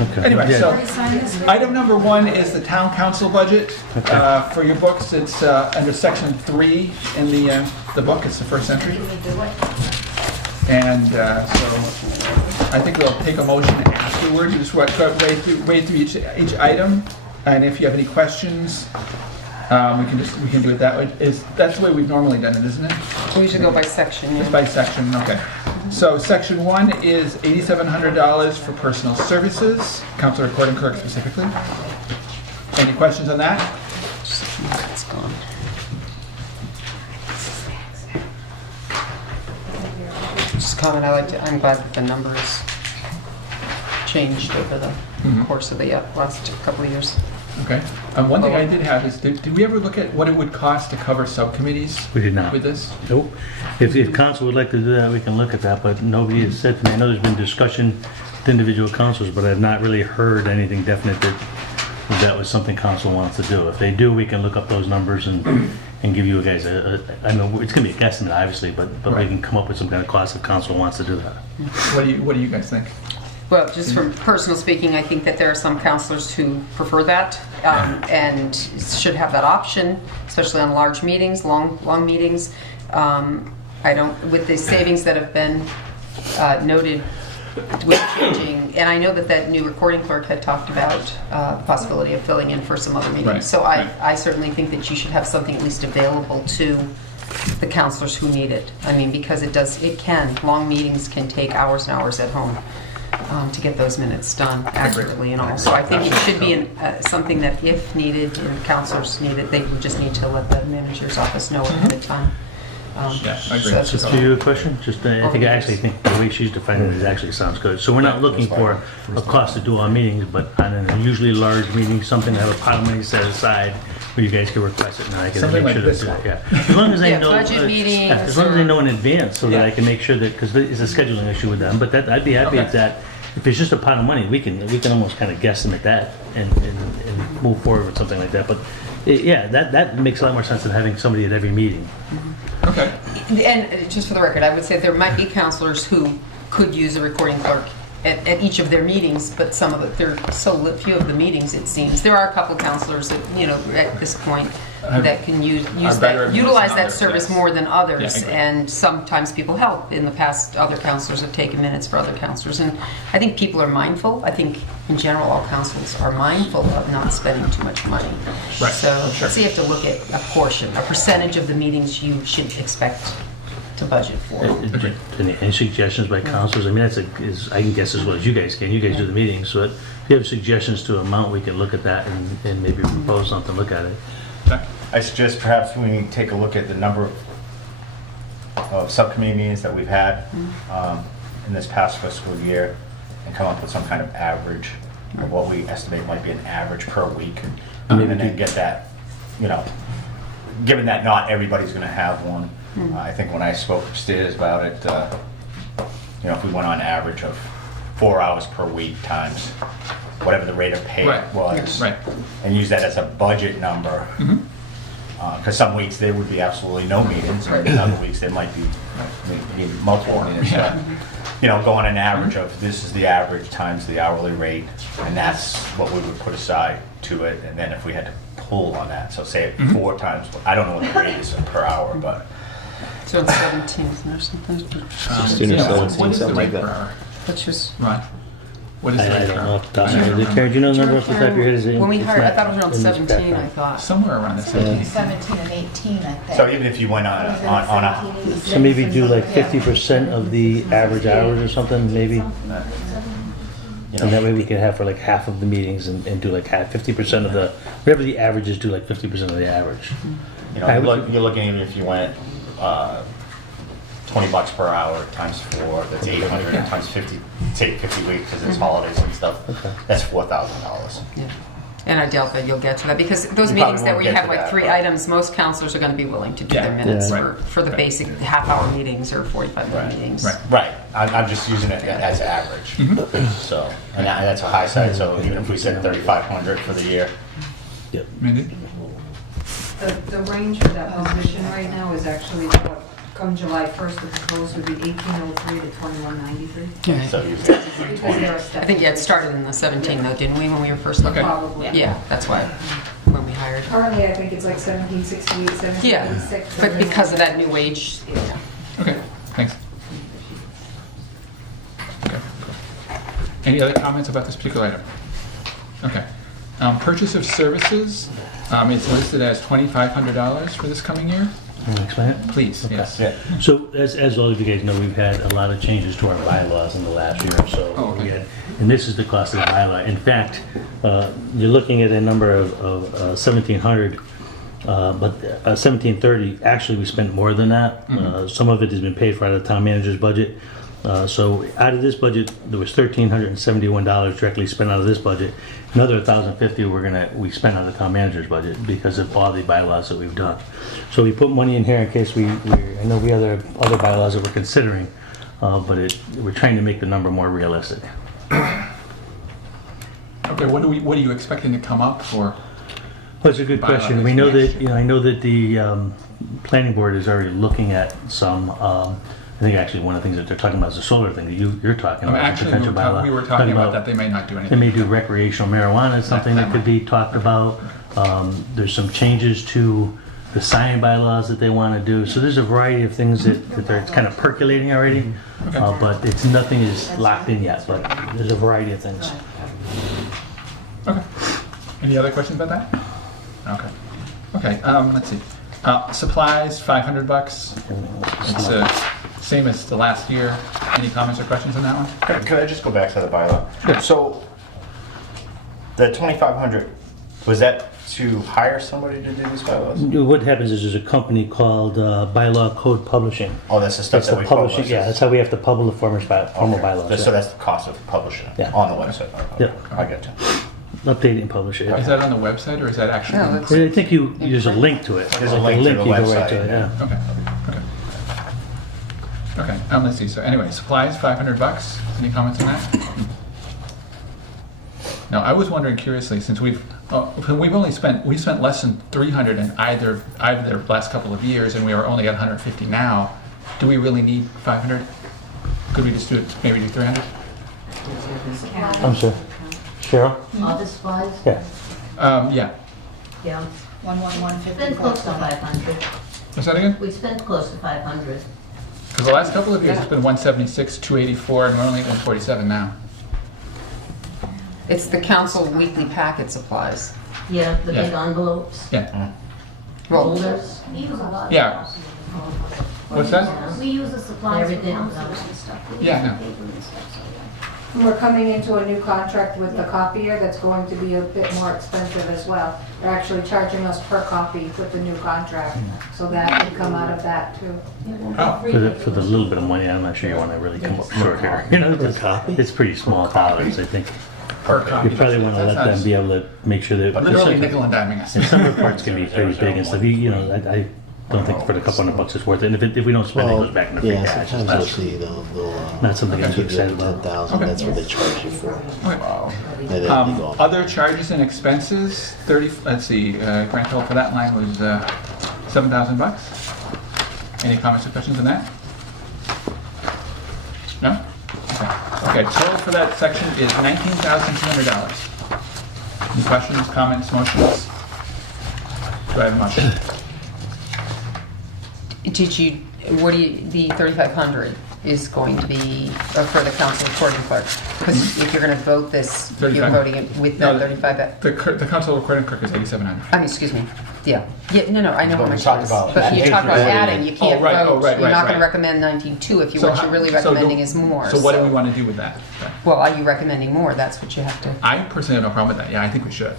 Okay. Anyway, Yeah. so item number 1 is the town council budget. Okay. For your books, it's under section 3 in the book. It's the first entry. And so I think we'll take a motion afterwards. Just wade through each item. And if you have any questions, we can do it that way. That's the way we've normally done it, isn't it? We usually go by section, Just yeah. by section, okay. So section 1 is $8,700 for personal services, council recording clerk specifically. Any questions on that? It's gone. Just comment, I'm glad that the numbers changed over the course of the last couple of years. Okay. One thing I did have is, did we ever look at what it would cost to cover subcommittees? We did not. With this? Nope. If council would like to do that, we can look at that, but nobody has said to me, I know there's been discussion with individual councils, but I've not really heard anything definite that was something council wants to do. If they do, we can look up those numbers and give you guys I know it's gonna be a guesstimate, obviously, but we Right. can come up with some kind of cost if council wants to do that. What do you guys think? Well, just from personal speaking, I think that there are some counselors who prefer that and should have that option, especially on large meetings, long meetings. With the savings that have been noted with changing, and I know that new recording clerk had talked about the possibility of filling in for some other meetings. Right, So right. I certainly think that you should have something at least available to the counselors who need it. I mean, because long meetings can take hours and hours at home. To get those minutes done accurately and all. So I think it should be something that if needed, and counselors need it, they would just need to let the manager's office know ahead of time. Yeah, I agree. So that's Just just to you a question, I think the way she's defining it actually sounds good. So we're not looking for a cost to do our meetings, but on a usually large meeting, something to have a pot of money set aside where you guys can request it, and I can Something make like sure this to do one. that, yeah. As long as I Yeah, know. budget meetings As long as I know in advance, so that Yeah. I can make sure that, because it's a scheduling issue with them, but I'd be happy Okay. if that, if it's just a pot of money, we can almost kind of guesstimate that and move forward with something like that, but yeah, that makes a lot more sense than having somebody at every meeting. Okay. And just for the record, I would say there might be counselors who could use a recording clerk at each of their meetings, but there are so few of the meetings, it seems. There are a couple counselors that, at this point, that can Are better at utilize than that others, service yes. more than others. Yeah, I agree. And sometimes people help. In the past, other counselors have taken minutes for other counselors. And I think people are mindful. I think, in general, all councils are mindful of not spending too much money. Right, So sure. you have to look at a percentage of the meetings you should expect to budget for. Any suggestions by councilors? I mean, I can guess as well as you guys can. You guys do the meetings, so if you have suggestions to amount, we can look at that and maybe propose something, look at it. Okay. I suggest perhaps we take a look at the number of subcommittee meetings that we've had in this past fiscal year and come up with some kind of average of what we estimate might be an average per week. And then get that, given that not everybody's going to have one. I think when I spoke upstairs about it, if we went on average of 4 hours per week times whatever the rate of pay Right. was, Right. and use that as a budget number. Because some weeks there would be absolutely no meetings, and other weeks there might be multiple meetings. Yeah. But, go on an average of this is the average times the hourly rate, and that's what we would put aside to it. And then if we had to pull on that, so say it 4 times, I don't know what the rate is per hour, but So it's 17 or something. 16 or Yeah, 17, what is the something rate like per that. hour? Which is Ron? What is the I rate per don't know hour? off the top of my head. Karen, do you know the number off the top of your head? Is it- when we it's hired, I not thought it was around in this 17, I background. thought. Somewhere around the 17. 17 and 18, I think. so even if you went on a So maybe do like 50% of the average hours or something, maybe? And that way we could have for like half of the meetings and do like 50% of the, whatever the average is, do like 50% of the average. you're looking even if you went $20 per hour times 4, that's 800 times 50, take 50 weeks because there's holidays and stuff. Okay. That's $4,000. Yeah. And I doubt that you'll get to that because those You meetings probably that won't where you get have to like that, 3 but- items, most counselors are going to be willing to do Yeah. their minutes Yeah. for the basic half-hour meetings or 45-minute meetings. Right. Right. I'm just using it as average. So, and that's a high side. So even if we said 3,500 for the year, Mindy? The range for that position right now is actually what come July 1st, the proposed would be 1803 to 2193. So you- Because they're a step. I think, yeah, it started in the 17 though, didn't we, when we were first looking? Okay. Probably. Yeah, that's why, when we hired. Currently, I think it's like 1768, Yeah, 1786. but because of that new wage, yeah. Okay, thanks. Okay, cool. Any other comments about this particular item? Okay. Purchase of services, it's listed as $2,500 for this coming year. Can you explain it? Please, yes. Yeah. So as all of you guys know, we've had a lot of changes to our bylaws in the last year or so. Oh, okay. And this is the cost of the bylaw. In fact, you're looking at a number of 1,700, but 1,730, actually we spent more than that. Some of it has been paid for out of the town manager's budget. So out of this budget, there was $1,371 directly spent out of this budget. Another 1,050 we spent out of the town manager's budget because of all the bylaws that we've done. So we put money in here in case I know we have other bylaws that we're considering, but we're trying to make the number more realistic. Okay, what are you expecting to come up for? Well, it's a good question. We know that, I know that the planning board is already looking at some, I think actually one of the things that they're talking about is the solar thing that you're talking about. the Actually, potential bylaw. we were talking about that they may not do They anything. may do recreational marijuana, it's something that could be talked about. There's some changes to the sign bylaws that they want to do. So there's a variety of things that they're kind of percolating already, but nothing is locked in yet, but there's a variety of things. Okay. Any other questions about that? Okay. Okay, let's see. Supplies, $500. It's same as the last year. Any comments or questions on that one? Could I just go back to the bylaw? So, the 2,500, was that to hire somebody to do these bylaws? What happens is there's a company called Bylaw Code Publishing. Oh, that's the stuff That's that the we publishing, publish? yeah, that's how we have to publish the formal Okay. bylaws. So yeah. that's the cost of publishing it Yeah. on the website? Okay. Yeah. I get you. Update it and publish it. Is that on the website or is that actually? No, that's- I think there's a link to it. There's a Like link to the you go right website, to it, yeah. Okay, okay. Okay, let's see, so anyway, supplies, $500. Any comments on that? Now, I was wondering curiously, since we spent less than 300 in either the last couple of years, and we are only at 150 now, do we really need 500? Could we just maybe do 300? I'm sorry. Cheryl? Office supplies? Yeah. Yeah. Yeah. 11154. Spent close to 500. What's that again? We spent close to 500. Because the last couple of years, it's been 176, 284, and we're only at 147 now. It's the council weekly packet supplies. Yeah, the big Yeah. envelopes, Yeah. Well, folders. We use a lot. Yeah. What's that? We use the supplies for Everything. councils and stuff. We Yeah, use no. the paper and stuff, so, yeah. And we're coming into a new contract with the copier that's going to be a bit more expensive as well. They're actually charging us per copy with the new contract, so that would come out of that too. It won't Oh. be free. For the little bit of money, I'm not sure you want to really come up short here. You know, it's pretty small dollars, I think. Per copy. You probably want to let them be able to make sure that. Literally nickel and diming us. And some reports can be pretty big and stuff. I don't think for the couple $100 it's worth it. And if we don't spend it, it goes back in the free Yeah, cash. It's sometimes not- you'll see they'll Not something I'm too give you excited about. 10,000, that's what they charge you for. Okay. And then you go on. Other charges and expenses, let's see, grand total for that line was $7,000. Any comments or questions on that? No? Okay, total for that section is $19,200. Any questions, comments, motions? Do I have a motion? the 3,500 is going to be for the council recording clerk? Because if you're going to vote this, you're 35. voting it with No, that 35. The council recording clerk is $8,700. I mean, excuse me. Yeah. No, I know But how we much talked it is. about But you talk about adding. adding, you can't right, vote. right, You're not going right. to recommend 19.2 if you, So what you're really recommending is more. So what do we so- want to do with that? Well, are you recommending more? That's what you have to. I personally have no problem with that. Yeah, I think we should.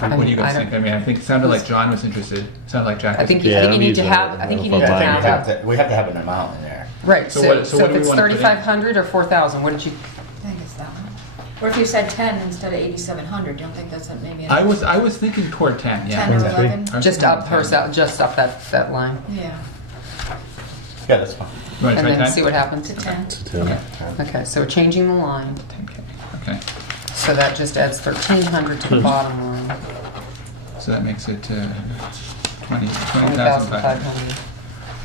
What do you guys I don't- think? I mean, I think it sounded like John was interested. Sounded like Jack was I think interested. you need to I'm have. using I think you it. need to Yeah, have. We have to have an amount in there. Right. So So, what- so so what if do we it's wanna put in? 3,500 or 4,000, what did you? I think it's that one. Or if you said 10 instead of 8,700, don't think that's maybe. I was thinking toward 10. Yeah. 10 or Three. 11? I was Just thinking up her, 10. just up that line, Yeah, Yeah, that's fine. You want to and try then 10? see what happens. to 10. Okay. Okay, so we're changing the line, 10K. Okay. so that just adds 1,300 to the bottom line, So that makes it 20,500. 20,500.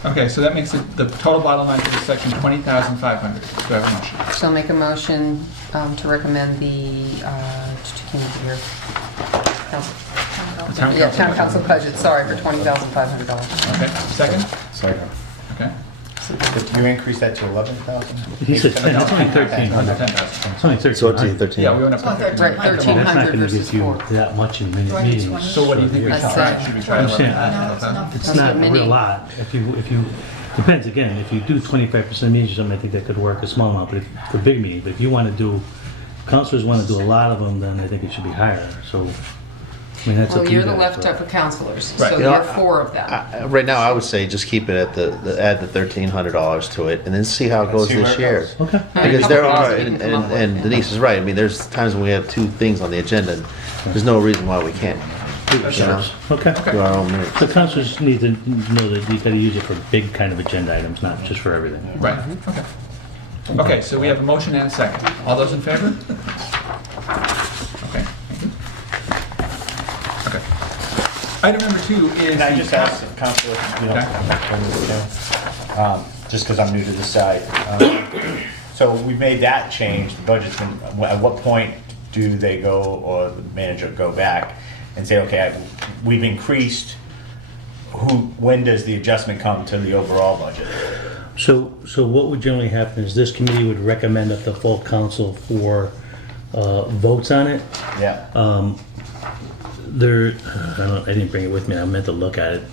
Okay, so that makes the total bottom line for this section 20,500. Do I have a motion? So I'll make a motion to recommend the, here, council, The town yeah, council town budget. council budget, sorry, for $20,500. Okay, second? Second. Okay. Did you increase that to 11,000? He said 10, it's only Under 1,300. 10,000. It's only So it's 1,300. 13. Yeah, we went up Oh, to 13. Right, I mean, that's 1,300 not gonna versus get you 4. that much in minute 20, meetings. 20. So what do you think we That's try? it. Should we try I'm saying- 11,000? No, it's enough. It's That's not a a mini. real lot. If you, depends, again, if you do 25% meetings or something, I think that could work a small amount, but for big meetings, but if you want to do, councilors want to do a lot of them, then I think it should be higher, so, I mean, that's up Well, to you you're the guys, but- leftover counselors, Right. so You know, there are 4 of them. Right now, I would say just keep it at add the $1,300 to it, and then see how it goes See where this it year. goes. Okay. Because there Couple are, things we and, can come up with. and Denise is right. I mean, there's times when we have 2 things on the agenda. And there's no reason why we can't Do it yourselves. Okay. do our own minutes. So councilors need to know that you gotta use it for big kind of agenda items, not just for everything. Right, okay. Okay, so we have a motion and a second. All those in favor? Okay, thank you. Okay. Item number 2 is... Can I the just ask, Counselor, you know, just because I'm new to this side. So we made that change, the budget's been, at what point do they go, or the manager go back and say, okay, we've increased, when does the adjustment come to the overall budget? So what would generally happen is this committee would recommend up the full council for votes on it. Yeah, I didn't bring it with me, I meant to look at it.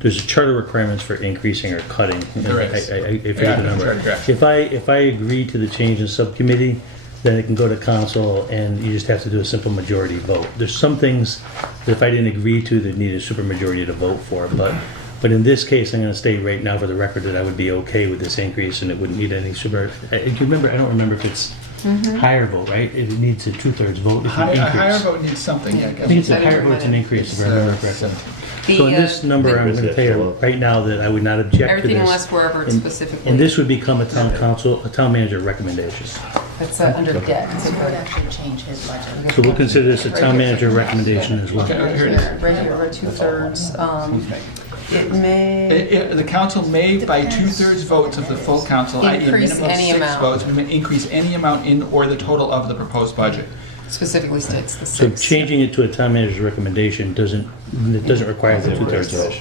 There's a charter requirements for increasing or cutting. There is. I forget the number. charter draft. If I agree to the change in subcommittee, then it can go to council and you just have to do a simple majority vote. There's some things that if I didn't agree to, they'd need a supermajority to vote for, but in this case, I'm gonna state right now for the record that I would be okay with this increase and it wouldn't need any super, do you remember, I don't remember if it's higher vote, right? It needs a 2/3 vote if you A higher increase. vote needs something, yeah. I think it's a higher vote, it's an increase, if I remember correctly. So in this number, I'm gonna tell you right now that I would not object to Everything this. unless wherever it's And- specifically. And this would become a town council, a town manager recommendation. That's under debt. So he would actually change his budget. So we'll consider this a town manager recommendation as well. Okay, here it is. Right here, right 2/3. It may, The council may, by 2/3 votes of the full council, i.e. a Increase minimum of any 6 amount. votes, we may increase any amount in or the total of the proposed budget. specifically states the So 6. changing it to a town manager's recommendation doesn't require the 2/3 vote.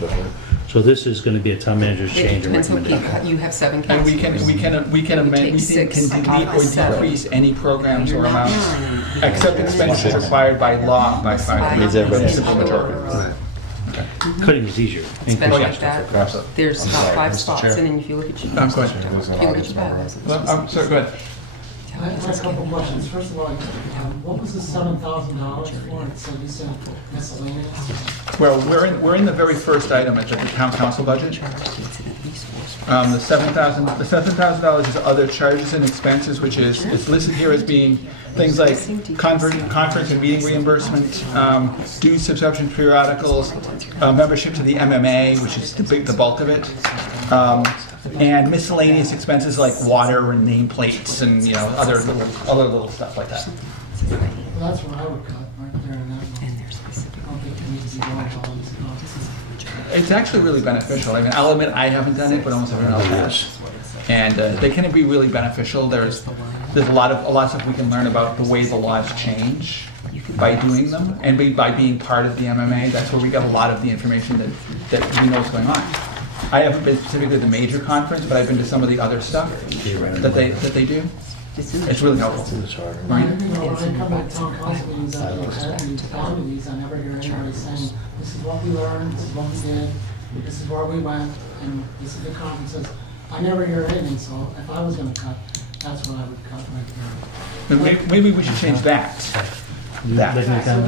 So this is gonna be a town manager's It change or depends what recommendation. you have 7 And we councilors. can amend, take we six can off delete of or 7. decrease any programs or amounts, except expenses required by law by 5. Means everybody has to Simple majority. Cutting is easier. Spend Oh, yeah. like that. There's about 5 spots, and then if you look at your, Go ahead. if you look at your bylaws. Well, sorry, go ahead. I have a couple questions. First of all, what was the $7,000 for? So you said miscellaneous? Well, we're in the very first item at the town council budget. The $7,000 is other charges and expenses, which is, it's listed here as being things like conference and meeting reimbursement, dues, subscription periodicals, membership to the MMA, which is the bulk of it, and miscellaneous expenses like water and nameplates and, you know, other little stuff like that. Well, that's what I would cut right there in that one. I don't think it needs to be going all these costs. It's actually really beneficial. I mean, I'll admit I haven't done it, but almost everyone else has. And they can be really beneficial. There's a lot of stuff we can learn about the way the laws change by doing them, and by being part of the MMA. That's where we get a lot of the information that we know what's going on. I haven't been specifically to the major conference, but I've been to some of the other stuff that they do. It's really helpful. Right? You know, when I come to town council meetings, after these, I never hear anybody saying, this is what we learned, this is what we did, this is where we went, and this is the conferences. I never hear anything, so if I was gonna cut, that's what I would cut right there. Maybe we should change that. That. Like an So account-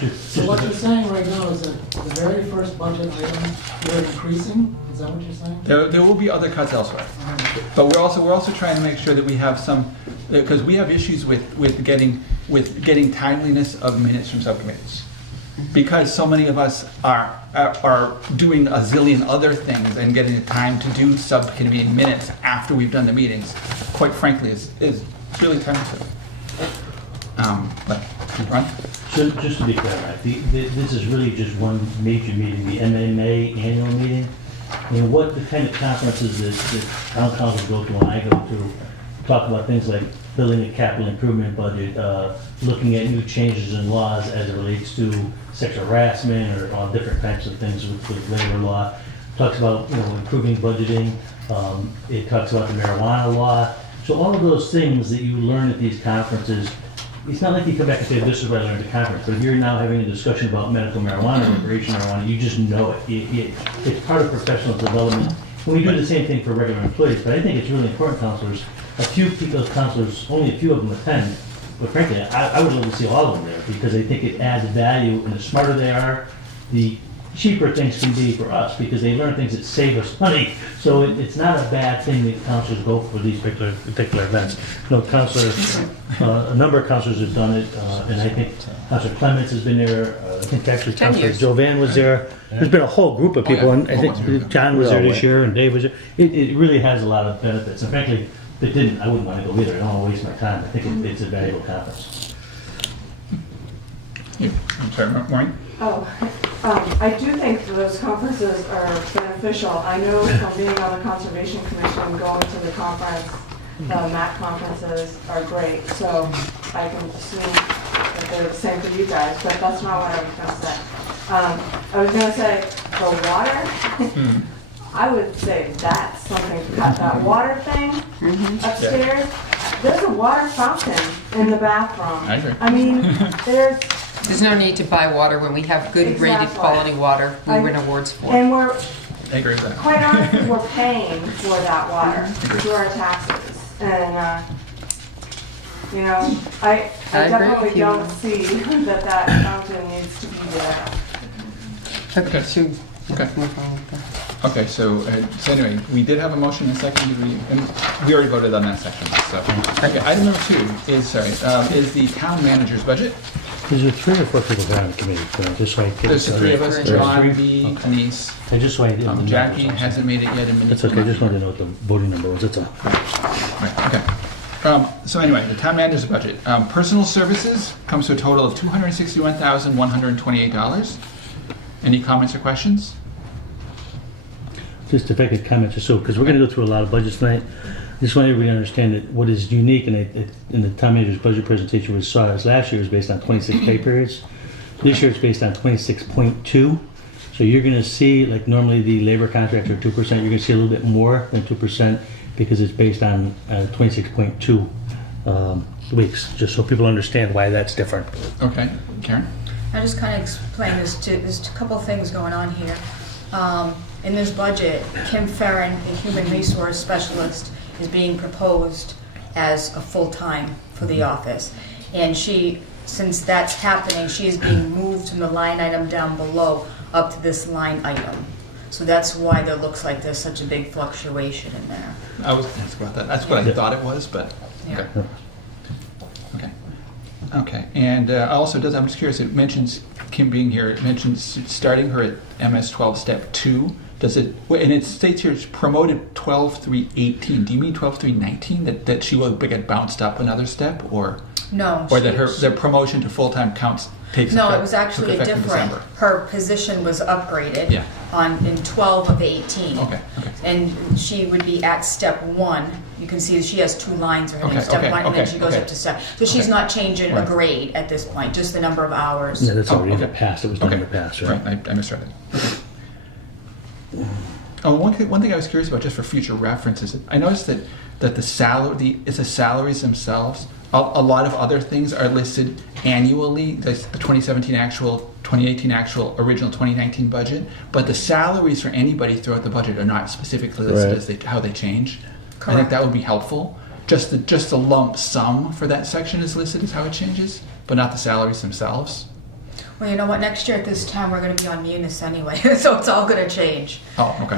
then, so what you're saying right now is that the very first budget item, you're increasing, is that what you're saying? There will be other cuts elsewhere. But we're also trying to make sure that we have some, because we have issues with getting timeliness of minutes from subcommittees. Because so many of us are doing a zillion other things and getting the time to do subcommittee minutes after we've done the meetings, quite frankly, is really time consuming. But, Ron? So just to be clear, right, this is really just one major meeting, the MMA annual meeting. I mean, what the kind of conferences that town councils go to and I go to, talk about things like building a capital improvement budget, looking at new changes in laws as it relates to sexual harassment or all different types of things with labor law. Talks about, improving budgeting. It talks about the marijuana law. So all of those things that you learn at these conferences, it's not like you come back and say, this is what I learned at the conference, but if you're now having a discussion about medical marijuana, recreational marijuana, you just know it. It's part of professional development. And we do the same thing for regular employees, but I think it's really important, counselors. A few people, counselors, only a few of them attend, but frankly, I would love to see all of them there, because I think it adds value, and the smarter they are, the cheaper things can be for us, because they learn things that save us money. So it's not a bad thing that counselors go for these particular events. No, counselors, a number of counselors have done it, and I think Counselor Clements has been there. I think actually 10 Counselor years. Jovan was there. There's been a whole group of people, and I think John was there this year, and Dave was there. It really has a lot of benefits, and frankly, if it didn't, I wouldn't want to go either. I don't want to waste my time. I think it's a valuable conference. I'm sorry, Maureen? I do think those conferences are beneficial. I know from being on the Conservation Commission, going to the conference, the MAC conferences are great, so I can assume that they're the same for you guys, but that's not what I was gonna say. I was gonna say, the water, I would say that's something to cut, that water thing upstairs. There's a water fountain in the bathroom. I agree. I mean, There's no need to buy water when we have good rated Exactly. quality water we win awards for. and we're, I agree with that. quite honestly, we're paying for that water through our taxes. And, I I agree definitely with you. don't see that fountain needs to be there. Okay, so Okay. move on with that. Okay, so anyway, we did have a motion and a second, and we already voted on that section, so. Okay, item number 2 is the town manager's budget. Is there 3 or 4 people that are on the committee? Just so I can- There's the 3 of us, There's John, 3? B, Denise. I just so I didn't. Jackie hasn't made it yet, and That's okay, I just wanted to know what the voting number was, that's all. Right, okay. So anyway, the town manager's budget. Personal services comes to a total of $261,128. Any comments or questions? Just if I could comment, just so, because we're going to go through a lot of budgets tonight. Just want everybody to understand that what is unique in the town manager's budget presentation we saw is last year was based on 26 pay periods. This year it's based on 26.2. So you're going to see, like normally the labor contracts are 2%, you're going to see a little bit more than 2% because it's based on 26.2 weeks, just so people understand why that's different. Okay, Karen? I just kind of explain this to, there's a couple of things going on here. In this budget, Kim Ferrin, the human resource specialist, is being proposed as a full-time for the office. And she, since that's happening, she is being moved from the line item down below up to this line item. So that's why there looks like there's such a big fluctuation in there. I was going to ask about that. That's what I thought it was, but, okay. Yeah. Okay. Okay, and also does, I'm just curious, it mentions Kim being here, it mentions starting her at MS 12 step 2. Does it, and it states here it's promoted 12/3/18. Do you mean 12/3/19? That she will get bounced up another step, or No. or that her promotion to full-time counts takes No, effect, it was actually took a effect in different, December? her position was upgraded Yeah. in 12 of 18. Okay, okay. And she would be at step 1. You can see that she has 2 lines or her name, Okay, step okay, 1, and then okay, she goes okay. up to step. So she's Okay. not changing a Right. grade at this point, just the number of hours. Yeah, that's already in the okay. past, it was done in the Okay. past, right? Right, I misread it. Oh, one thing I was curious about, just for future reference, is I noticed that the salary, it's the salaries themselves. A lot of other things are listed annually, the 2017 actual, 2018 actual, original 2019 budget, but the salaries for anybody throughout the budget are not specifically listed Right. as how they change. I Correct. think that would be helpful. Just the lump sum for that section is listed as how it changes, but not the salaries themselves. Well, you know what, next year at this time, we're gonna be on Munis anyway, so it's all gonna change. Oh, okay.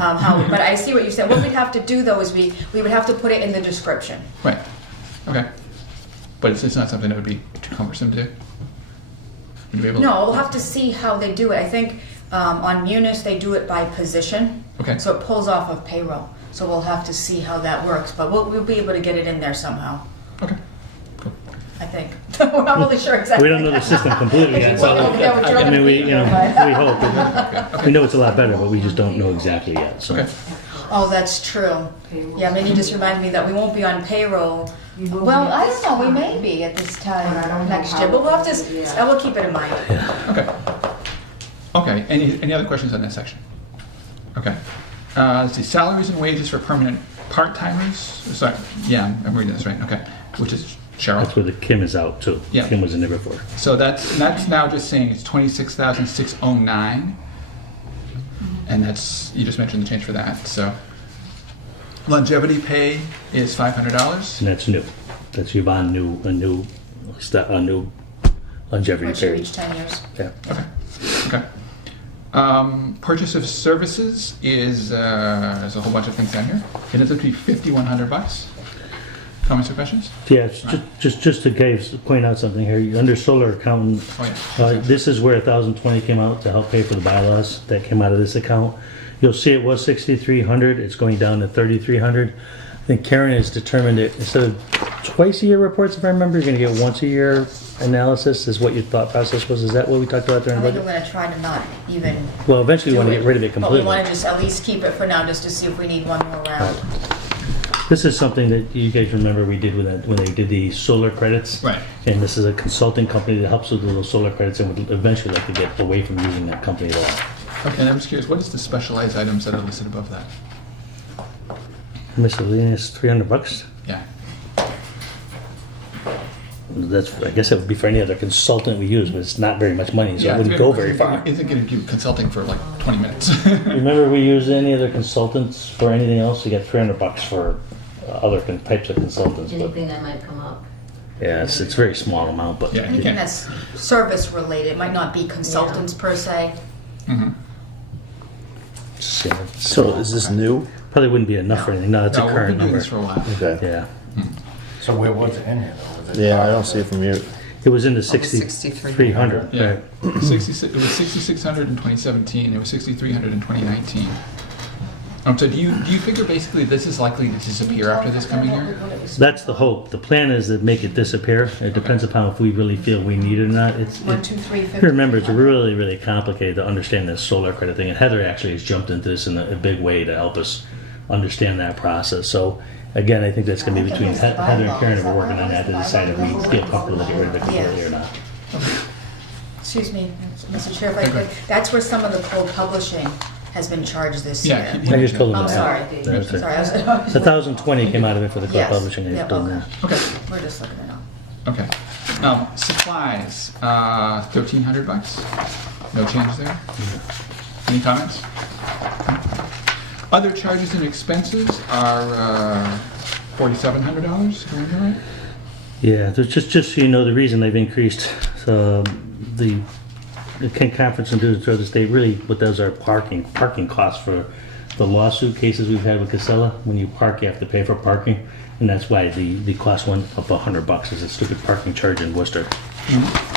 But I see what you said. What we'd have to do though is we would have to put it in the description. Right. Okay. But it's not something that would be too cumbersome to do? Would you be able to? No, we'll have to see how they do it. I think on Munis, they do it by position. Okay. So it pulls off of payroll. So we'll have to see how that works, but we'll be able to get it in there somehow, Okay. Cool. I think. We're not really sure exactly. We don't know the system completely yet, so, Yeah, we're I mean, we, you know, but- we hope. We know it's a lot better, but we just don't know exactly yet, so. Okay. Oh, that's true. Yeah, maybe you just reminded me that we won't be on payroll. Well, I don't know, we may be at this time But I don't know next how year, but we'll have it to, will be, we'll keep it in mind. Okay. Okay, any other questions on this section? Okay. Let's see, salaries and wages for permanent part-timers? Sorry, yeah, I'm reading this right, okay. Which is Cheryl. That's where the Kim is out too. Yeah. Kim was in there before. So that's now just saying it's 26,609. And that's, you just mentioned the change for that, so. Longevity pay is $500. And that's new. That's Yvonne, a new longevity Once you period. reach 10 years. Yeah. Okay, okay. Purchase of services is, there's a whole bunch of things down here. It ends up to be $5,100. Comments or questions? Yeah, it's just to point out something here, under solar accountant, Oh, yeah. this is where 1,020 came out to help pay for the bylaws that came out of this account. You'll see it was 6,300, it's going down to 3,300. I think Karen has determined that instead of twice a year reports, if I remember, you're gonna get once a year analysis, is what your thought process was. Is that what we talked about I during the think we're budget? gonna try to not even Well, eventually we do wanna get rid of it But we completely. wanna just at least keep it for now, just to see if we need one more round. This is something that you guys remember we did when they did the solar credits. Right. And this is a consulting company that helps with the little solar credits and would eventually like to get away from using that company at all. Okay, and I'm just curious, what is the specialized items that are listed above that? Miscellaneous, $300. Yeah. That's, I guess it would be for any other consultant we use, but it's not very much money, so it wouldn't go very far. Isn't gonna do consulting for like 20 minutes. Remember we use any other consultants for anything else? You get $300 for other types of consultants, but Anything that might come up. yeah, it's a very small amount, but Yeah, you Anything can't. that's service related, it might not be consultants per se. Mhm. yeah, So is this new? probably wouldn't be enough for anything. No, it's a No, we've current been doing number. this for a while. Okay. Yeah, So where was it in here though? Was it- Yeah, I don't see it from you. it was in the 6,300. 6,300. Yeah. Right. 66, it was 6,600 in 2017, it was 6,300 in 2019. So do you figure basically this is likely to disappear after this coming year? That's the hope. The plan is to make it disappear. It depends upon if we really feel we need it or not. It's, 1, 2, 3, if 50. you remember, it's really, really complicated to understand this solar credit thing. And Heather actually has jumped into this in a big way to help us understand that process. So again, I think that's going to be between Heather and Karen if we're working on that to decide if we feel comfortable to get rid of it completely or not. Excuse me, Mr. Chair, if I could, that's where some of the cold publishing has been charged this year. Yeah, I just told them I'm that. sorry. That was it. Sorry, I was. 1,020 came out of it for the club Yes. publishing. I Yeah, just told them okay. that. Okay, We're just looking it up. okay. Supplies, $1,300. No change there? Any comments? Other charges and expenses are $4,700, do I remember right? Yeah, there's just so you know, the reason they've increased the Kent Conference and dues throughout the state, really what those are parking costs for the lawsuit cases we've had with Casella. When you park, you have to pay for parking, and that's why the cost went up $100. Is a stupid parking charge in Worcester.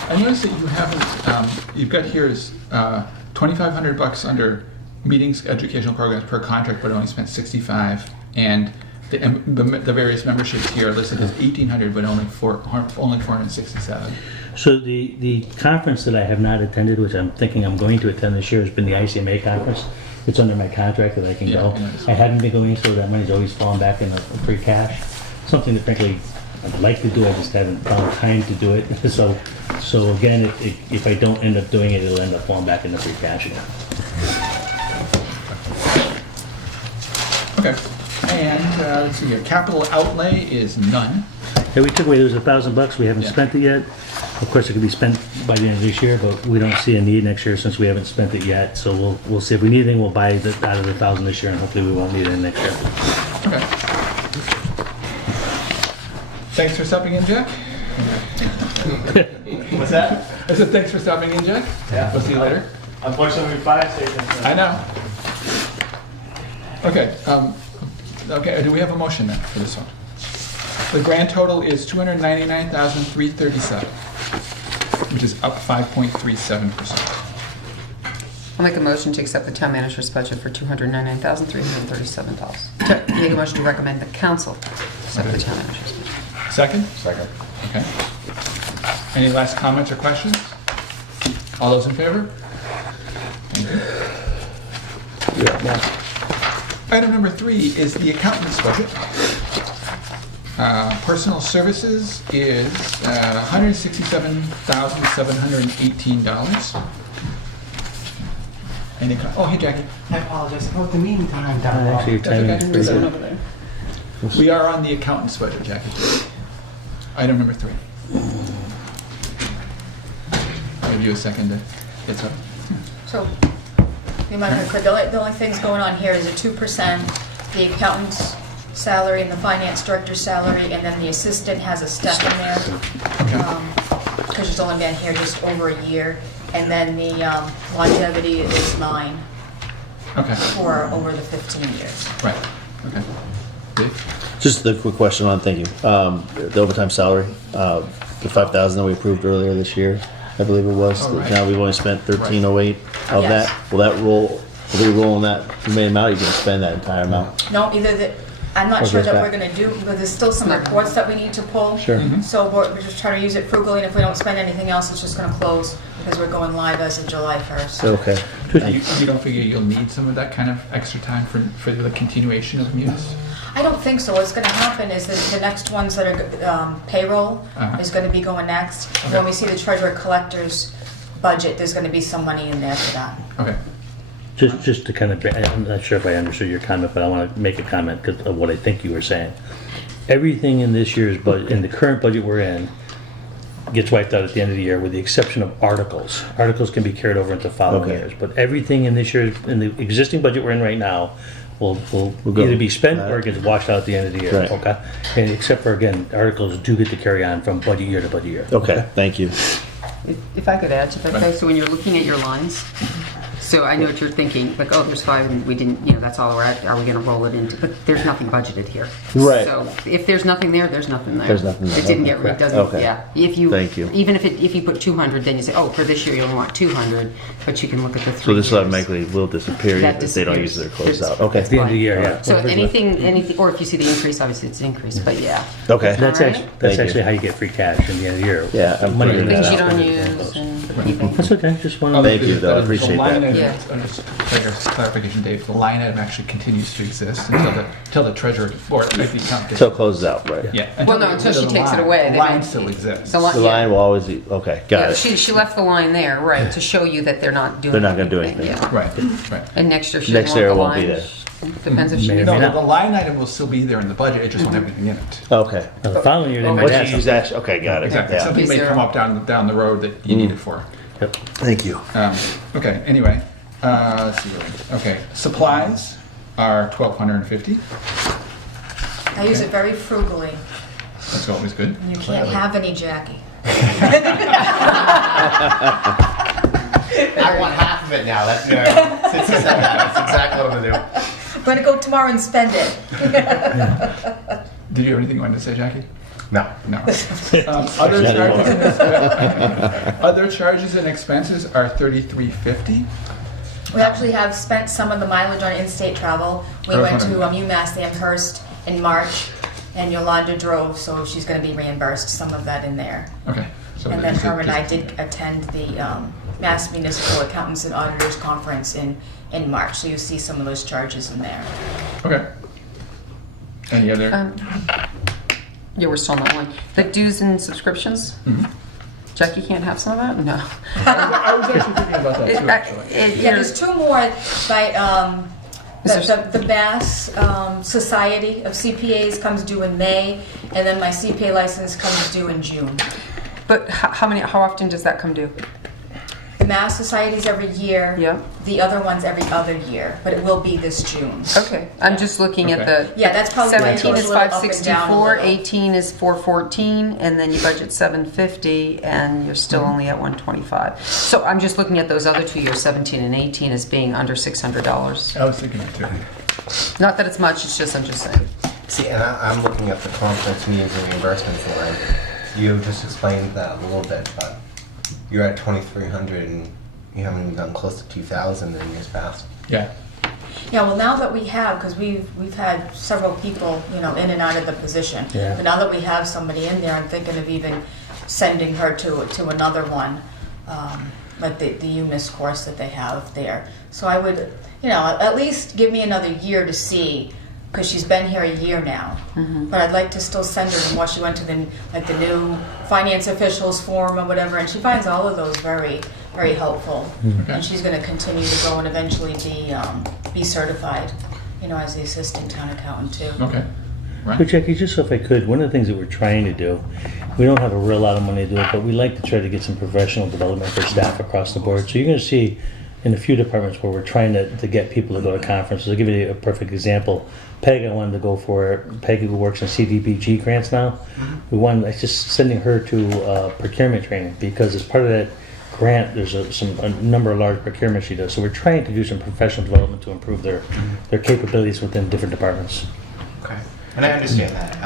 I noticed that you haven't, you've got here is $2,500 under meetings, educational programs per contract, but only spent 65, and the various memberships here are listed as 1,800, but only 467. So the conference that I have not attended, which I'm thinking I'm going to attend this year, has been the ICMA conference. It's under my contract that I can Yeah, go. I noticed. I haven't been going, so that money's always fallen back in the free cash. Something that frankly I'd like to do, I just haven't found time to do it. So again, if I don't end up doing it, it'll end up falling back in the free cash again. Okay, and let's see here, capital outlay is none. Yeah, we took away, there was $1,000, we haven't Yeah. spent it yet. Of course, it could be spent by the end of this year, but we don't see a need next year since we haven't spent it yet. So we'll see if we need anything, we'll buy it out of the 1,000 this year, and hopefully we won't need it next year. Okay. Thanks for stopping in, Jack. What's that? I said thanks for stopping in, Jack. Yeah. We'll see you later. Unfortunately, fire stations. I know. Okay, okay, do we have a motion then for this one? The grand total is $299,337, which is up 5.37%. I'll make a motion to accept the town manager's budget for $299,337. Make a motion to recommend the council accept the town manager's budget. Second? Second. Okay. Any last comments or questions? All those in favor? Item number 3 is the accountant's budget. Personal services is $167,718. Oh, hey, Jackie. I apologize about the meeting time down below. Actually, your timing is pretty good. Over there. We are on the accountant's budget, Jackie. Item number 3. I'll give you a second to get started. So, you might have, the only things going on here is a 2%, the accountant's salary and the finance director's salary, and then the assistant has a step in there. Because she's only been here just over a year. And then the longevity is 9 Okay, for over the 15 years. right, okay. Dave? Just a quick question on, thank you. The overtime salary, the 5,000 that we approved earlier this year, I believe it was. Oh, right. Now we've only spent 1308 of Yes. that. Will that roll, will we roll on that remaining amount, or you can spend that entire amount? No, either that, I'm not Or sure goes that back. we're gonna do, but there's still some reports that we need to pull. Sure. So we're just trying to use it frugally, and if we don't spend anything else, it's just gonna close, because we're going live as of July 1st. Okay. You don't figure you'll need some of that kind of extra time for the continuation of Munis? I don't think so. What's gonna happen is that the next ones that are payroll Uh-huh. is gonna be going next. And when we see the treasurer collector's budget, there's gonna be some money in there for that. Okay. Just to kind of, I'm not sure if I understood your comment, but I want to make a comment because of what I think you were saying. Everything in this year's budget, in the current budget we're in, gets wiped out at the end of the year with the exception of articles. Articles can be carried over into following Okay. years, but everything in this year's, in the existing budget we're in right now, will go. either be spent or it gets washed out at the end of the year, Right. okay? And except for, again, articles do get to carry on from budget year to budget year. Okay, thank you. If I could add to that, though, so when you're looking at your lines, so I know what you're thinking, like, oh, there's 5 and we didn't, that's all we're at, are we gonna roll it into, but there's nothing budgeted here. Right. So if there's nothing there, there's nothing there. There's nothing there. It didn't get, Okay. it doesn't, Okay. yeah. If you, Thank you. even if you put 200, then you say, oh, for this year you only want 200, but you can look at the 3 So this years. automatically will disappear That if they don't use disappears. their closeout. It's- Okay. At the end of the year, yeah. So anything, or if you see the increase, obviously it's an increase, but yeah. Okay. That's All right. actually, Thank you. how you get free cash in the end of the year. Yeah, I'm Money figuring that's Things you out. don't use and people. That's okay, just one Oh, of Thank you, though. I appreciate the line that. item- Yeah. Just for clarification, Dave, the line item actually continues to exist until the treasurer, or like the account gets. Till it closes out, right? Yeah. Well, no, until she the takes it line. away, The they line don't- still exists. The line- The line will always be, okay, got Yeah, it. she left the line there, right, to show you that they're not doing. They're not gonna do anything. Yeah. Right, right. And next year she Next doesn't year want it the won't be line. Depends if she May or needs may No, it. not. the line item will still be there in the budget, it just won't have anything in it. Okay. Now, the following year, they might What add you use something. actually, okay, got it. Exactly, Yeah. something may Zero. come up down the road that you need it for. Yep. Thank you. Okay, anyway, let's see. Okay, supplies are $1,250. I use it very frugally, That's always good. and you can't have any Jackie. I want half of it now. That's since you said that, that's exactly what I'm gonna do. I'm gonna go tomorrow and spend it. Did you have anything you wanted to say, Jackie? No. No. Other charges and expenses are $33.50. We actually have spent some of the mileage on in-state travel. We Oh, went to wonderful. UMass Amherst in March, and Yolanda drove, so she's gonna be reimbursed some of that in there. Okay. So And then just- her and I just- did attend the Mass Municipal Accountants and Auditors Conference in March, so you see some of those charges in there. Okay. Any other? Yeah, we're still on that one. The dues and subscriptions? Jackie can't have some of that? No. I was actually thinking about that too, actually. Yeah, there's 2 more by, Is there- the Bass Society of CPAs comes due in May, and then my CPA license comes due in June. But how often does that come due? The Mass Society's every year. Yeah. The other one's every other year, but it will be this June. Okay, I'm just looking at the. Yeah, that's probably why it 17 goes is a little up and down a 564, little. 18 is 414, and then you budget 750, and you're still only at 125. So I'm just looking at those other 2 years, 17 and 18, as being under $600. I was thinking it too. Not that it's much, it's just, I'm just saying. See, and I'm looking at the conference meetings and reimbursements line. You just explained that a little bit, but you're at 2,300 and you haven't even gotten close to 2,000 in years past. Yeah. Yeah, well, now that we have, because we've had several people, in and out of the position. Yeah. But now that we have somebody in there, I'm thinking of even sending her to another one, like the UMIS course that they have there. So I would, at least give me another year to see, because she's been here a year now. But I'd like to still send her while she went to the new finance officials forum or whatever, and she finds all of those very, very helpful. And she's going to continue to go and eventually be certified, as the assistant town accountant too. Okay. Right. But Jackie, just so if I could, one of the things that we're trying to do, we don't have a real lot of money to do it, but we like to try to get some professional development for staff across the board. So you're going to see in a few departments where we're trying to get people to go to conferences. I'll give you a perfect example. Peg, I wanted to go for. Peg, who works in CDBG grants now, we wanted just sending her to procurement training, because as part of that grant, there's a number of large procurements she does. So we're trying to do some professional development to improve their capabilities within different departments. Okay. And I understand that.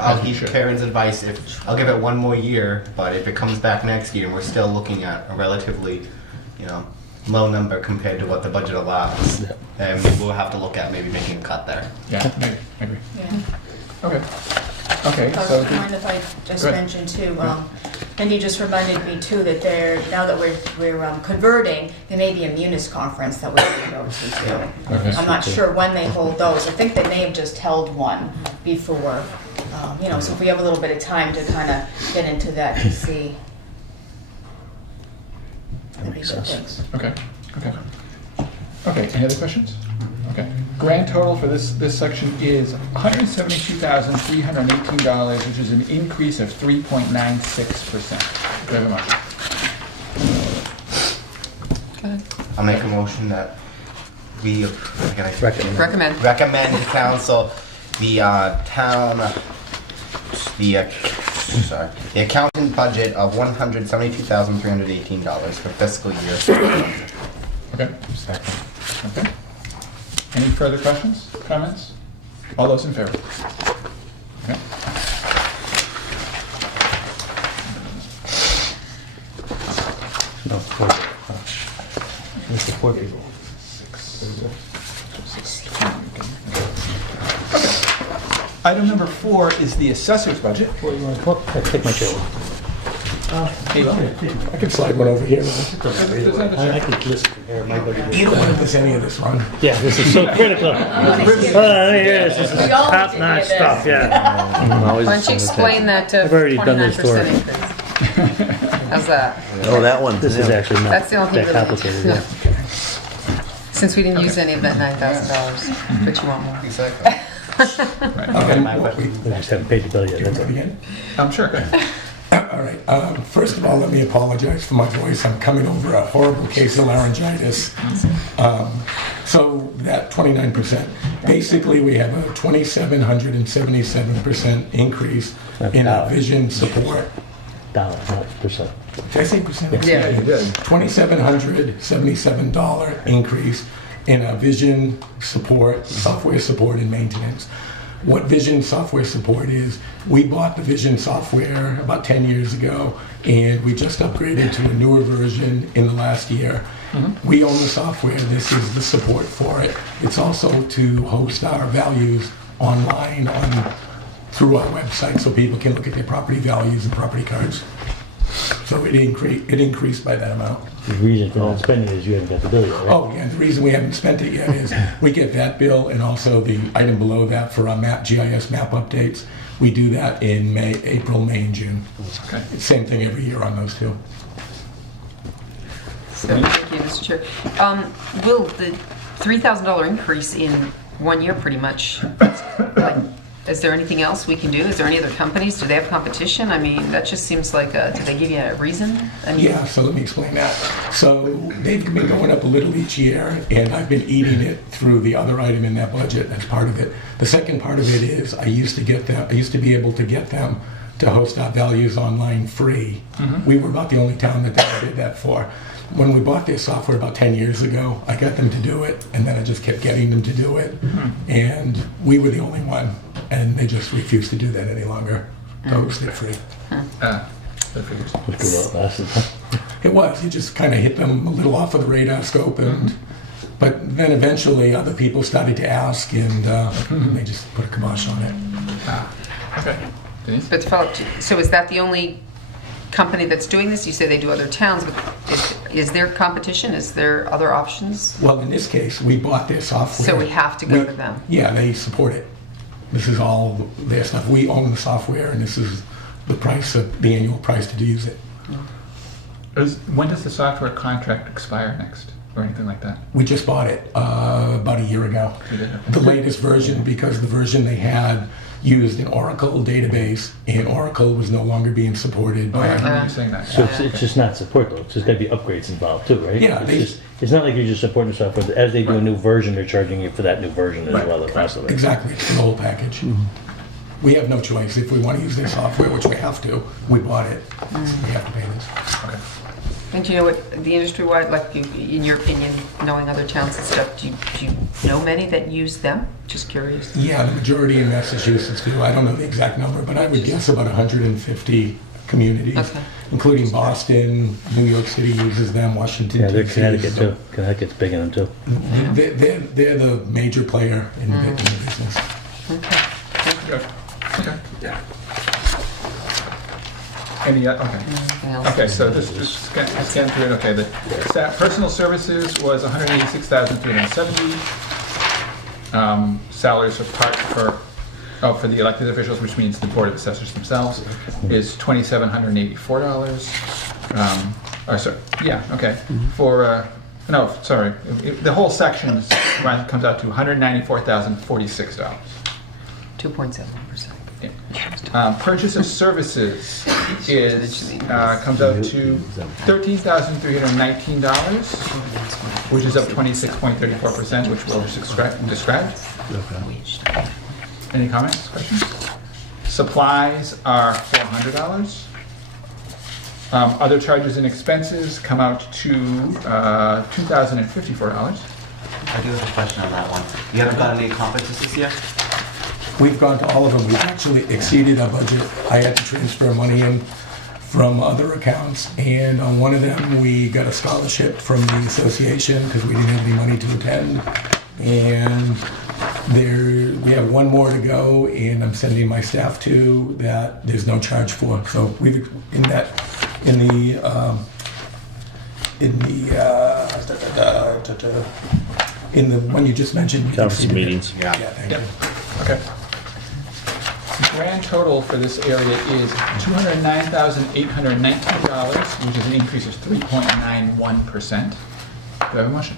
I'll heed Karen's advice. I'll give it one more year, but if it comes back next year and we're still looking at a relatively, low number compared to what the budget allows, then we'll have to look at maybe making a cut there. Yeah, I agree. Yeah. Okay. Okay, Do so you mind if I just Good. mention too, Mindy just reminded me too that now that we're converting, there may be a Munis conference that we can go to too. Okay. I'm not sure when they hold those. I think they may have just held one before. So if we have a little bit of time to kind of get into that to see. That'd be makes good. sense. Thanks. Okay, any other questions? Okay. Grand total for this section is $172,318, which is an increase of 3.96%. Do I have a motion? I'll make a motion that we recommend to council the the accountant budget of $172,318 for fiscal year. Okay. Okay. Any further questions, comments? All those in favor? Okay. No, four. It's the four people. Item number 4 is the assessor's budget. Well, you want to take my chair. Hey, well, I can slide one over here. I can listen from here. My buddy. You don't want to miss any of this, Ron. Yeah, this is so critical. Yes, this is We all top need to notch hear this. stuff. Yeah. Why don't you explain that I've already done this 29% story. increase? How's that? Oh, that one. This is actually not That's the only thing that really. complicated. Yeah. Since we didn't use any of that $9,000, but you want more. Exactly. We just haven't paid the bill yet. That's all. Again? sure. Go ahead. All right. First of all, let me apologize for my voice. I'm coming over a horrible case of laryngitis. So that 29%. Basically, we have a 2,777% increase in our vision support. Dollar, not percent. Did I say percent? Yeah, you did. $2,777 increase in our vision support, software support and maintenance. What vision software support is, we bought the vision software about 10 years ago, and we just upgraded to a newer version in the last year. We own the software. This is the support for it. It's also to host our values online through our website, so people can look at their property values and property cards. So it increased by that amount. The reason for not spending it is you haven't got the bill yet, right? Oh, yeah, the reason we haven't spent it yet is we get that bill and also the item below that for our GIS map updates. We do that in April, May, and June. Okay. It's the same thing every year on those two. So, thank you, Mr. Chair. Will the $3,000 increase in 1 year pretty much, is there anything else we can do? Is there any other companies? Do they have competition? I mean, that just seems like, did they give you a reason? I mean, Yeah, so let me explain that. So they've been going up a little each year, and I've been eating it through the other item in that budget. That's part of it. The second part of it is I used to be able to get them to host our values online free. We were about the only town that they did that for. When we bought their software about 10 years ago, I got them to do it, and then I just kept getting them to do it. And we were the only one, and they just refused to do that any longer. To host it free. That figures. Let's do what it lasts. It was. You just kind of hit them a little off of the radar scope, but then eventually other people started to ask, and they just put a kibosh on it. Okay. Denise? But to follow up, so is that the only company that's doing this? You say they do other towns, but is there competition? Is there other options? Well, in this case, we bought their software. So we have to go to them? Yeah, they support it. This is all their stuff. We own the software, and this is the price, the annual price to use it. When does the software contract expire next, or anything like that? We just bought it about a year ago. You did? Okay. The latest version, because the version they had used an Oracle database, and Oracle was no longer being supported Oh, I by. remember you saying that. So it's just not support though, it's just gotta be upgrades involved too, right? Yeah, It's not like you're just supporting the software, as they do a new version, they're charging you for that new version as Right, well, the right. cost of it. Exactly, it's the whole package. We have no choice. If we want to use their software, which we have to, we bought it. So we have to pay this. Okay. And do you know what the industry-wide, like, in your opinion, knowing other towns and stuff, do you know many that use them? Just curious. Yeah, the majority in Massachusetts do. I don't know the exact number, but I would guess about 150 communities, Okay. including Boston, New York City uses them, Washington, Yeah, they're DC Connecticut uses too, them. Connecticut's big in them too. They're the major player in the business. Good. Okay. Yeah. Any, okay. Anything else? Okay, so just scan through it. Okay, the personal services was 186,370. Salaries for the elected officials, which means the Board of Assessors themselves, is $2,784. Or sorry, yeah, okay. For no, sorry, the whole section comes out to $194,046. 2.7%. Purchase of services is comes out to $13,319, which is up 26.34%, which Will just described. Any comments, questions? Supplies are $400. Other charges and expenses come out to $2,054. I do have a question on that one. You haven't got any conferences this year? We've gone to all of them. We've actually exceeded our budget. I had to transfer money in from other accounts, and on one of them, we got a scholarship from the association because we didn't have any money to attend. And we have one more to go, and I'm sending my staff to that there's no charge for. So we've in the one you just mentioned. we Conference exceeded it. meetings. Yeah, thank Yep. you. Okay. Grand total for this area is $209,819, which is an increase of 3.91%. Do I have a motion?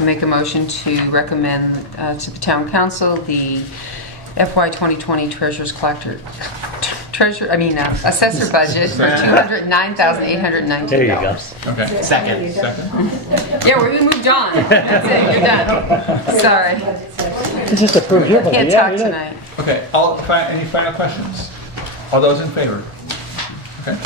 Make a motion to recommend to the town council the FY 2020 assessor budget for $209,819. There you go. Okay. Second. Yeah, we moved on. That's it, you're done. Sorry, It's just a first year, but can't yeah, talk you're not- tonight. Okay, any final questions? All those in favor? Okay.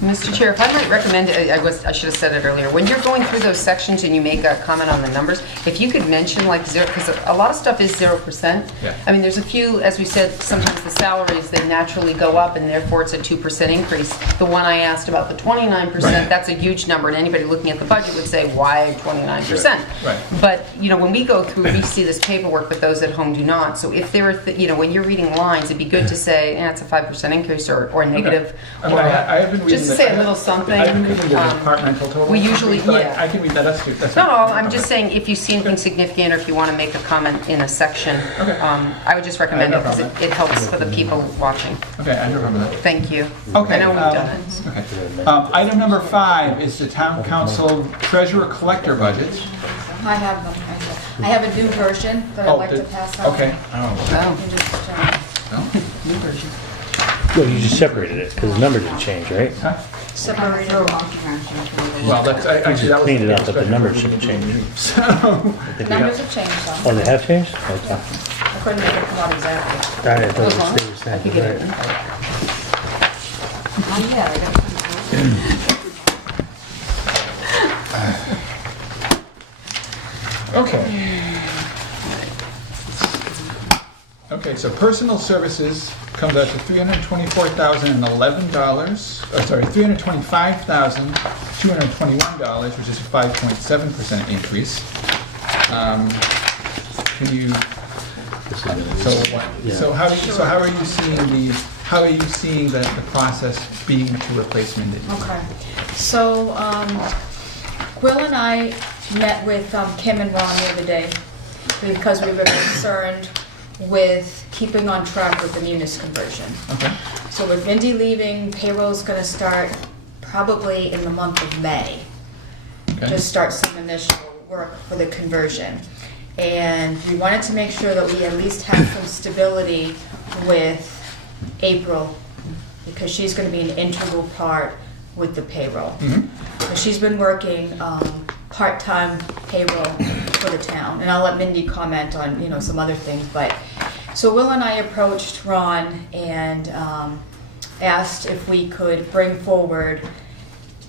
Mr. Chair, if I might recommend, I should have said it earlier, when you're going through those sections and you make a comment on the numbers, if you could mention like zero, because a lot of stuff is 0%. Yeah. I mean, there's a few, as we said, sometimes the salaries that naturally go up and therefore it's a 2% increase. The one I asked about the 29%, that's a huge number, and anybody looking at the budget would say, why 29%? Right. But, when we go through, we see this paperwork, but those at home do not. So if there are, when you're reading lines, it'd be good to say, it's a 5% increase or negative. I mean, I have been reading Just to say a little something. I've been reading the departmental total. we usually- but yeah. I can read that. That's true. That's No, fine. I'm just saying, if you see anything significant, or if you want to make a comment in a section, Okay. I would just recommend I it, have no because it helps for the people watching. Okay, I remember that. Thank you. Okay, I know we've done it. Okay. Item number 5 is the town council treasurer collector budget. I have them. I have a new version that I'd like to pass out. Okay. Oh, You can just, new version. Well, you just separated it, because the number didn't change, right? separate it. Well, that's actually that was Cleaned it up, but the numbers shouldn't change. So, Numbers have changed Oh, some. they have changed? Okay. I couldn't make it come out exactly. All right, I thought it Hold on. stayed the same. I can get it. okay. Okay, so personal services comes out to $324,011. Sorry, $325,221, which is a 5.7% increase. Can you This is gonna be- So what, Yeah. so how are you seeing the process being to replace Mindy? Okay, so, Will and I met with Kim and Ron the other day because we were concerned with keeping on track with the munis conversion. Okay, So with Mindy leaving, payroll's gonna start probably in the month of May. okay. To start some initial work for the conversion. And we wanted to make sure that we at least have some stability with April, because she's gonna be an integral part with the payroll. Mhm. She's been working part-time payroll for the town, and I'll let Mindy comment on, you know, some other things, but, so Will and I approached Ron and asked if we could bring forward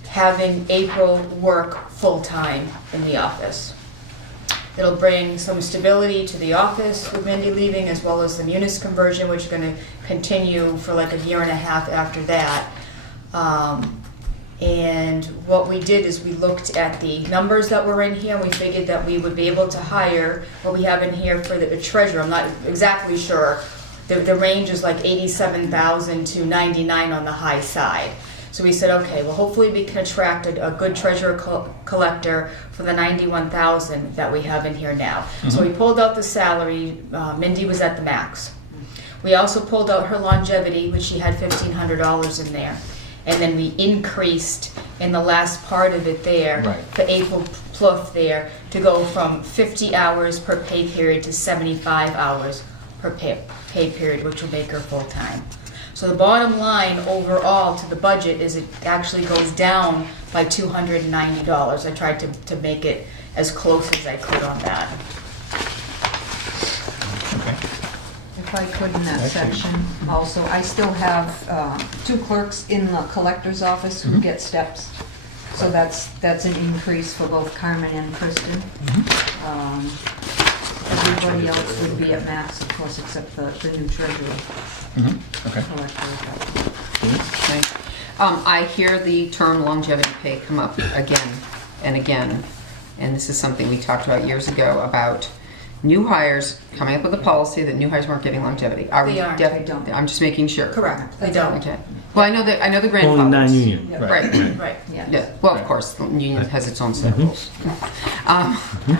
having April work full-time in the office. It'll bring some stability to the office with Mindy leaving, as well as the munis conversion, which is gonna continue for like a year and a half after that. And what we did is we looked at the numbers that were in here, and we figured that we would be able to hire what we have in here for the treasurer. I'm not exactly sure. The range is like 87,000 to 99 on the high side. So we said, okay, well, hopefully we can attract a good treasurer collector for the 91,000 that we have in here now. So we pulled out the salary. Mindy was at the max. We also pulled out her longevity, which she had $1,500 in there. And then we increased in the last part of it there, Right. for April Pluth there, to go from 50 hours per pay period to 75 hours per pay period, which will make her full-time. So the bottom line overall to the budget is it actually goes down by $290. I tried to make it as close as I could on that. If I could in that section, also, I still have 2 clerks in the collector's office who get steps. So that's an increase for both Carmen and Kristen. Everybody else would be at max, of course, except the new treasurer. Okay. collector. Okay. I hear the term longevity pay come up again and again, and this is something we talked about years ago about new hires coming up with a policy that new hires weren't getting longevity. Are we They aren't. They don't. I'm just making sure. Correct, they don't. Okay. Well, I know the grandfathers. Only non-union. Yeah. Right. Right. Yeah. Well, of course, the union has its own set of rules.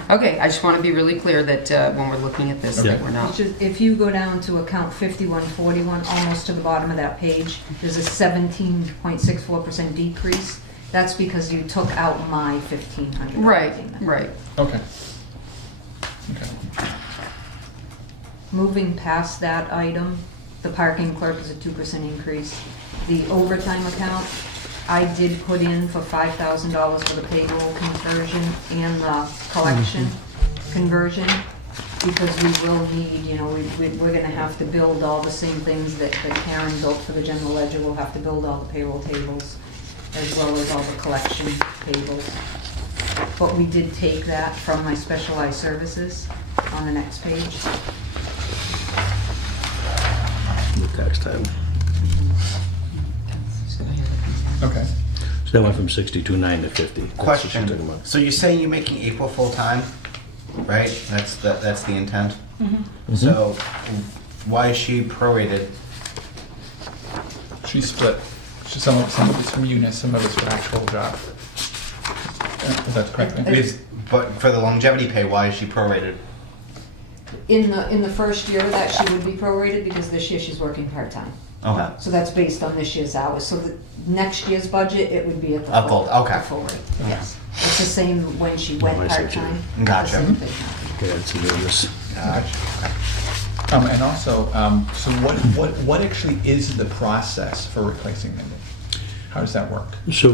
Okay, I just want to be really clear that when we're looking at this, that we're not. If you go down to account 5141, almost to the bottom of that page, there's a 17.64% decrease. That's because you took out my $1,500. Right. in there. Right. Okay. Okay. Moving past that item, the parking clerk is a 2% increase. The overtime account, I did put in for $5,000 for the payroll conversion and the collection conversion, because we will need, you know, we're gonna have to build all the same things that Karen built for the general ledger. We'll have to build all the payroll tables, as well as all the collection tables. But we did take that from my specialized services on the next page. The tax time. Okay. So that went from 62.9 to 50. That's what she's talking Question. about. So you're saying you're making April full-time, right? That's the intent? So why is she prorated? She split. Some of it's from Eunice, some of it's from actual job. Is that correct? But for the longevity pay, why is she prorated? In the first year of that, she would be prorated because this year she's working part-time. Okay. So that's based on this year's hours. So the next year's budget, it would be at the At full, full, okay. the full rate, yes. It's the same when she went I see what you part-time. mean. Gotcha. The same thing. Yeah, it's this. And also, so what actually is the process for replacing Mindy? How does that work? So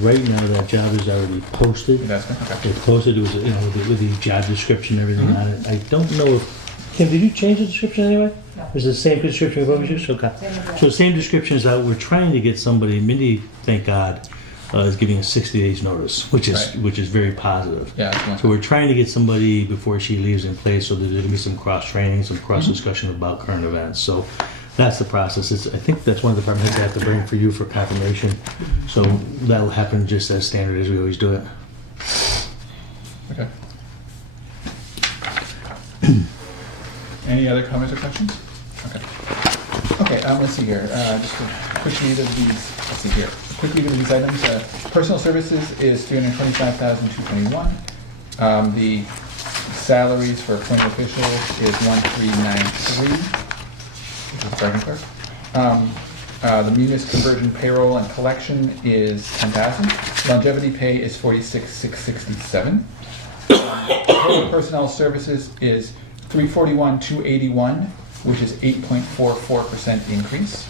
right now that job is already posted. Investment? Okay. It's posted, it was, you know, with the job description and everything on it. I don't know if, Kim, did you change the description anyway? No. Is it the same description we've always used? Okay. So the same description is out, we're trying to get somebody, Mindy, thank God, is giving us 60 days notice, which is very positive. Yeah. that's one. So we're trying to get somebody before she leaves in place, so there's gonna be some cross-training, some cross-discussion about current events. So that's the process. I think that's one of the department heads I have to bring for you for confirmation. So that'll happen just as standard as we always do it. Okay. Any other comments or questions? Okay. Okay, let's see here. Just a quick read of these. Let's see here. Quick read of these items. Personal services is $325,221. The salaries for appointed officials is 1393. Second clerk. The munis conversion payroll and collection is 10,000. Longevity pay is 46,667. Total personnel services is 341,281, which is 8.44% increase.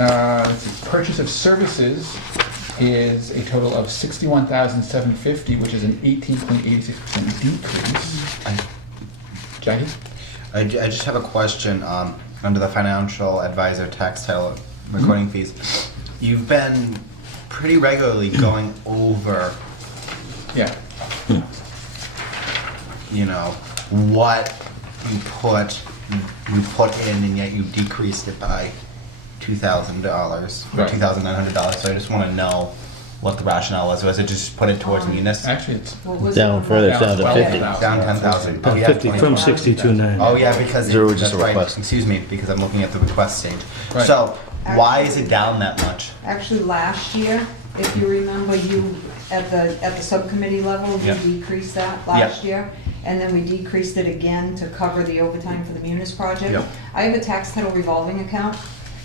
Let's see, purchase of services is a total of 61,750, which is an 18.86% decrease. Jackie? I just have a question under the financial advisor tax title recording fees. You've been pretty regularly going over, Yeah. you know, what you put in, and yet you decreased it by $2,000 or Right. $2,900. So I just want to know what the rationale was. Was it just put it towards munis? Actually, it's What was Down it? further, it's down to 50. 12,000. Down 10,000. Oh, yeah, 50 from 62.9. Oh yeah, because There was just that's a right. request. Excuse me, because I'm looking at the request stage. Right. So why is it down that much? Actually, last year, if you remember, you, at the subcommittee level, you Yep. decreased that last year. And then we decreased it again to cover the overtime for the munis project. Yep. I have a tax title revolving account,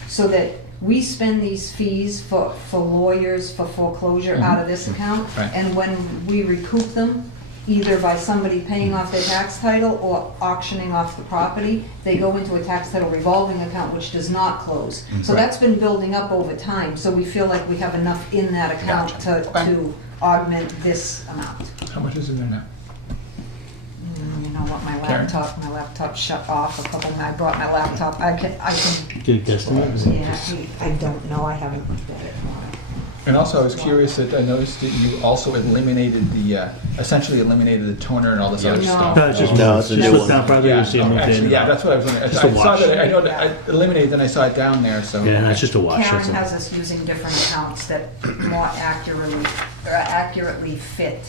so that we spend these fees for lawyers, for foreclosure out of this account. Right. And when we recoup them, either by somebody paying off their tax title or auctioning off the property, they go into a tax title revolving account, which does not close. So Right. that's been building up over time, so we feel like we have enough in that account Gotcha. to augment this amount. how much is it in there now? You know what, my Karen? laptop shut off a couple, I brought my laptop, I can, Get a guesstimate? yeah, I don't know, I haven't looked at it. And also, I was curious that I noticed that you also eliminated essentially eliminated the toner and all this other No. stuff. No, it's just, No, it's a just new with one. town property, you see it moved Actually, in. yeah, that's what I was wondering. Just a I saw wash. that, I know that I eliminated, then I saw it down there, so. Yeah, it's just a wash. Karen that's all. has us using different accounts that more accurately fit.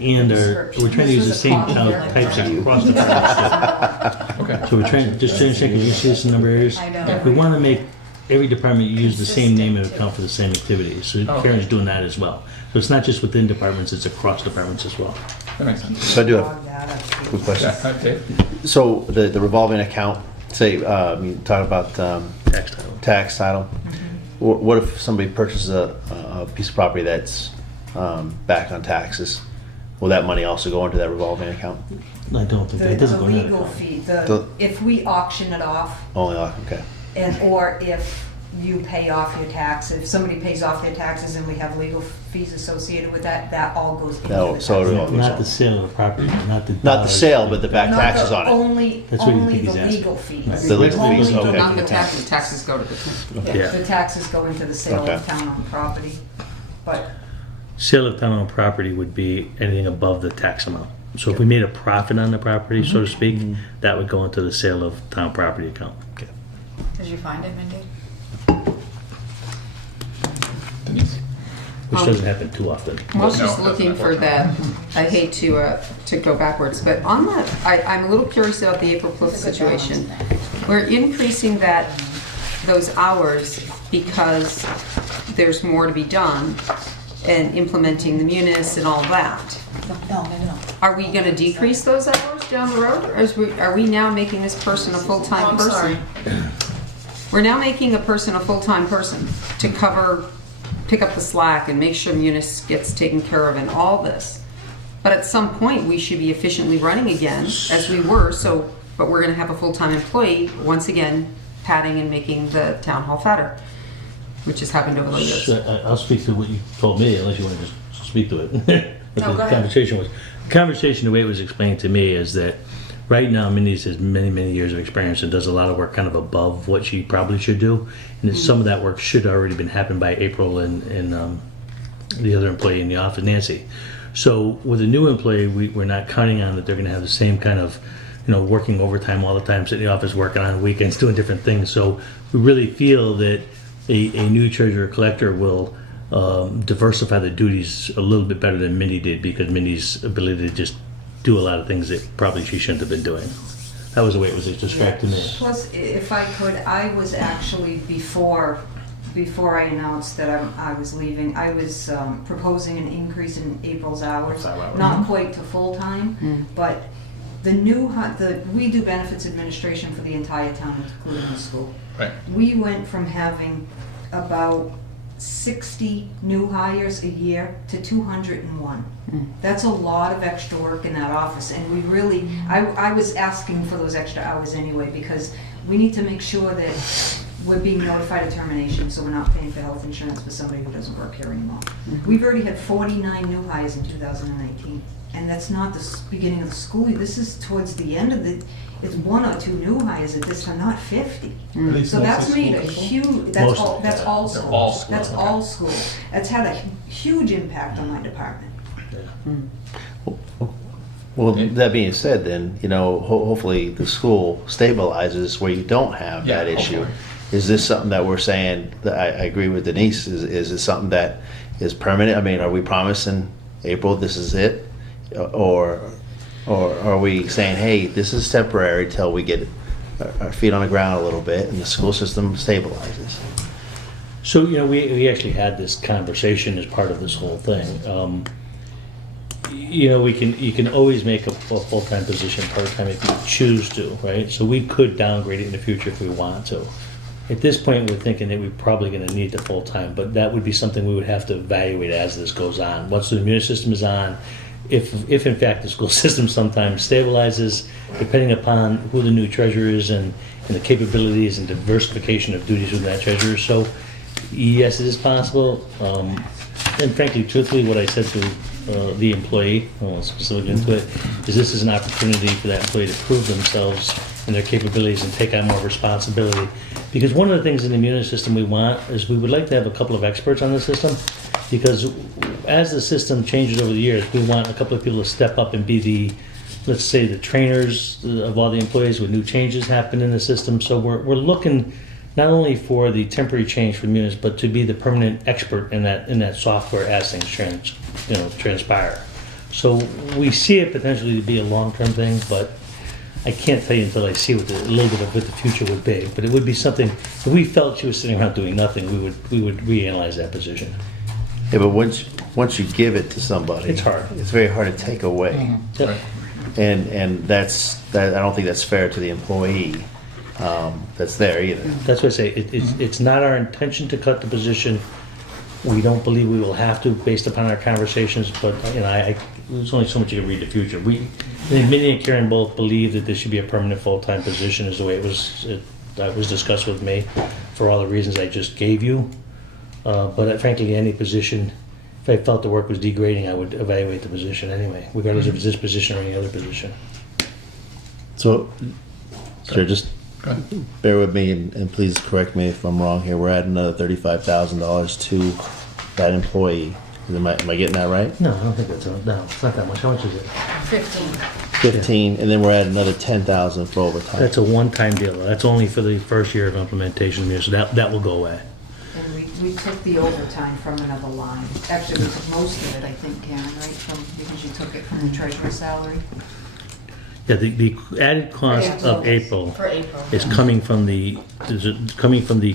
And we're trying to use the same types across the board. Okay. So we're trying, just checking, you see this in a number of areas? I know. We want to make every department use the same name of account for the same activities. So Oh. Karen's doing that as well. So it's not just within departments, it's across departments as well. That makes sense. So I do have a quick question. Yeah, Dave? So the revolving account, say, you talk about Tax title. tax title. What if somebody purchases a piece of property that's back on taxes? Will that money also go into that revolving account? I don't think that, The it doesn't go in that legal account. fee, The- if we auction it off, Only, okay. or if you pay off your taxes, if somebody pays off their taxes and we have legal fees associated with that, that all goes into the No, tax. so it all goes Not on. the sale of the property, not the. Not the dollars. sale, but the back Not the- taxes on it. Only, That's what you only think he's the asking. legal fees. The legal Only fees, the okay. Not the legal taxes, fees. taxes go to the. Yeah. The taxes go into the sale Okay. of town-owned property, but Sale of town-owned property would be anything above the tax amount. So if we made a profit on the property, so to speak, that would go into the sale of town property account. Did you find it, Mindy? Denise? Which doesn't happen too often. I was No, just that's looking not for that, I hate to go backwards, but on that, I'm a little curious about the April 5th situation. We're increasing those hours because there's more to be done and implementing the munis and all that. No. Are we gonna decrease those hours down the road? Or are we now making this person a full-time I'm person? sorry. We're now making a person a full-time person to pick up the slack and make sure munis gets taken care of and all this. But at some point, we should be efficiently running again, as we were, but we're gonna have a full-time employee, once again, padding and making the town hall fatter, which has happened over the years. So, I'll speak to what you told me, unless you want to just speak to it. What No, the go ahead. conversation was. The conversation, the way it was explained to me, is that right now Mindy's has many, many years of experience and does a lot of work kind of above what she probably should do. And some of that work should already been happened by April and the other employee in the office, Nancy. So with a new employee, we're not counting on that they're going to have the same kind of, working overtime all the time, sitting in the office, working on weekends, doing different things. So we really feel that a new treasurer collector will diversify the duties a little bit better than Mindy did, because Mindy's ability to just do a lot of things that probably she shouldn't have been doing. That was the way it was described to me. Plus, if I could, I was actually, before I announced that I was leaving, I was proposing an increase in April's hours. Not quite to full-time, but we do benefits administration for the entire town, including the school. Right. We went from having about 60 new hires a year to 201. That's a lot of extra work in that office, and we really, I was asking for those extra hours anyway, because we need to make sure that we're being notified of termination, so we're not paying for health insurance for somebody who doesn't work here anymore. We've already had 49 new hires in 2019, and that's not the beginning of the school year. This is towards the end of it's 1 or 2 new hires at this time, not 50. So that's made a huge, that's all school. all school, That's okay. all school. That's had a huge impact on my department. Well, that being said, then, hopefully the school stabilizes where you don't have that Yeah, issue. hopefully. Is this something that we're saying, that I agree with Denise, is it something that is permanent? I mean, are we promising April this is it? Or are we saying, hey, this is temporary till we get our feet on the ground a little bit and the school system stabilizes? So, we actually had this conversation as part of this whole thing. You can always make a full-time position part-time if you choose to, right? So we could downgrade it in the future if we want to. At this point, we're thinking that we're probably going to need the full-time, but that would be something we would have to evaluate as this goes on. Once the immune system is on, if in fact the school system sometimes stabilizes, depending upon who the new treasurer is and the capabilities and diversification of duties with that treasurer. So, yes, it is possible. And frankly, truthfully, what I said to the employee, specifically into it, is this is an opportunity for that employee to prove themselves and their capabilities and take on more responsibility. Because one of the things in the immune system we want is we would like to have a couple of experts on the system, because as the system changes over the years, we want a couple of people to step up and be the, let's say, the trainers of all the employees when new changes happen in the system. So we're looking not only for the temporary change for Munis, but to be the permanent expert in that software as things transpire. So we see it potentially to be a long-term thing, but I can't tell you until I see a little bit of what the future would be. But it would be something, if we felt she was sitting around doing nothing, we would reanalyze that position. Yeah, but once you give it to somebody, It's hard. It's very hard to take away. Yep. And that I don't think that's fair to the employee that's there either. That's what I say, it's not our intention to cut the position. We don't believe we will have to based upon our conversations, but there's only so much you can read the future. Minnie and Karen both believe that this should be a permanent full-time position, is the way it was discussed with me, for all the reasons I just gave you. But frankly, any position, if I felt the work was degrading, I would evaluate the position anyway, regardless if it's this position or any other position. So, sure, just bear with me and please correct me if I'm wrong here. We're adding another $35,000 to that employee. Am I getting that right? No, I don't think that's, no, it's not that much. How much is it? 15. 15, and then we're adding another 10,000 for overtime. That's a one-time deal. That's only for the first year of implementation, so that will go away. And we took the overtime from another line. Actually, we took most of it, I think, Karen, right? Because you took it from the treasurer's salary. Yeah, the added cost of April For April. is coming from the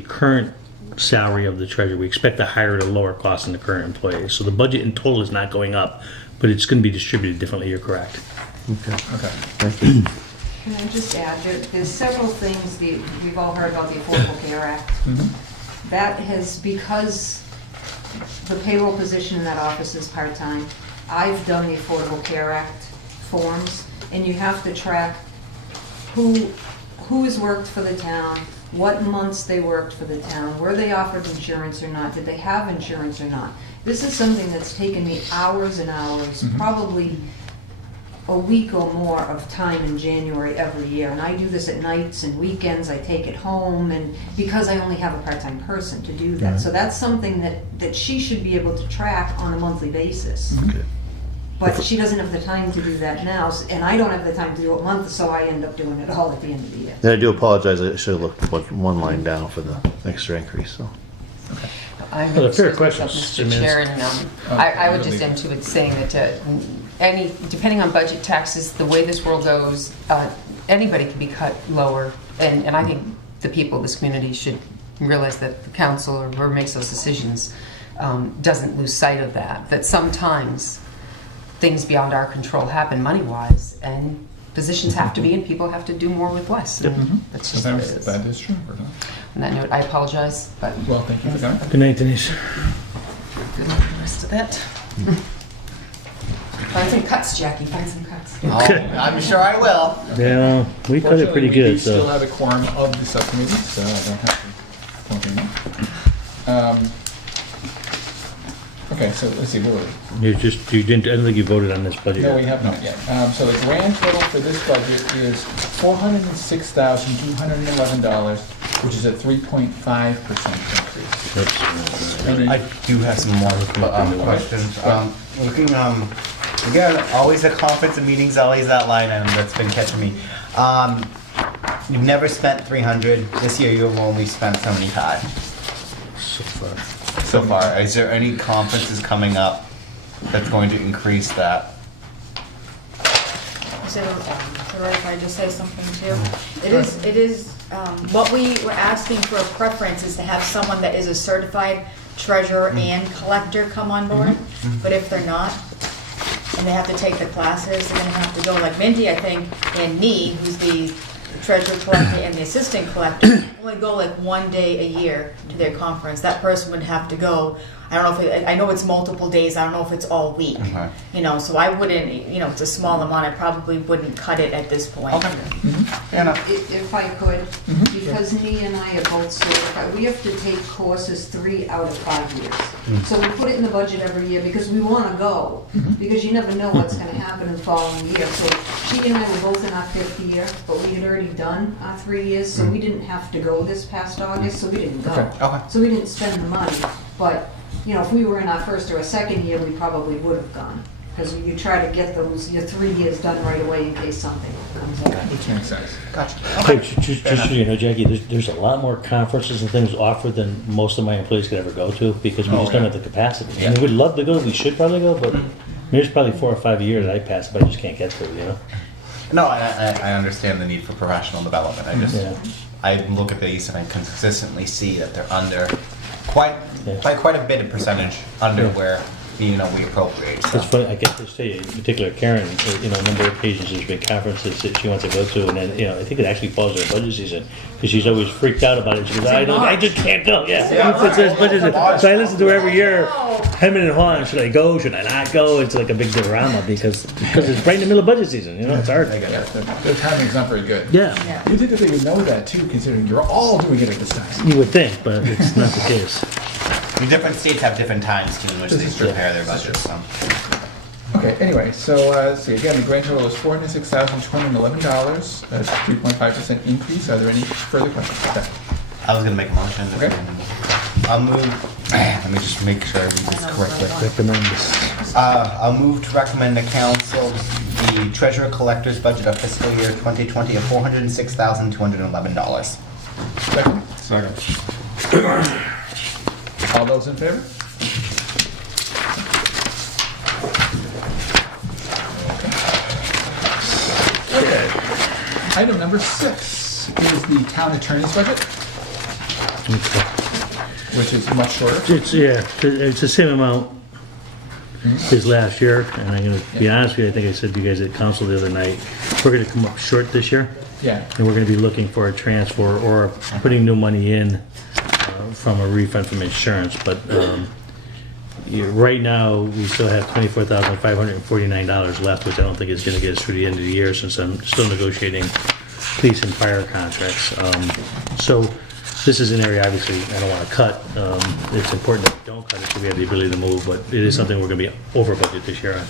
current salary of the treasurer. We expect to hire at a lower cost than the current employees. So the budget in total is not going up, but it's going to be distributed differently. You're correct. Okay. Thank you. Can I just add, there's several things, we've all heard about the Affordable Care Act. That has, because the payroll position in that office is part-time, I've done the Affordable Care Act forms, and you have to track who has worked for the town, what months they worked for the town, were they offered insurance or not, did they have insurance or not. This is something that's taken me hours and hours, probably a week or more of time in January every year. And I do this at nights and weekends, I take it home, and because I only have a part-time person to do that. So that's something that she should be able to track on a monthly basis. But she doesn't have the time to do that now, and I don't have the time to do it monthly, so I end up doing it all at the end of the year. And I do apologize. I should have looked one line down for the extra increase. So. I Well, would a fair excuse myself, question. Mr. Chair, and I would just end to it saying that depending on budget taxes, the way this world goes, anybody can be cut lower, and I think the people of this community should realize that the council or whoever makes those decisions doesn't lose sight of that sometimes things beyond our control happen money-wise, and positions have to be, and people have to do more with less. And that's just what it is. That is true. On that note, I apologize, but Well, thank you for that. Good night, Denise. good luck with the rest of it. Find some cuts, Jackie, find some cuts. I'm sure I will. Yeah, we cut it pretty Fortunately, we good, do still so. have a quorum of the subcommittee, so I don't have to point them out. Okay, so let's see, where were we? You didn't, I don't think you voted on this budget No, we yet. have not yet. So the grand total for this budget is $406,211, which is a 3.5% increase. Oops. And I do have some more questions. Looking, again, always the conference and meetings, always that line item that's been catching me. You've never spent 300. This year you've only spent 75 So far. so far. Is there any conferences coming up that's going to increase that? So, sorry if I just say something too. It is, what we were asking for a preference is to have someone that is a certified treasurer and collector come on board. But if they're not, and they have to take the classes, they're gonna have to go, like Mindy, I think, and me, who's the treasurer collector and the assistant collector, only go like one day a year to their conference. That person would have to go, I don't know if, I know it's multiple days, I don't know if it's all week. Okay. You know, so I wouldn't, you know, it's a small amount, I probably wouldn't cut it at this point. Okay. Fair enough. If I could, because Nee and I are both certified, we have to take courses 3 out of 5 years. So we put it in the budget every year because we want to go, because you never know what's going to happen in the following year. So she and I were both in our 5th year, but we had already done our 3 years, so we didn't have to go this past August, so we didn't go. Okay. So we didn't spend the money, but, you know, if we were in our 1st or a 2nd year, we probably would have gone. Because you try to get those, your 3 years done right away in case something comes up. Which makes sense. Gotcha. Hey, just so you know, Jackie, there's a lot more conferences and things offered than most of my employees could ever go to, because we just don't have the capacity. I mean, we'd love to go, we should probably go, but there's probably 4 or 5 a year that I pass, but I just can't get to, you know? No, I understand the need for professional development. I just, Yeah. I look at these and I consistently see that they're under by quite a bit of percentage under where, you know, we appropriate. So. It's funny, I get to say, in particular, Karen, you know, a number of occasions there's been conferences that she wants to go to, and then, you know, I think it actually falls in her budget season, because she's always freaked out about it. She goes, I just can't go, yeah. It's budget season. So I listen to her every year, hemming and hawing, should I go, should I not go? It's like a big drama, because it's right in the middle of budget season, you know, it's hard. Yeah, the timing's not very good. Yeah, You think that they would know that too, considering you're all doing it at this time. you would think, but it's not the case. I mean, different states have different times too in which they prepare their budgets. So. Okay, anyway, so let's see, again, the grand total is $406,211. That's a 3.5% increase. Are there any further questions? Okay. I was gonna make a motion. Okay. I'll move. Let me just make sure I read this correctly. Recommend. I'll move to recommend the council the treasurer collector's budget of fiscal year 2020 of $406,211. Second. All those in favor? Okay. Item number 6 is the town attorney's budget, which is much shorter. It's the same amount as last year, and I'm gonna be honest with you, I think I said to you guys at council the other night, we're gonna come up short this year, Yeah. and we're gonna be looking for a transfer or putting new money in from a refund from insurance, but right now, we still have $24,549 left, which I don't think is gonna get us through the end of the year, since I'm still negotiating police and fire contracts. So this is an area, obviously, I don't wanna cut. It's important that we don't cut it, so we have the ability to move, but it is something we're gonna be over budget this year on,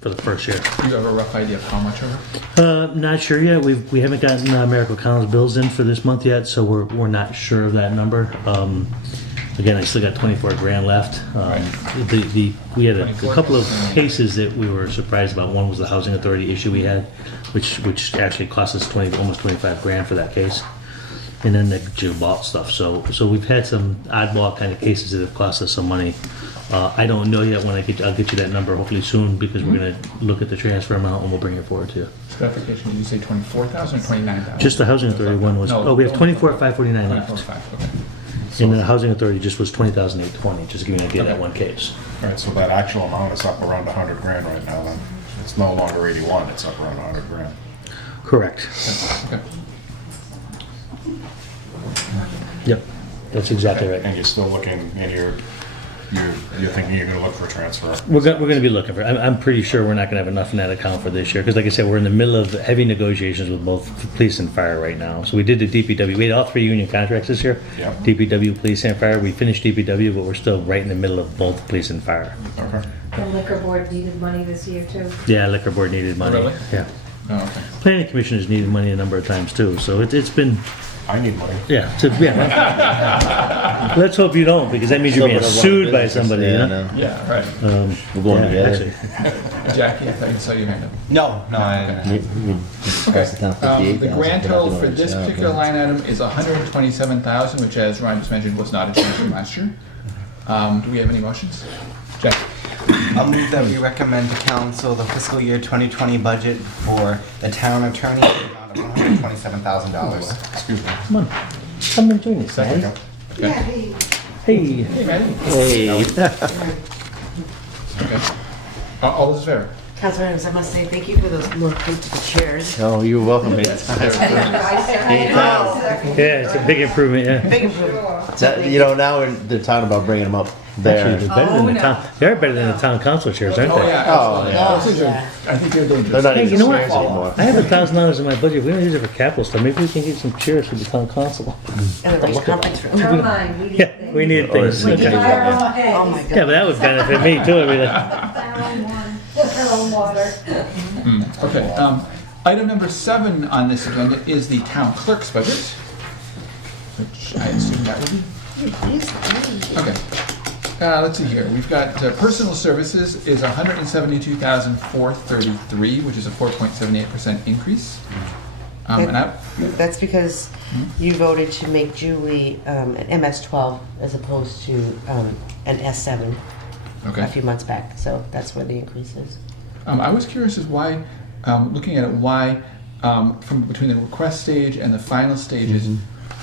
for the first year. Do you have a rough idea of how much over? Not sure yet. We haven't gotten Miracle Collins bills in for this month yet, so we're not sure of that number. Again, I still got 24 grand left. We had a couple of cases that we were surprised about. One was the housing authority issue we had, which actually cost us almost 25 grand for that case. And then the Jim Balt stuff. So we've had some oddball kind of cases that have cost us some money. I don't know yet when I'll get you that number hopefully soon, because we're gonna look at the transfer amount and we'll bring it forward to you. Clarification, did you say 24,000 or 29,000? Just the housing authority one was, No, oh, we have 24,549 left. 24,5, okay. And the housing authority just was 20,820, just to give you an idea of that one case. Right, so that actual amount is up around 100 grand right now then. It's no longer 81, it's up around 100 grand. Correct. Okay. Yep, that's exactly right. And you're still looking, and you're thinking you're gonna look for a transfer. We're gonna be looking for, I'm pretty sure we're not gonna have enough in that account for this year, because like I said, we're in the middle of heavy negotiations with both police and fire right now. So we did the DPW, we had all 3 union contracts this year. Yep. DPW, police and fire, we finished DPW, but we're still right in the middle of both police and fire. Okay. The liquor board needed money this year too. Yeah, liquor board needed money. Really? Yeah. Oh, okay. Planning commission has needed money a number of times too, so it's been, I need money. yeah, let's hope you don't, because that means you're being sued by somebody, you Yeah, I know? know. Yeah, right. We're going Yeah, together. actually. Jackie, I thought you saw your hand up. No, Okay. The grand total for this particular line item is 127,000, which, as Ryan just mentioned, was not a change from last year. Do we have any motions? Jack? I'll move that we recommend to council the fiscal year 2020 budget for the town attorney in the amount of $127,000. Excuse me. Come on, come and join us, Second. man. Okay. Hey. Hey, Maddie. Hey. Okay. All those in favor? Councilor Adams, I must say thank you for those more comfortable chairs. Oh, you're welcome. Anytime. Yeah, it's a big improvement, yeah. Big improvement. You know, now they're talking about bringing them up Actually, there. they're better than the town, they're better than the town council chairs, aren't Oh, they? yeah, Oh, absolutely. yeah. Those are- I think they're dangerous. They're not Hey, even you know what? chairs anymore. I have $1,000 in my budget, if we don't use it for capital stuff, maybe we can get some chairs for the town council. And a nice conference room. Never mind, we need Yeah, things. we need things. We We Okay. can buy our own eggs. Oh my Yeah, God. but that would benefit me too, everything. Our own water. Okay, item number 7 on this agenda is the town clerk's budget, which I assume that would be. Okay. Let's see here. We've got personal services is 172,433, which is a 4.78% increase. And I, That's because you voted to make Julie an MS-12 as opposed to an S-7 okay. a few months back. So that's where the increase is. I was curious as why, looking at it, why from between the request stage and the final stages,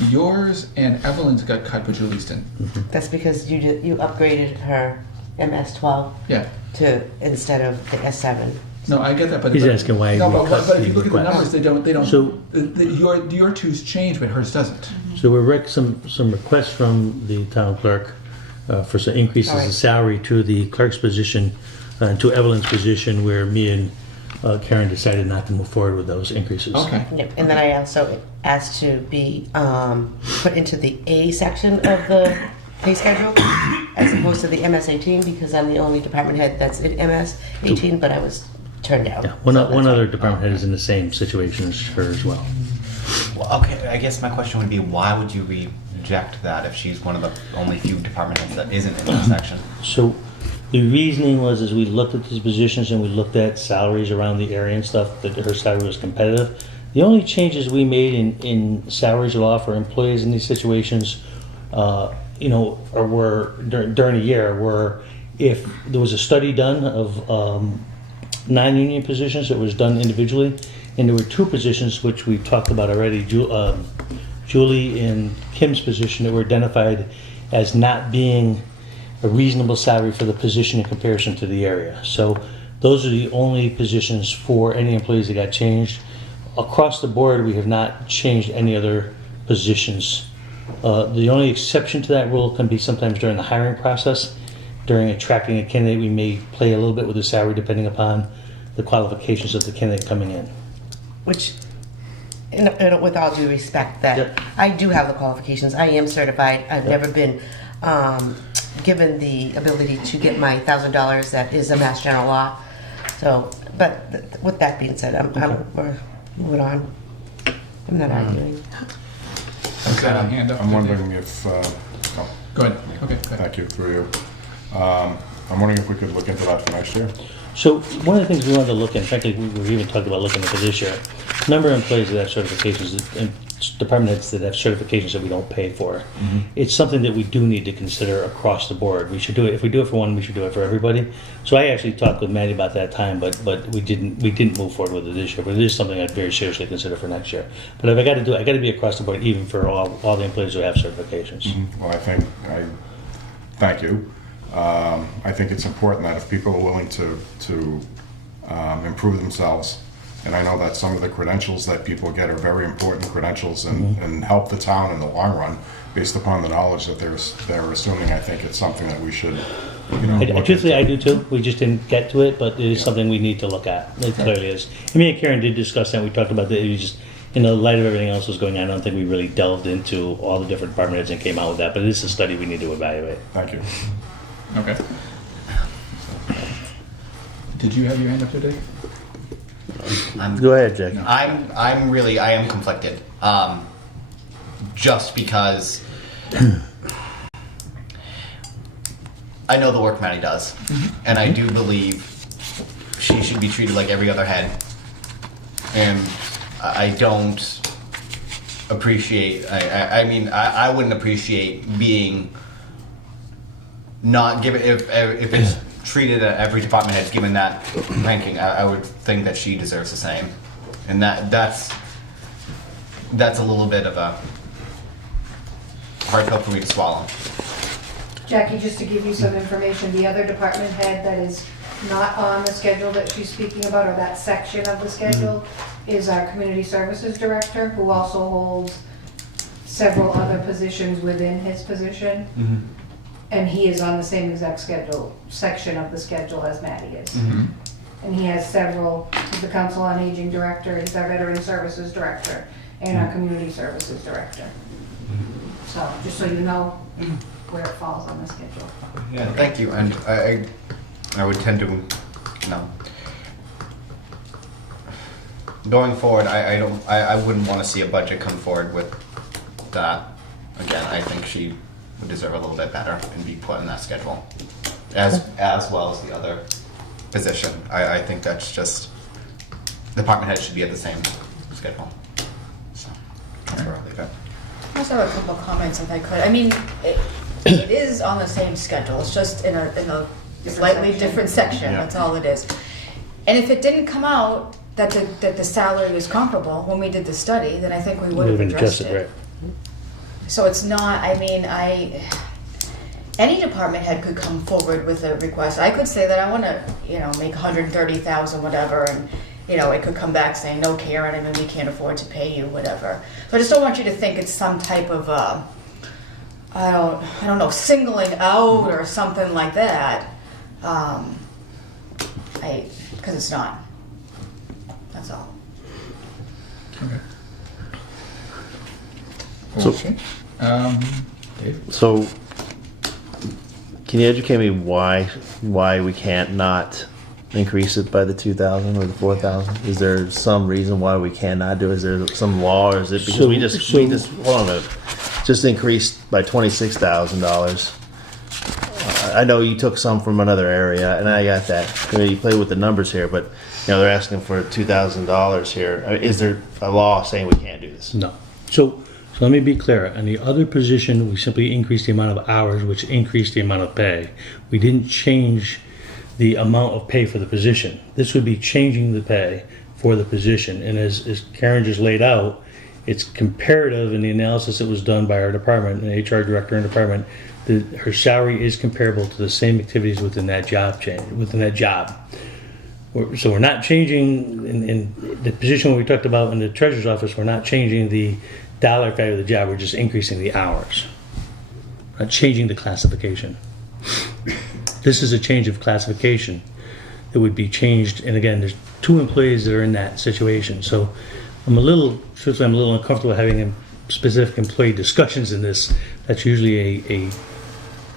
yours and Evelyn's got cut, but Julie's didn't. That's because you upgraded her MS-12 Yeah. to instead of the S-7. No, I get that, but He's asking why No, we but, cut but if the you look at the request. numbers, they don't. So- Your two's change, but hers doesn't. So we're some requests from the town clerk for some increases in Alright. salary to the clerk's position, to Evelyn's position, where me and Karen decided not to move forward with those increases. Okay. Yep. And then I also asked to be put into the A section of the pay schedule as opposed to the MS-18 because I'm the only department head that's in MS-18, but I was turned down. Yeah, one So that's other why. department head is in the same situation as her as well. Well, okay, I guess my question would be, why would you reject that if she's one of the only few department heads that isn't in that section? So the reasoning was, as we looked at these positions and we looked at salaries around the area and stuff, that her salary was competitive. The only changes we made in salaries at law for employees in these situations, were during a year, were if there was a study done of non-union positions that was done individually, and there were 2 positions which we talked about already, Julie and Kim's position, that were identified as not being a reasonable salary for the position in comparison to the area. So those are the only positions for any employees that got changed. Across the board, we have not changed any other positions. The only exception to that rule can be sometimes during the hiring process. During attracting a candidate, we may play a little bit with the salary depending upon the qualifications of the candidate coming in. Which, with all due respect, that Yep. I do have the qualifications. I am certified. I've never been given the ability to get my $1,000 that is a Mass General Law. So, but with that being said, we're moving on. I'm not arguing. Okay. Hand up. I'm wondering if, Go ahead. Okay. Go ahead. thank you, through you. I'm wondering if we could look into that for next year. So one of the things we wanted to look at, frankly, we were even talking about looking at for this year, number of employees that have certifications, and department heads that have certifications that we don't pay for. It's something that we do need to consider across the board. We should do it, if we do it for one, we should do it for everybody. So I actually talked with Maddie about that time, but we didn't move forward with it this year, but it is something I'd very seriously consider for next year. But if I gotta do it, I gotta be across the board, even for all the employees who have certifications. Well, thank you. I think it's important that if people are willing to improve themselves, and I know that some of the credentials that people get are very important credentials and help the town in the long run, based upon the knowledge that they're assuming, I think it's something that we should, Truthfully, I do too. We just didn't get to it, but it is something we need to look at. It clearly is. Me and Karen did discuss that. We talked about that. It was just, in the light of everything else was going on, I don't think we really delved into all the different department heads and came out with that. But it is a study we need to evaluate. Thank you. Okay. Did you have your hand up today? Go ahead, Jackie. I am conflicted. Just because I know the work Maddie does, and I do believe she should be treated like every other head. And I don't appreciate. I wouldn't appreciate being not given if it's treated at every department head given that ranking. I would think that she deserves the same, and that's a little bit of a hard pill for me to swallow. Jackie, just to give you some information, the other department head that is not on the schedule that she's speaking about, or that section of the schedule, is our community services director, who also holds several other positions within his position. And he is on the same exact section of the schedule as Maddie is. And he has several, he's the Council on Aging director, he's our Veteran Services director, and our Community Services director. So, just so you know where it falls on the schedule. Yeah, thank you. And I would tend to, going forward, I wouldn't want to see a budget come forward with that. Again, I think she would deserve a little bit better and be put in that schedule, as well as the other position. I think that's just, department head should be at the same schedule. So that's where I'll leave it. I also have a couple of comments if I could. I mean, it is on the same schedule. It's just in a slightly different section. Yeah. That's all it is. And if it didn't come out that the salary was comparable when we did the study, then I think we would have addressed it. Right. So it's not, any department head could come forward with a request. I could say that I want to, make 130,000, whatever, and, it could come back saying, no, Karen, we can't afford to pay you, whatever. So I just don't want you to think it's some type of, I don't know, singling out or something like that. Because it's not. That's all. Okay. So- Okay. Dave? So, can you educate me why we can't not increase it by the 2,000 or the 4,000? Is there some reason why we cannot do it? Is there some law, or is it because we just hold on a minute, just increased by $26,000? I know you took some from another area, and I got that. You play with the numbers here, but they're asking for $2,000 here. Is there a law saying we can't do this? No. So let me be clear. On the other position, we simply increased the amount of hours, which increased the amount of pay. We didn't change the amount of pay for the position. This would be changing the pay for the position. And as Karen just laid out, it's comparative in the analysis that was done by our department, an HR director and department, that her salary is comparable to the same activities within that job. So we're not changing, in the position we talked about in the treasurer's office, we're not changing the dollar value of the job, we're just increasing the hours. We're not changing the classification. This is a change of classification that would be changed, and again, there's 2 employees that are in that situation. So I'm a little uncomfortable having a specific employee discussions in this. That's usually a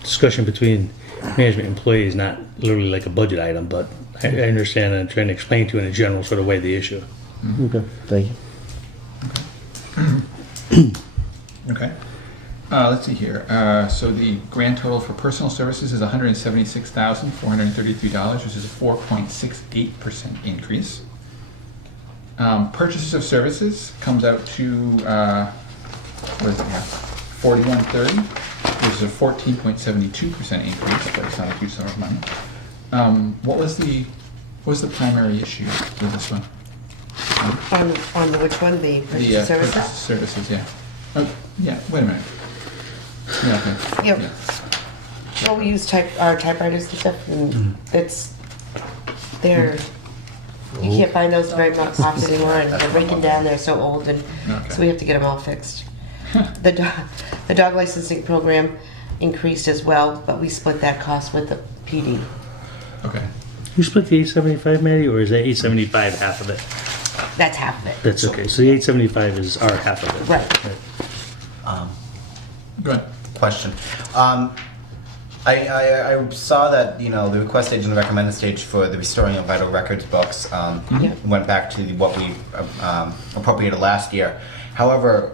discussion between management and employees, not literally like a budget item, but I understand, and I'm trying to explain to you in a general sort of way the issue. Okay, thank you. Okay. Let's see here. So the grand total for personal services is $176,433, which is a 4.68% increase. Purchases of services comes out to, what is it here? 4130, which is a 14.72% increase, but it's not a huge sum of money. What was the primary issue with this one? On the which one, the purchase The services? purchase services, yeah. Oh, yeah, wait a minute. Yeah, okay. Yep. Yeah. Well, we use our typewriters and stuff, and they're, you can't find those very much often anymore, and they're breaking down, they're so old, and so we have to get them all fixed. The dog licensing program increased as well, but we split that cost with the PD. Okay. You split the 875, Maddie, or is that 875 half of it? That's half of it. That's okay. So the 875 is our half of it. Right. Go ahead. Question. I saw that, the request stage and the recommended stage for the restoring of vital records books went back to what we appropriated last year. However,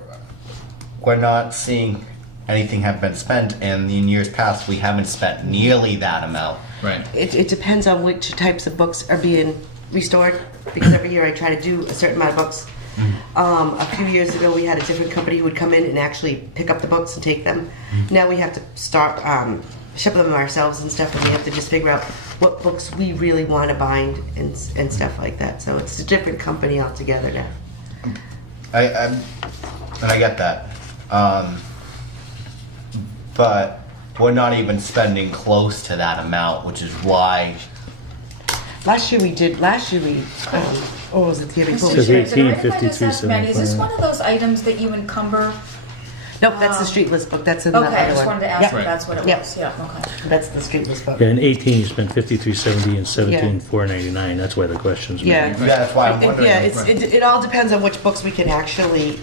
we're not seeing anything have been spent, and in years past we haven't spent nearly that amount. Right. It depends on which types of books are being restored, because every year I try to do a certain amount of books. A few years ago, we had a different company who would come in and actually pick up the books and take them. Now we have to start ship them ourselves and stuff, and we have to just figure out what books we really want to bind and stuff like that. So it's a different company altogether now. And I get that, but we're not even spending close to that amount, which is why. Last year, what was it, the year before? Says 18, Is 53, this one of those items that you encumber? Nope, that's the street list book, that's in the other one. Okay, I just wanted to ask Yep. if that's what it Yep. was, yeah, okay. That's the street list book. Yeah, in 18 you spent 5370 and 17,499. That's why the question's made. Yeah. Yeah, that's why I'm wondering. Yeah, it all depends on which books we can actually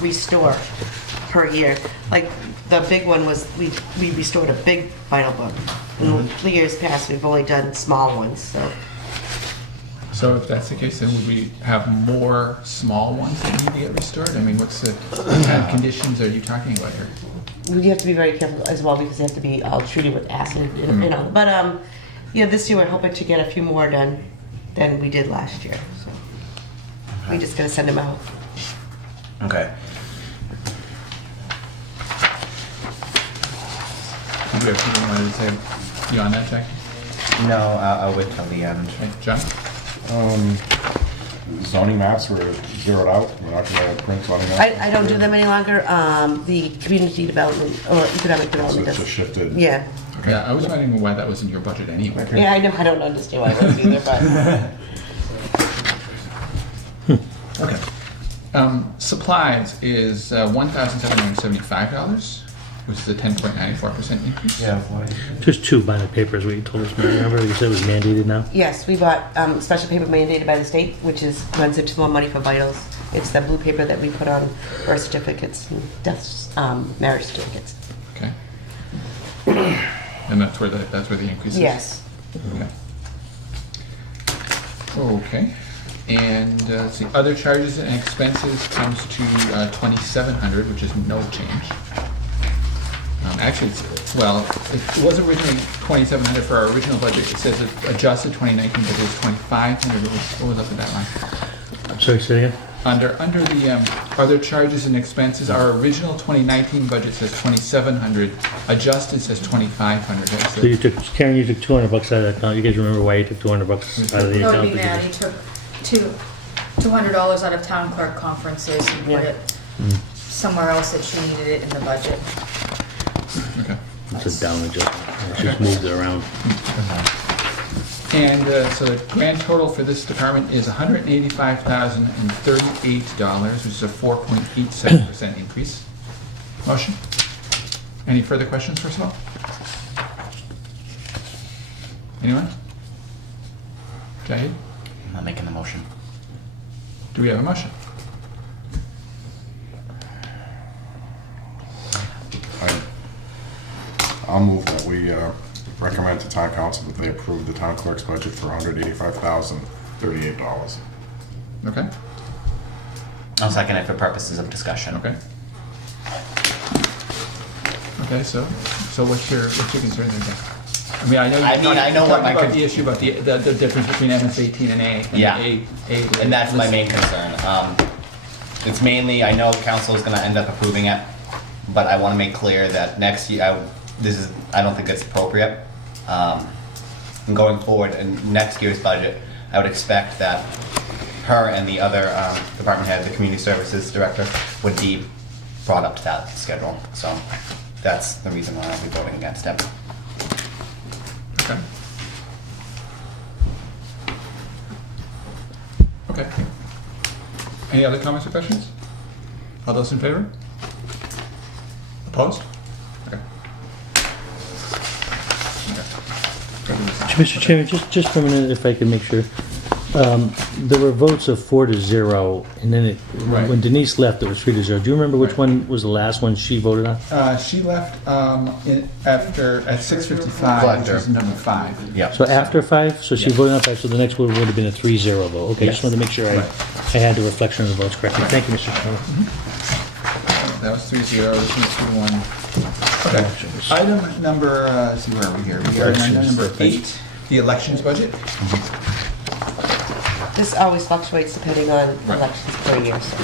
restore per year. Like, the big one was, we restored a big vinyl book. In the years past, we've only done small ones, so. So if that's the case, then would we have more small ones that need to get restored? I mean, what kind of conditions are you talking about here? You have to be very careful as well, because they have to be all treated with acid, But, this year we're hoping to get a few more done than we did last year, so. We just gotta send them out. Okay. Do you have anything you wanted to say beyond that, Jackie? No, I'll wait till the end. Okay, John? Zoning maps were zeroed out. We're not going to print zoning maps. I don't do them any longer. The community development, or economic So development it's does. just shifted. Yeah. Yeah, I was wondering why that was in your budget anyway. Yeah, I know, I don't understand why it was either, but. Okay. Supplies is $1,775, which is a 10.94% increase. Yeah. Just two by the papers, what you told us, Mary. Remember you said it was mandated now? Yes, we bought special paper mandated by the state, which runs into more money for vitals. It's the blue paper that we put on birth certificates and deaths, marriage certificates. Okay. And that's where the increase is? Yes. Okay. Okay. And let's see, other charges and expenses comes to $2,700, which is no change. Actually, it was originally $2,700 for our original budget. It says it adjusted 2019, but it was $2,500. What was up with that line? I'm sorry, say again? Under the other charges and expenses, our original 2019 budget says $2,700. Adjusted says $2,500. So you took, Karen, you took $200 out of that account. You guys remember why you took $200 out of the That would account? be mad, he took $200 out of town clerk conferences and put it somewhere else that she needed it in the budget. Okay. It's a down adjustment. It just moved it around. And so the grand total for this department is $185,038, which is a 4.87% increase. Motion? Any further questions, first of all? Anyone? Jahid? I'm not making the motion. Do we have a motion? I'll move that we recommend to town council that they approve the town clerk's budget for $185,038. Okay. I'll second it for purposes of discussion. Okay. Okay, so what's your concern there, Jack? I mean, I know I know what my about the issue about the difference between MS-18 and A. And Yeah. A And that's my main concern. It's mainly, I know council is gonna end up approving it, but I wanna make clear that next year, I don't think it's appropriate. And going forward, in next year's budget, I would expect that her and the other department head, the community services director, would be brought up to that schedule. So that's the reason why I'll be voting against it. Okay. Okay. Any other comments or questions? All those in favor? Opposed? Okay. Mr. Chairman, just for a minute, if I can make sure. There were votes of 4-0, and then Right. when Denise left, it was 3-0. Do you remember which Right. one was the last one she voted on? She left at 6:55, which Collector. is number 5. Yep. So after 5, so she Yeah. voted on 5, so the next one would have been a 3-0 vote. Okay, just Yes. wanted to make sure Right. I had the reflection of the votes correctly. Thank you, Mr. Chairman. That was 3-0, this one's 2-1. Okay, item number, let's see, where are we here? We are at item number 8, the elections budget. This always fluctuates depending on Right. elections per year, so.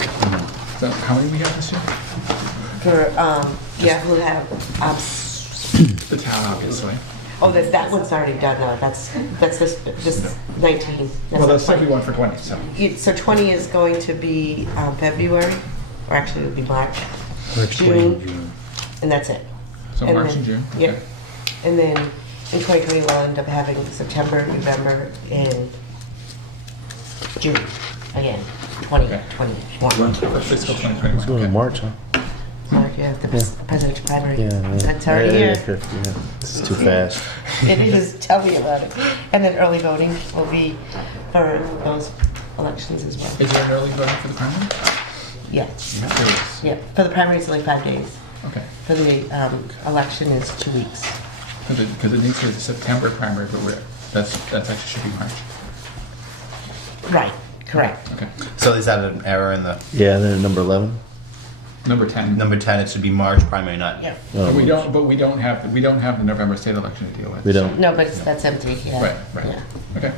So how many we have this year? For, yeah, who have, The town, obviously. oh, that one's already done, no, that's this 19. Well, that's not 20. 71 for 20, so. So 20 is going to be February, or actually it would be March, March, June, and that's it. So And March then- and June? Yep. Okay. And then in 2020, we'll end up having September, November, and June again, 2021. For fiscal 2021. It's going okay. in March, huh? So yeah, the presidential primary. Yeah, yeah. That's already Yeah, here. 50, yeah. It's too fast. It is, tell me about it. And then early voting will be for those elections as well. Is there an early voting for the primary? Yeah, There is. yeah. For the primary, it's only 5 days. Okay. For the election is 2 weeks. Because it needs to be the September primary, but that's actually should be March. Right, correct. Okay. So is that an error in the Yeah, and then number 11. Number 10. number 10? It should be March primary, not. Yeah. But we don't have the November state election to deal with. We don't. No, but that's empty, yeah. Right. Yeah. Okay.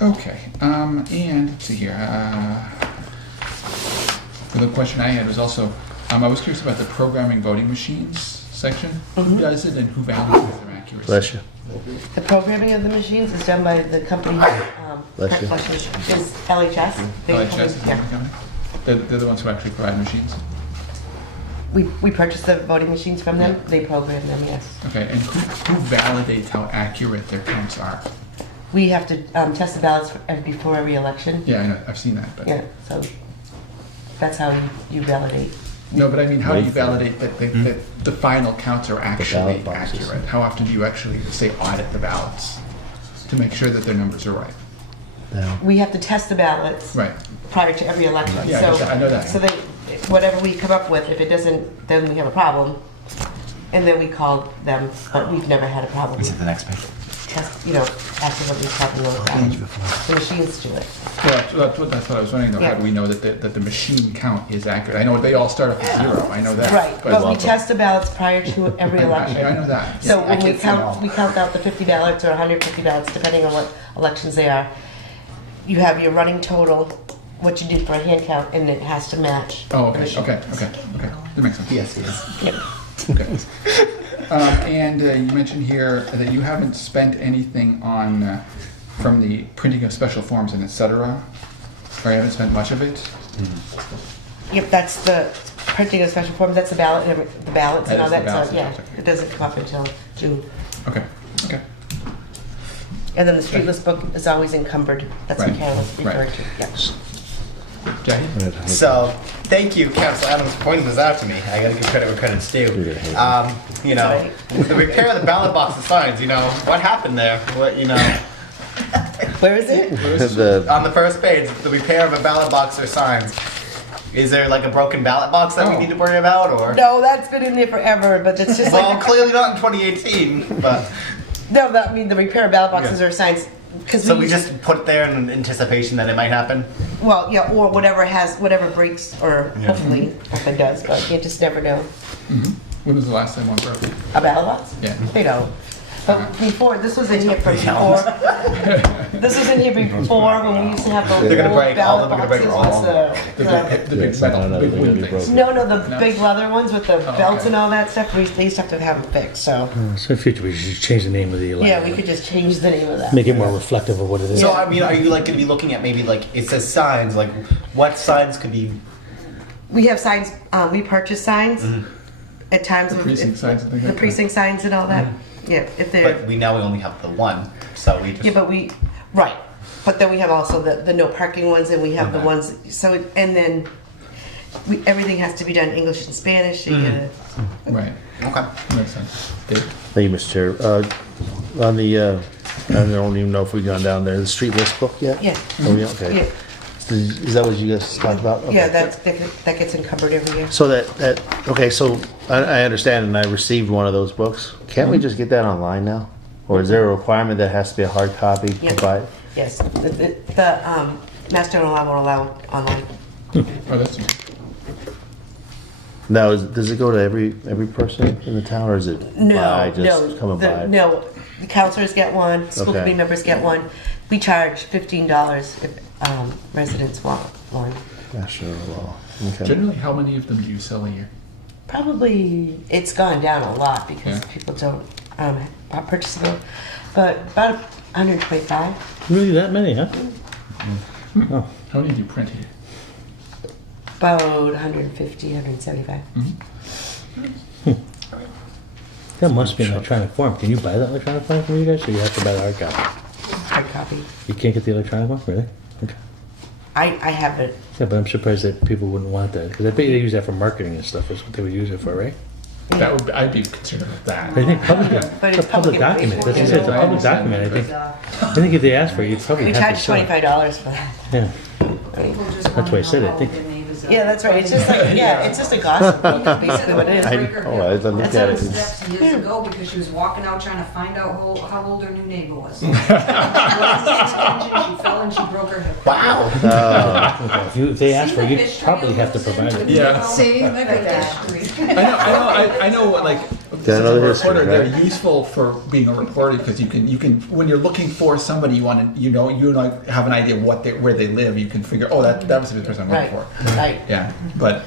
Okay. And let's see here. The question I had was also, I was curious about the programming voting machines section. Who does it and who validates their accuracy? Bless you. The programming of the machines is done by the company, Bless you. is LHS. They LHS come in- is the yeah. company? They're the ones who actually provide machines? We purchase the voting machines from them, they program them, yes. Okay, and who validates how accurate their counts are? We have to test the ballots before every election. Yeah, I know, I've seen that, but. Yeah, so that's how you validate. No, but I mean, how do you validate that the final counts are actually ballot boxes. accurate? How often do you actually, say, audit the ballots to make sure that their numbers are right? No. We have to test the ballots Right. prior to every election. Yeah, So- I know that. So whatever we come up with, if it doesn't, then we have a problem. And then we call them, but we've never had a problem. Is it the next page? Test, accidentally tapping those ballots. The machines do it. Well, that's what I was wondering, though. How Yeah. do we know that the machine count is accurate? I know they all start off at 0, I know that. Right, but we test the ballots prior to every election. I know that. So I when can't see them all. we count out the 50 ballots or 150 ballots, depending on what elections they are. You have your running total, what you did for a hand count, and it has to match. Oh, the okay, machine. okay. That makes sense. Yes, it is. Yep. Okay. And you mentioned here that you haven't spent anything on, from the printing of special forms and et cetera, or you haven't spent much of it? Yep, that's the printing of special forms, that's the ballot, the ballots and That all is the that, ballots, so, yeah, okay. it doesn't come up until June. Okay. And then the street list book is always encumbered, that's what Right, Carol's referred right. to, yeah. Jackie? So, thank you, Council Adams, for pointing this out to me. I gotta give credit where credit's due. The repair of the ballot box signs, what happened there? Where is it? On the first page, the repair of a ballot box or signs. Is there like a broken ballot box that we need to worry about, or? No, that's been in there forever, but it's just Well, like, clearly not in 2018, but. no, I mean, the repair of ballot boxes or signs, because So we just put it there in anticipation that it might happen? well, yeah, or whatever breaks, or hopefully nothing does, but you just never know. When was the last time one broke? A ballot box? Yeah. You know, but before, this was in here from before. This was in here before when we used to have the They're gonna old break, all of ballot them are gonna break, boxes all with The the. big, the big metal, big wooden things. No, the No? big leather ones with the belts okay. and all that stuff, they used to have them fixed, so. So in future, we should change the name of the election. Yeah, we could just change the name of that. Make it more reflective of what it is. So I mean, are you like going to be looking at maybe like it says signs? Like, what signs could be? We have signs, we purchase signs at times. The of- precinct signs and things The like that. precinct signs and all that. Yeah, if they're, But we only have the one, so we just. yeah, but right. But then we have also the no parking ones and we have the Okay. ones, so, and then everything has to be done English and Spanish. So you gotta, Right, Okay. makes sense. Dave? Thank you, Mr. Chair. On the, I don't even know if we've gone down there, the street list book yet? Yeah. Oh, yeah, okay. Yeah. Is that what you guys talked about? Okay. Yeah, that gets encumbered every year. So okay, so I understand and I received one of those books. Can't we just get that online now? Or is there a requirement that has to be a hard copy Yeah. provided? Yes, the Mass General Law won't allow online. Oh, that's, Now, does it go to every person in the town or is it by just coming by? No, the counselors get one, school Okay. committee members get one. We charge $15 if residents want one. National law. Okay. generally, how many of them do you sell a year? Probably, it's gone down a lot because Yeah. people don't purchase them, but about 125. Really that many, huh? Oh. How many do you print here? About 150, 175. That must be an electronic form. Can you buy that electronic form from you guys, or you have to buy the hard copy? Hard copy. You can't get the electronic one, really? Okay. I have it. Yeah, but I'm surprised that people wouldn't want that, because I bet they use that for marketing and stuff, is what they would use it for, right? That would, I'd be concerned with that. I think public, But it's a public document, that's what I said, it's a public document, I think if they ask for it, you'd probably We have to charge show it. $25 for that. Yeah, that's why I said it, I think. Yeah, that's right. It's just like, yeah, it's just a gossip book, is basically what it is. I looked at it. Steps years ago because she was walking out trying to find out how old her new neighbor was. She fell and she broke her hip. Wow. Okay, if they ask for it, you'd probably have to provide it. Yeah. See, look at that. I know, like, Got as a another history, reporter, right? they're useful for being a reporter because you can, when you're looking for somebody, you have an idea where they live, you can figure, oh, that was the person I'm looking Right, for. right. Yeah, but,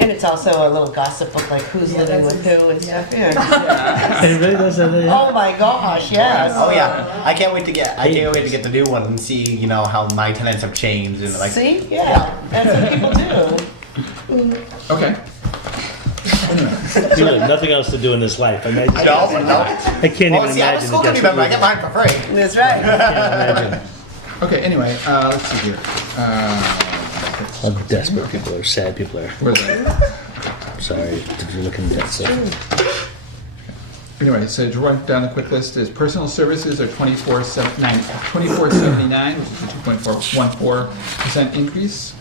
And it's also a little gossip book, like who's living with who and stuff. Yeah. And it really does have that, yeah. Oh my gosh, yes. Oh yeah, I can't wait to get the new one and see how my tenants have changed and like. See? Yeah, that's what people do. okay. You have nothing else to do in this life, I No, can't Well, even see, I'm a imagine school the committee member. I get desperate. mine for free. That's right. Can't imagine Okay, anyway, let's see here. how desperate people are, sad people are. Where's that? Sorry, if you're looking at that stuff. Anyway, so to run down the quick list is personal services are 2479, which is a 2.414% increase.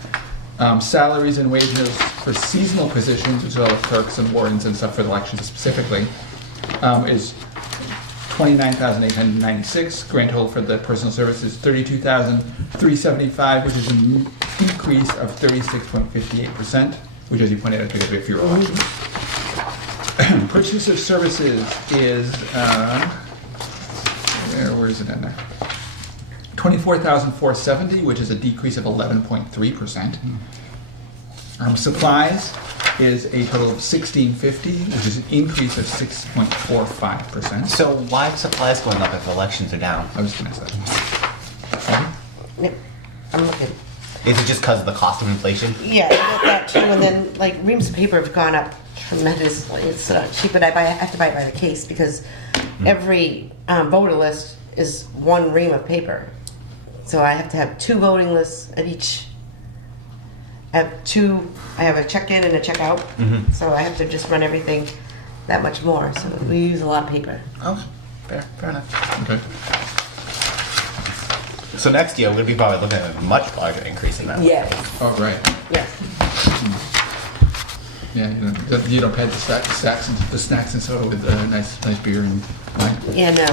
Salaries and wages for seasonal positions, which is all the clerks and wardens and stuff for the elections specifically, is 29,896. Grand total for the personal services 32,375, which is a decrease of 36.58%, which, as you pointed out, because we have fewer elections. Purchase of services is, where is it in there? 24,470, which is a decrease of 11.3%. Supplies is a total of 1,650, which is an increase of 6.45%. So why are supplies going up if elections are down? I was gonna say. Yep, I'm looking. Is it just because of the cost of inflation? Yeah, I got that too, and then like reams of paper have gone up tremendously. It's cheap, but I have to buy it by the case because every voter list is one ream of paper. So I have to have 2 voting lists at each. I have a check-in and a check-out, so I have to just run everything that much more. So we use a lot of paper. Oh, fair enough. Okay. So next year we're gonna be probably looking at a much larger increase in that. Yes. Oh, right. Yes. Yeah, you don't pay the snacks and soda with nice beer and wine. Yeah, no.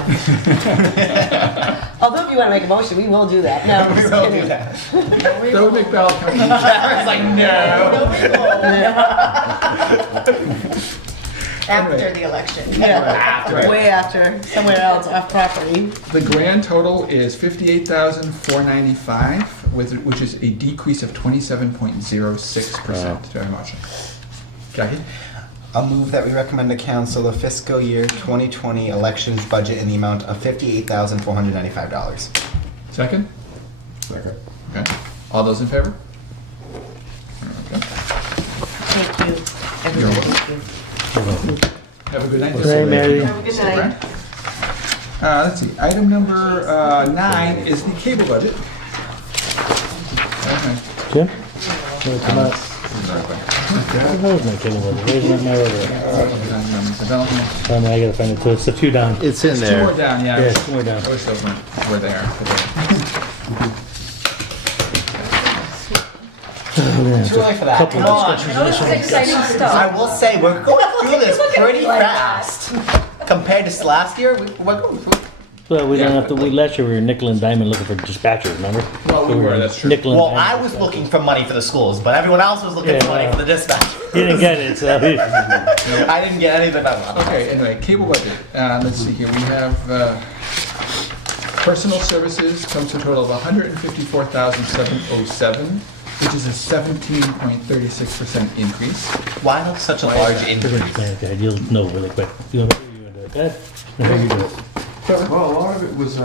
Although if you want to make a motion, we will do that. No, I'm just kidding. That would make ballot counting. It's like no. After the election. Yeah, way after, somewhere else, off property. The grand total is $58,495, which is a decrease of 27.06%. Very much. Jackie? I'll move that we recommend to council the fiscal year 2020 elections budget in the amount of $58,495. Second? Second. Okay. All those in favor? Okay. Thank you. You're Everybody, welcome. thank you. Have a good night. Good night, Mary. Have a good night. Let's see, item number 9 is the cable budget. Okay. Jim? Come out. Where's my cable budget? Where's my order? Development. I gotta find it too. It's a few down. It's in Two more there. down, yeah. Yeah, two more down. I wish those were there. Too early for that. Couple Come on. Oh, this is exciting stuff. I will say, we're going through this pretty fast. Compared to last year, we're going through. Well, we don't have to, last year we were nickel and diamond looking for dispatchers, remember? Well, we were, that's true. Nickel and Well, diamond I was looking for money for the schools, but everyone else was looking Yeah, for money well. for the dispatch. You didn't get it, so. I didn't get anything out of it. Okay, anyway, cable budget. Let's see here, we have personal services comes to a total of $154,707, which is a 17.36% increase. Why not such a Why is large that? increase? You'll know really quick. You want to do it? Go ahead. No, you do it. Well, a lot of it was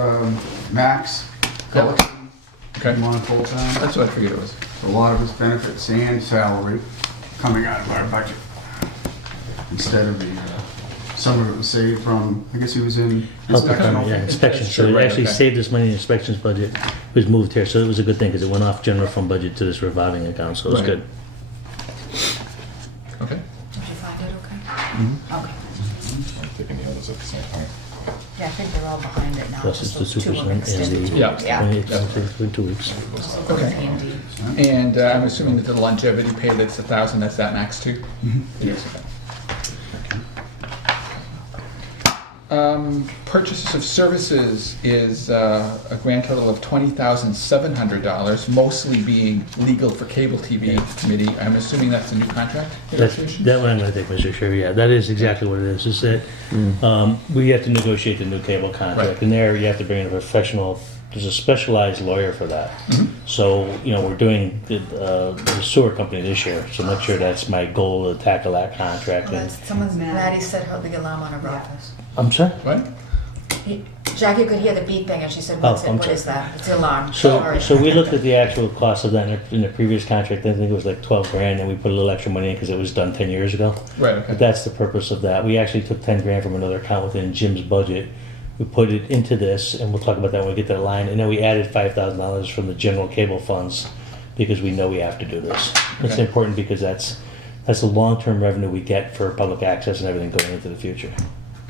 Max Gullickson Okay, came on full-time. that's what I figured it was. A lot of his benefits and salary coming out of our budget. Instead of the, some of it was saved from, I guess he was in Health inspection. department, yeah, inspections. So Sure, it right, actually okay. saved us money in inspections budget. It was moved here, so it was a good thing because it went off general fund budget to this revolving account, so it was Right. good. Okay. Did you find it okay? Okay. Taking the others at the same time. Yeah, I think they're all behind it now. Plus it's just the those two 2% are and extended. the. Yeah. Yeah. It's in 2 weeks. Okay. Andy. And I'm assuming that the longevity pay that's 1,000, that's that max too? Yes, okay. Purchases of services is a grand total of $20,700, mostly being legal for cable TV committee. I'm assuming that's a new contract That's, negotiation? that one I'm gonna take, Mr. Sherry, yeah, that is exactly what it is, is that, we have to negotiate the new cable contract, Right. and there you have to bring in a professional, there's a specialized lawyer for that. Mhm. So, we're doing the sewer company this year, so next year that's my goal to tackle that contract, and, Maddie set her the alarm on her office. I'm sorry? What? Jackie could hear the beeping and she said, Oh, "What's it? I'm What sorry. is that? It's the alarm." So, Sorry. so we looked at the actual cost of that in the previous contract, I think it was like 12 grand, and we put a little extra money in because it was done 10 years ago. Right, But okay. that's the purpose of that. We actually took 10 grand from another account within Jim's budget. We put it into this, and we'll talk about that when we get to the line, and then we added $5,000 from the general cable funds because we know we have to do this. It's Okay. important because that's the long-term revenue we get for public access and everything going into the future.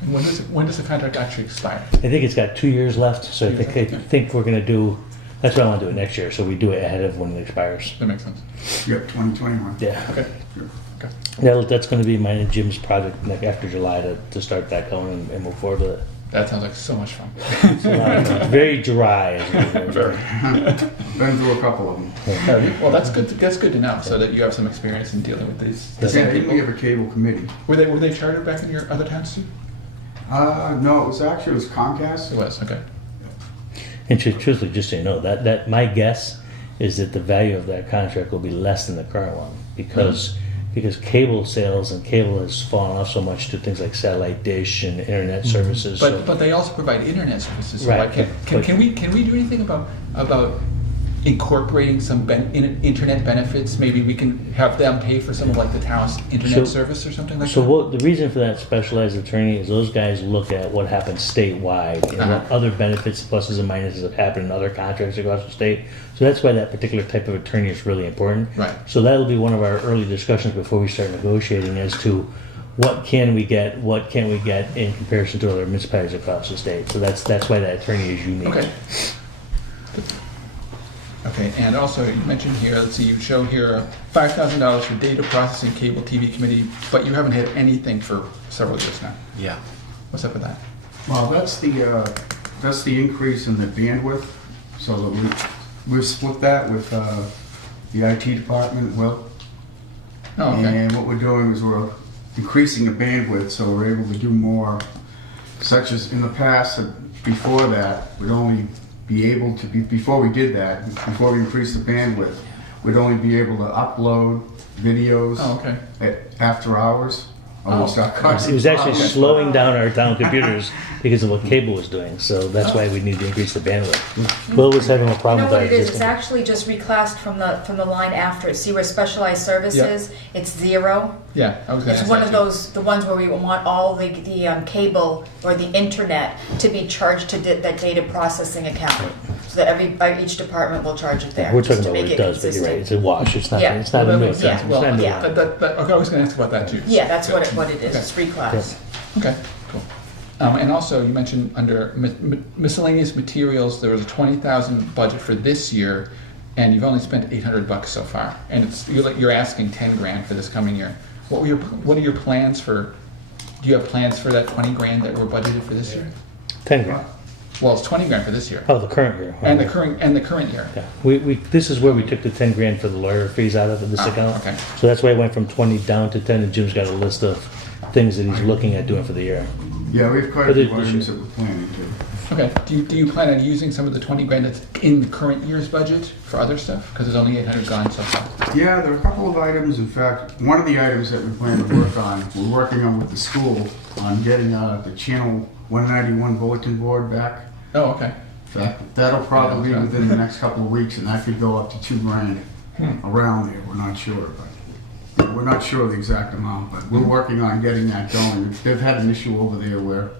And when does the contract actually expire? I think it's got 2 years left, so I think we're gonna do, that's why I wanna do it next year, so we do it ahead of when it expires. That makes sense. Yep, 2021. Yeah. Okay. That's gonna be mine and Jim's project after July to start that going and move forward with it. That sounds like so much fun. It's a lot of fun. It's very dry. Very. Been through a couple of them. Well, that's good. That's good to know, so that you have some experience in dealing with these Yeah, people. we have a cable committee. Were they chartered back in your other towns too? No, it was Comcast. It was, okay. And truthfully, just so you know, that my guess is that the value of that contract will be less than the current one because cable sales and cable has fallen off so much to things like satellite dish and internet services. But so- but they also provide internet services. So Right, why can we do anything about incorporating some internet benefits? Maybe we can have them pay for some of like the town's internet service or something like that. The reason for that specialized attorney is those guys look at what happens statewide and what other benefits, pluses and minuses have happened in other contracts across the state. So that's why that particular type of attorney is really important. Right. So that'll be one of our early discussions before we start negotiating as to what can we get, what can we get in comparison to other municipalities across the state. So that's why that attorney is unique. Okay. Okay, and also you mentioned here, let's see, you show here $5,000 for data processing cable TV committee, but you haven't had anything for several years now. Yeah. What's up with that? Well, that's the increase in the bandwidth, so that we've split that with the IT department, Will. Oh, okay. And what we're doing is we're increasing the bandwidth so we're able to do more, such as in the past, before that, we'd only be able to, before we did that, before we increased the bandwidth, we'd only be able to upload videos Oh, okay. after hours. It was actually slowing down our town computers because of what cable was doing, so that's why we need to increase the bandwidth. Will was having a You problem know with what our it is? It's existing. actually just reclassed from the line after it. See where specialized services, it's 0. Yeah, I was gonna It's ask one that of too. those, the ones where we want all the cable or the internet to be charged to that data processing account. So that each department will charge it there. We're just talking to about what make it does, but you're right, consistent. it's a wash, it's not, Yeah. it's not Well, a that new makes account. sense. It's not a new yeah. account. Okay, I was gonna ask about that too. Yeah, that's what it is. It's reclass. Okay, cool. And also, you mentioned under miscellaneous materials, there was a 20,000 budget for this year, and you've only spent $800 so far, and you're asking 10 grand for this coming year. What are your plans for? Do you have plans for that 20 grand that were budgeted for this year? 10 grand. Well, it's 20 grand for this year. Oh, the current year. And the current year. Yeah, this is where we took the 10 grand for the lawyer fees out of this account. Okay. So that's why I went from 20 down to 10, and Jim's got a list of things that he's looking at doing for the year. Yeah, we have quite a But few it- items that we're planning to. Okay. Do you plan on using some of the 20 grand that's in the current year's budget for other stuff? Because there's only 800 gone so far. Yeah, there are a couple of items. In fact, one of the items that we plan to work on, we're working on with the school on getting the channel 191 bulletin board back. Oh, okay. In fact, that'll probably be within the next couple of weeks, and that could go up to $2 grand around there. We're not sure, but we're not sure of the exact amount. But we're working on getting that going. They've had an issue over there where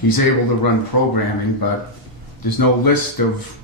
he's able to run programming, but there's no list of.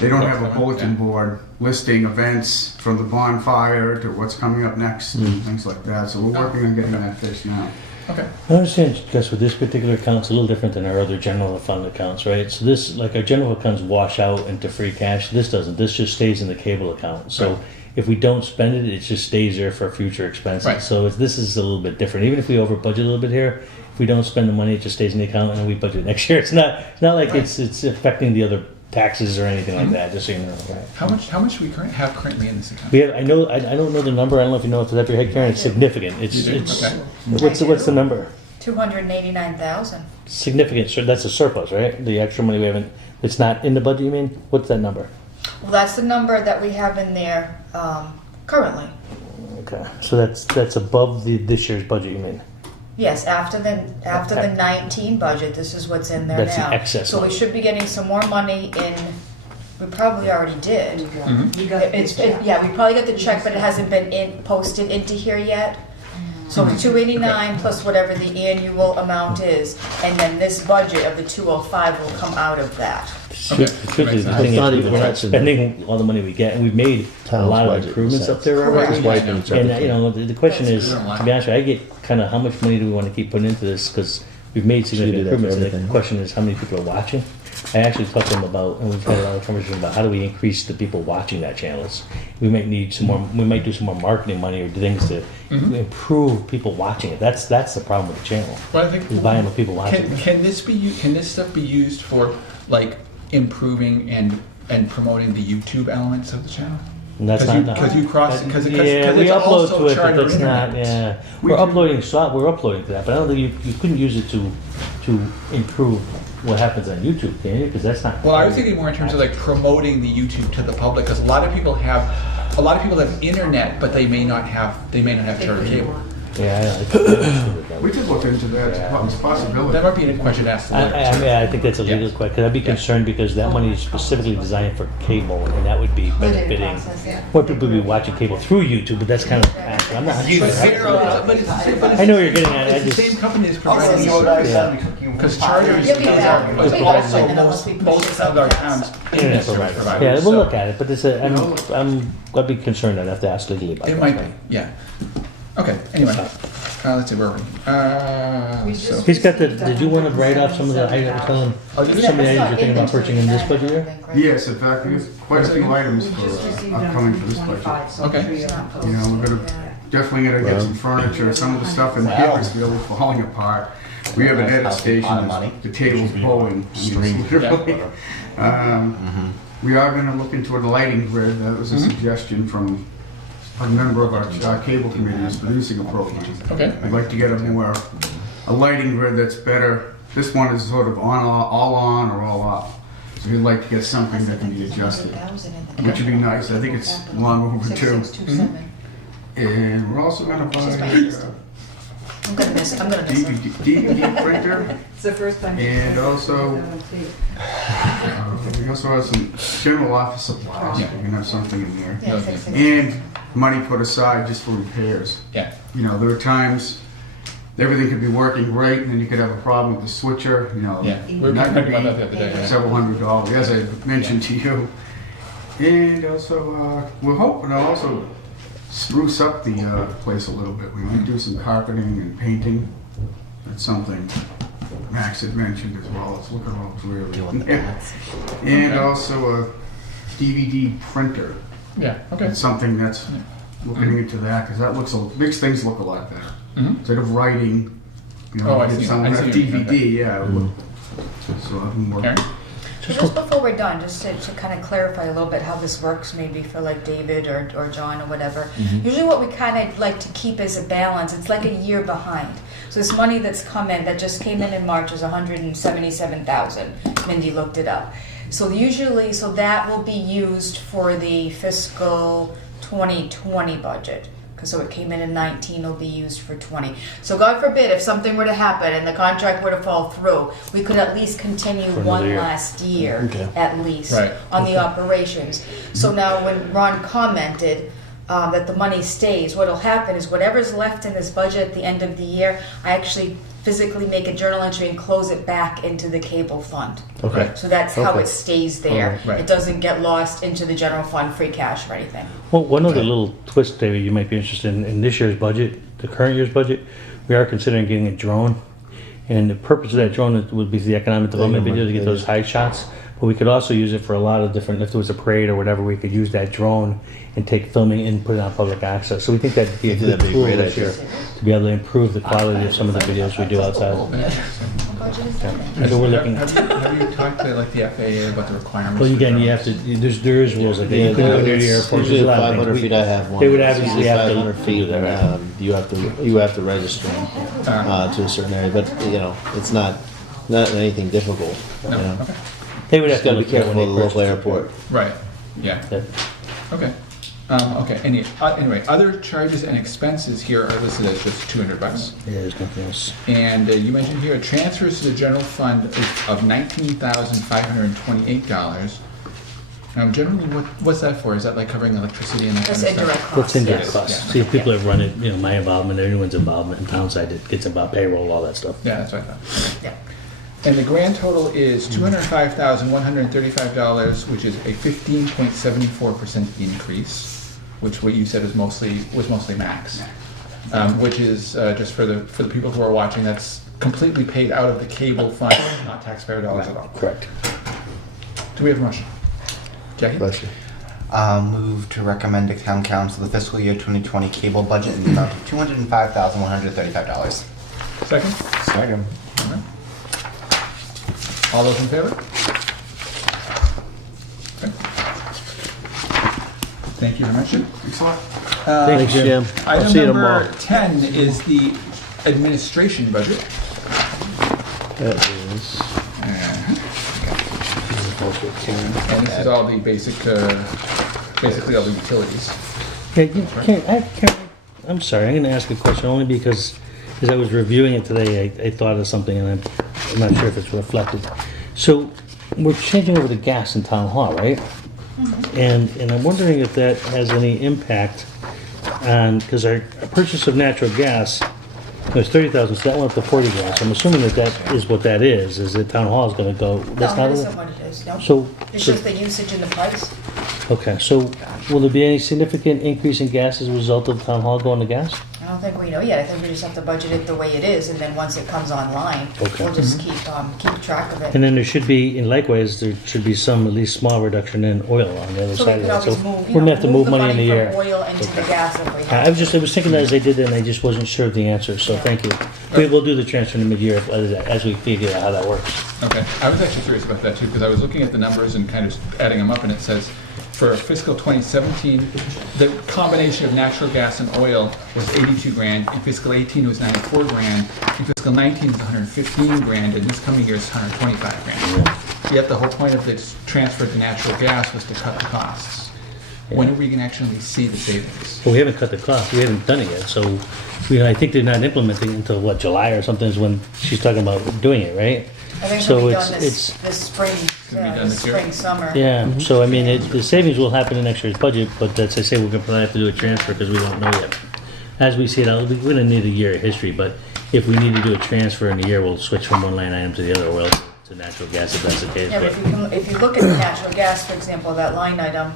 They don't have a bulletin board listing events from the bonfire to what's coming up next and things like that. So we're working on getting that fixed now. Okay. I understand, because with this particular account, it's a little different than our other general fund accounts, right? So this, like our general accounts wash out into free cash, this doesn't, this just stays in the cable account. So Right. if we don't spend it, it just stays there for future expenses. Right. So this is a little bit different. Even if we over budget a little bit here, if we don't spend the money, it just stays in the account and then we budget next year. It's not like it's affecting the other taxes or anything like that, just so you know. Right? How much do we have currently in this account? We have, I don't know the number, I don't know if you know off the top of your head, Karen, it's significant. It's, You do? it's, Okay. what's the number? 289,000. Significant, so that's a surplus, right? The extra money we haven't, it's not in the budget, you mean? What's that number? Well, that's the number that we have in there currently. Okay, so that's above this year's budget, you mean? Yes, after the 19 budget, this is what's in there That's the now. excess So money. we should be getting some more money in. We probably already did. Mm-hmm. You got Yeah, we probably got the check, but it hasn't been posted into here yet. So Mm-hmm. it's 289 plus whatever the annual amount is, and then this budget of the 205 will come out of that. Okay. Truthfully, the It's thing not is, even we're not touching spending all the money we get, and we've made a Town's lot of budget, improvements in up there Correct. already. It's And, the question is, to be honest with you, I get kind of how much money do we want to keep putting into this, because we've made significant do that for improvements, and the everything. question is, how many people are watching? I actually talked to them about, and we've had a lot of conversation about how do we increase the people watching that channels. We might need some more, we might do some more marketing money or things to improve people watching it. That's the problem with the channel. Well, I think Is buying the people watching it. Can this stuff be used for like improving and promoting the YouTube elements of the channel? And that's Because you cross because yeah, we it's upload also to it, but charter that's not. internet. Yeah, We we're can- uploading to that, but I don't think you couldn't use it to improve what happens on YouTube, can you? Because that's not. Well, I was thinking more in terms of like promoting the YouTube to the public, because a lot of people have internet, but they may not have charter cable. Yeah, We could look into that. It's a possibility. That might be a question to ask the lawyer. I think that's a legal question. Because I'd be concerned because that money is specifically designed for cable, and that would be benefiting. More people would be watching cable through YouTube, but that's kind of. I'm not sure. I know what you're getting at. I It's the just. same company as providing because charters Yeah, we are have. but We also have. most of our towns internet service providers. Yeah, we'll so look at it, but I'd be concerned. I'd have to ask legally about It that. might be, yeah. Okay. Anyway, let's see where are we? So He's got the. Did you want to write off some of the items? Tell him some of the items you're thinking about purchasing in this budget year. Yes, in fact, we have quite a few items for upcoming for this budget. Okay. You know, we're definitely gonna get some furniture. Some of the stuff in here is really falling apart. We have an edit station. The table's bowing. Literally. We are gonna look into a lighting grid. That was a suggestion from a member of our cable committee is producing a program. Okay. I'd like to get a lighting grid that's better. This one is sort of all on or all off. So we'd like to get something that can be adjusted, which would be nice. I think it's long overdue. And we're also gonna buy I'm gonna miss it. DVD printer. It's the first time. And also, we also have some general office supplies. We can have something in there. And money put aside just for repairs. Yeah. You know, there are times everything could be working great, and then you could have a problem with the switcher. You know, Yeah. We were that could talking about that the other day, be yeah. several $100s, as I mentioned to you. And also, we're hoping to also spruce up the place a little bit. We might do some carpeting and painting. That's something Max had mentioned as well. It's looking all dreary. And also a DVD printer. Yeah, okay. It's something that's looking into that, because that makes things look a lot better. Instead of writing, you know, Oh, I if see. someone I has see what you mean. DVD, yeah. So I've been working. Karen? Just before we're done, just to kind of clarify a little bit how this works, maybe for like David or John or whatever. Usually what we kind of like to keep as a balance, it's like a year behind. So this money that's come in, that just came in March, is 177,000. Mindy looked it up. So usually, so that will be used for the fiscal 2020 budget. So it came in 19, will be used for 20. So God forbid, if something were to happen and the contract were to fall through, we could at least continue For one another year. last year, Okay. at least, Right. on the operations. So now when Ron commented that the money stays, what'll happen is whatever's left in this budget at the end of the year, I actually physically make a journal entry and close it back into the cable fund. Okay. So that's how Okay. it stays there. Right. It doesn't get lost into the general fund free cash or anything. Well, one other little twist, David, you might be interested in this year's budget, the current year's budget, we are considering getting a drone. And the purpose of that drone would be the economic development video to get those high shots. But we could also use it for a lot of different, if there was a parade or whatever, we could use that drone and take filming and put it on public access. So we think that'd be a good tool this year to be able to improve the quality of some of the videos we do outside. And we're looking. Have you talked to like the FAA about the requirements? Well, for again, you drones? have to, there is rules like that. You Yeah, couldn't go near the it's airport. usually There's a lot of 500 things. feet. I have one. They would It's obviously usually have to 500 feet. do that. You have to register to a certain area, but you know, it's not anything difficult. You know, Okay. They would have just to gotta be look at careful when of they the local purchase it. airport. Right, yeah, Yeah. okay. Okay, anyway, other charges and expenses here are listed as just $200. Yeah, there's nothing else. And you mentioned here, transfers to the general fund of $19,528. Generally, what's that for? Is that like covering electricity and that That's kind of indirect stuff? costs. What's indirect yes. costs? Yeah. See, if people have run it, you know, my involvement, anyone's involvement in town side that gets about payroll, all that stuff. Yeah, that's what I thought. Yeah. And the grand total is $205,135, which is a 15.74% increase, which what you said was mostly Max. Which is just for the people who are watching, that's completely paid out of the cable fund, not taxpayer dollars at all. Correct. Do we have a motion? Jackie? Bless you. Move to recommend to town council the fiscal year 2020 cable budget in the amount of $205,135. Second? Second. All right. All those in favor? Okay. Thank you very much. Thanks a lot. Thanks, Jim. I'll Item see you number tomorrow. 10 is the administration budget. That is. And this is all the basically all the utilities. I'm sorry, I'm gonna ask a question only because as I was reviewing it today, I thought of something and I'm not sure if it's reflected. So we're changing over the gas in town hall, right? And I'm wondering if that has any impact on, because our purchase of natural gas was 30,000, so that went up to 40 grand. So I'm assuming that is what that is that town hall is gonna go. No, That's that not isn't what it is, no. So, It's just the usage and the price. okay, so will there be any significant increase in gas as a result of the town hall going to gas? I don't think we know yet. I think we just have to budget it the way it is, and then once it comes online, Okay. we'll just keep track of it. And then there should be, and likewise, there should be some at least small reduction in oil on the other So side we of could that. So always move, we're gonna have to move the money in the air. from oil into the gas if we I have. was thinking that as I did that, and I just wasn't sure of the answer, so thank you. We'll do the transfer in the mid-year as we figure out how that works. Okay, I was actually curious about that too, because I was looking at the numbers and kind of adding them up, and it says for fiscal 2017, the combination of natural gas and oil was 82 grand. In fiscal 18, it was 94 grand. In fiscal 19, it's 115 grand, and this coming year is 125 grand. Yet the whole point of this transfer to natural gas was to cut the costs. When are we going to actually see the savings? Well, we haven't cut the cost, we haven't done it yet, so, I think they're not implementing until, what, July or something is when she's talking about doing it, right? I think So it'll be it's- done it's- this spring, Gonna be done this this year? spring, summer. Yeah, so I mean, the savings will happen in next year's budget, but that's, I say, we're gonna probably have to do a transfer because we don't know yet. As we see it, we're gonna need a year of history, but if we need to do a transfer in a year, we'll switch from one line item to the other, or else to natural gas if that's the case. Yeah, but if you look at the natural gas, for example, that line item,